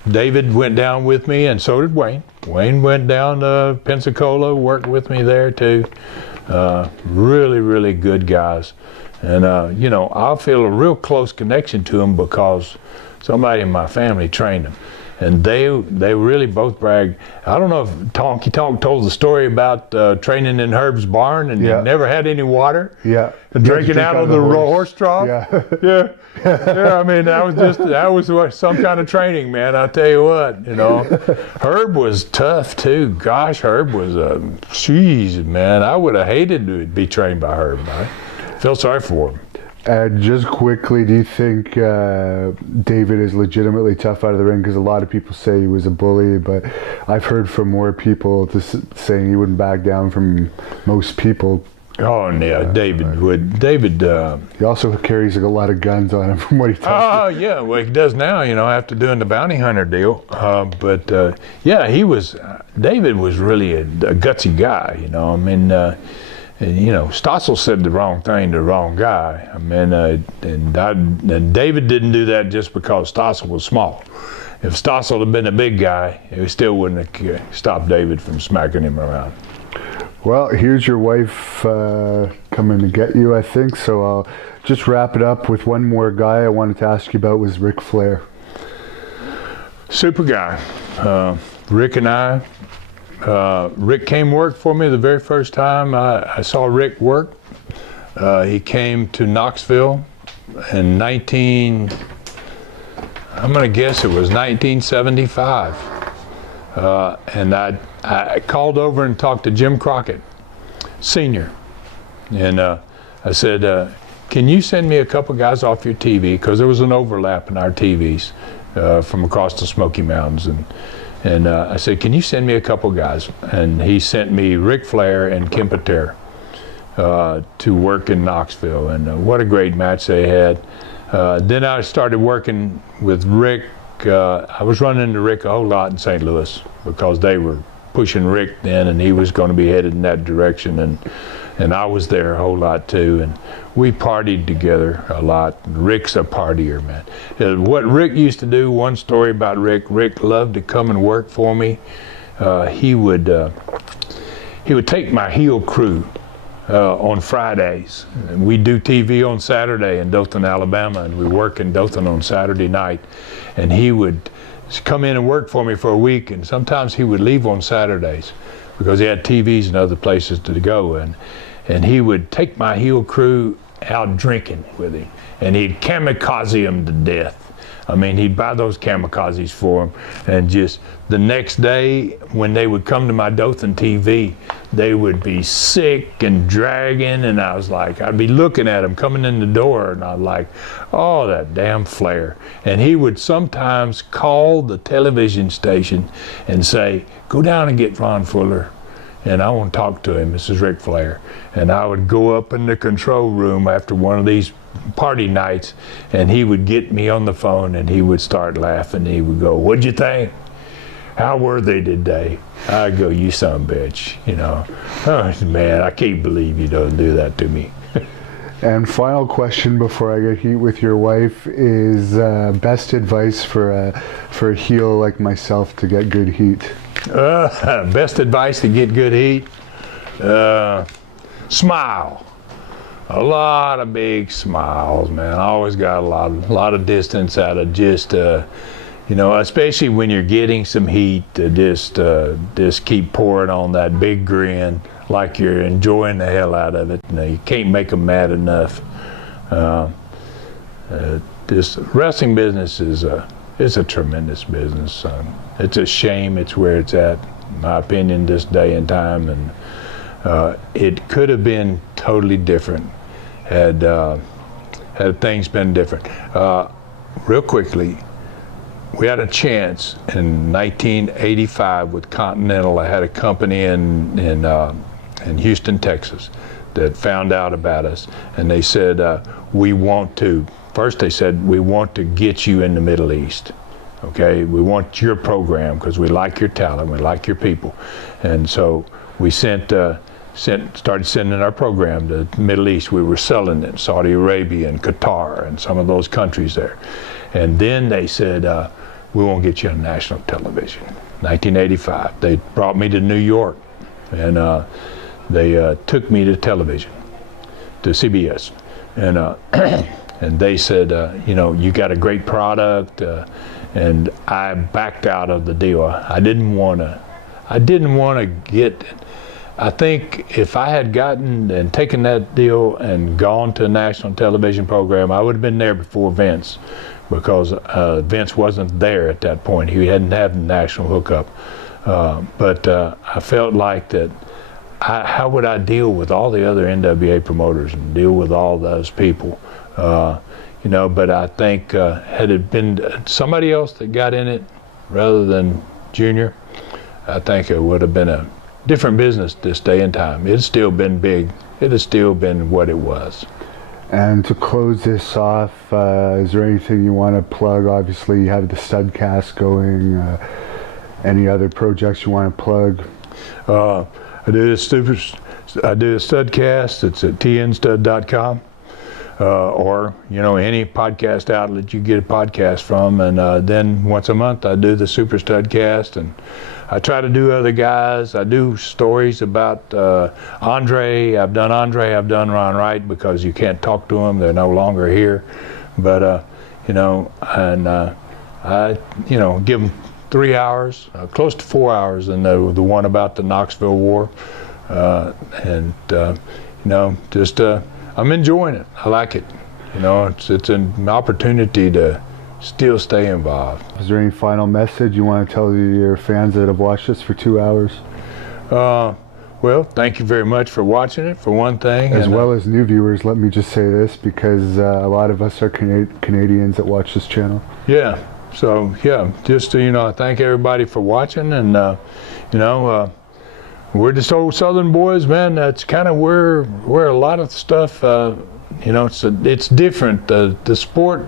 David went down with me, and so did Wayne. Wayne went down to Pensacola, worked with me there too. Really, really good guys. And you know, I feel a real close connection to them because somebody in my family trained them. And they really both bragged. I don't know if Honky Tonk told the story about training in Herb's barn and he never had any water. Yeah. And drinking out of the horse trough. Yeah. Yeah. Yeah. I mean, that was some kind of training, man. I'll tell you what, you know. Herb was tough too. Gosh, Herb was jeez, man. I would have hated to be trained by Herb. I feel sorry for him. Just quickly, do you think David is legitimately tough out of the ring? Because a lot of people say he was a bully, but I've heard from more people saying he wouldn't back down from most people. Oh yeah, David would. David. He also carries a lot of guns on him, from what he tells me. Oh yeah, well he does now. You know, after doing the bounty hunter deal. But yeah, he was. David was really a gutsy guy. You know, I mean. And, you know, Stossel said the wrong thing to the wrong guy. I mean, and David didn't do that just because Stossel was small. If Stossel had been a big guy, he still wouldn't have stopped David from smacking him around. Well, here's your wife coming to get you, I think. So I'll just wrap it up with one more guy I wanted to ask you about was Ric Flair. Super guy. Rick and I. Rick came work for me the very first time I saw Rick work. He came to Knoxville in I'm gonna guess it was 1975. And I called over and talked to Jim Crockett, Sr. And I said, can you send me a couple guys off your TV? Because there was an overlap in our TVs from across the Smoky Mountains. And I said, can you send me a couple guys? And he sent me Ric Flair and Ken Patera to work in Knoxville. And what a great match they had. Then I started working with Rick. I was running into Rick a whole lot in St. Louis because they were pushing Rick then, and he was going to be headed in that direction. And I was there a whole lot too. And we partied together a lot. Rick's a partier, man. What Rick used to do, one story about Rick loved to come and work for me. He would take my heel crew on Fridays. And we do TV on Saturday in Dothan, Alabama, and we work in Dothan on Saturday night. And he would come in and work for me for a week, and sometimes he would leave on Saturdays because he had TVs and other places to go. And he would take my heel crew out drinking with him, and he'd kamikaze them to death. I mean, he'd buy those kamikazes for them, and just the next day when they would come to my Dothan TV, they would be sick and dragging, and I was like, I'd be looking at them coming in the door, and I'd like, oh, that damn Flair. And he would sometimes call the television station and say, go down and get Ron Fuller, and I want to talk to him. This is Ric Flair. And I would go up in the control room after one of these party nights, and he would get me on the phone, and he would start laughing. He would go, what'd you think? How were they today? I'd go, you son of a bitch, you know. Oh, man, I can't believe you don't do that to me. And final question before I get heat with your wife is best advice for a heel like myself to get good heat. Best advice to get good heat? Smile. A lot of big smiles, man. I always got a lot of distance out of just, especially when you're getting some heat, to just keep pouring on that big grin like you're enjoying the hell out of it. You can't make them mad enough. This wrestling business is a tremendous business. It's a shame it's where it's at, in my opinion, this day and time. And it could have been totally different had things been different. Real quickly, we had a chance in 1985 with Continental. I had a company in Houston, Texas, that found out about us, and they said, first they said, we want to get you in the Middle East. Okay, we want your program because we like your talent, we like your people. And so we started sending our program to the Middle East. We were selling in Saudi Arabia and Qatar and some of those countries there. And then they said, we won't get you on national television. 1985, they brought me to New York, and they took me to television, to CBS. And and they said, you got a great product, and I backed out of the deal. I didn't want to get. I think if I had gotten and taken that deal and gone to a national television program, I would have been there before Vince, because Vince wasn't there at that point. He hadn't had the national hookup. But I felt like that. How would I deal with all the other NWA promoters and deal with all those people? But I think had it been somebody else that got in it rather than Junior, I think it would have been a different business this day and time. It's still been big. It has still been what it was. And to close this off, is there anything you want to plug? Obviously, you have the Studcast going. Any other projects you want to plug? I do a Studcast. It's at tnstud.com. Or any podcast outlet you get a podcast from, and then once a month I do the Super Studcast, and I try to do other guys. I do stories about Andre. I've done Ron Wright, because you can't talk to them; they're no longer here. But I give them 3 hours, close to 4 hours, and the one about the Knoxville War, I'm enjoying it. I like it. It's an opportunity to still stay involved. Is there any final message you want to tell your fans that have watched this for 2 hours? Well, thank you very much for watching it, for one thing. As well as new viewers, let me just say this, because a lot of us are Canadians that watch this channel. Yeah. So just I thank everybody for watching, and we're just old Southern boys, man. That's kind of where a lot of stuff, it's different. The sport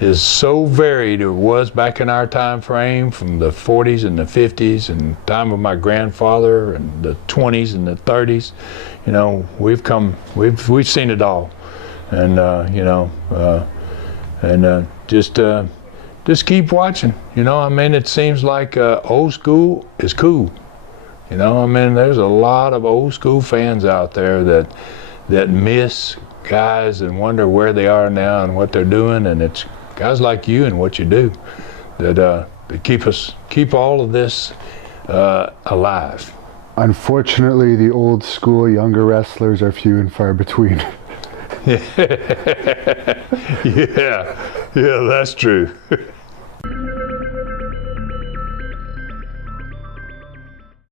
is so varied. It was back in our time frame, from the 40s and the 50s, and time of my grandfather, and the 20s and the 30s. We've seen it all, and just keep watching. It seems like old school is cool. There's a lot of old school fans out there that miss guys and wonder where they are now and what they're doing, and it's guys like you and what you do that keep all of this alive. Unfortunately, the old school younger wrestlers are few and far between. Yeah, that's true.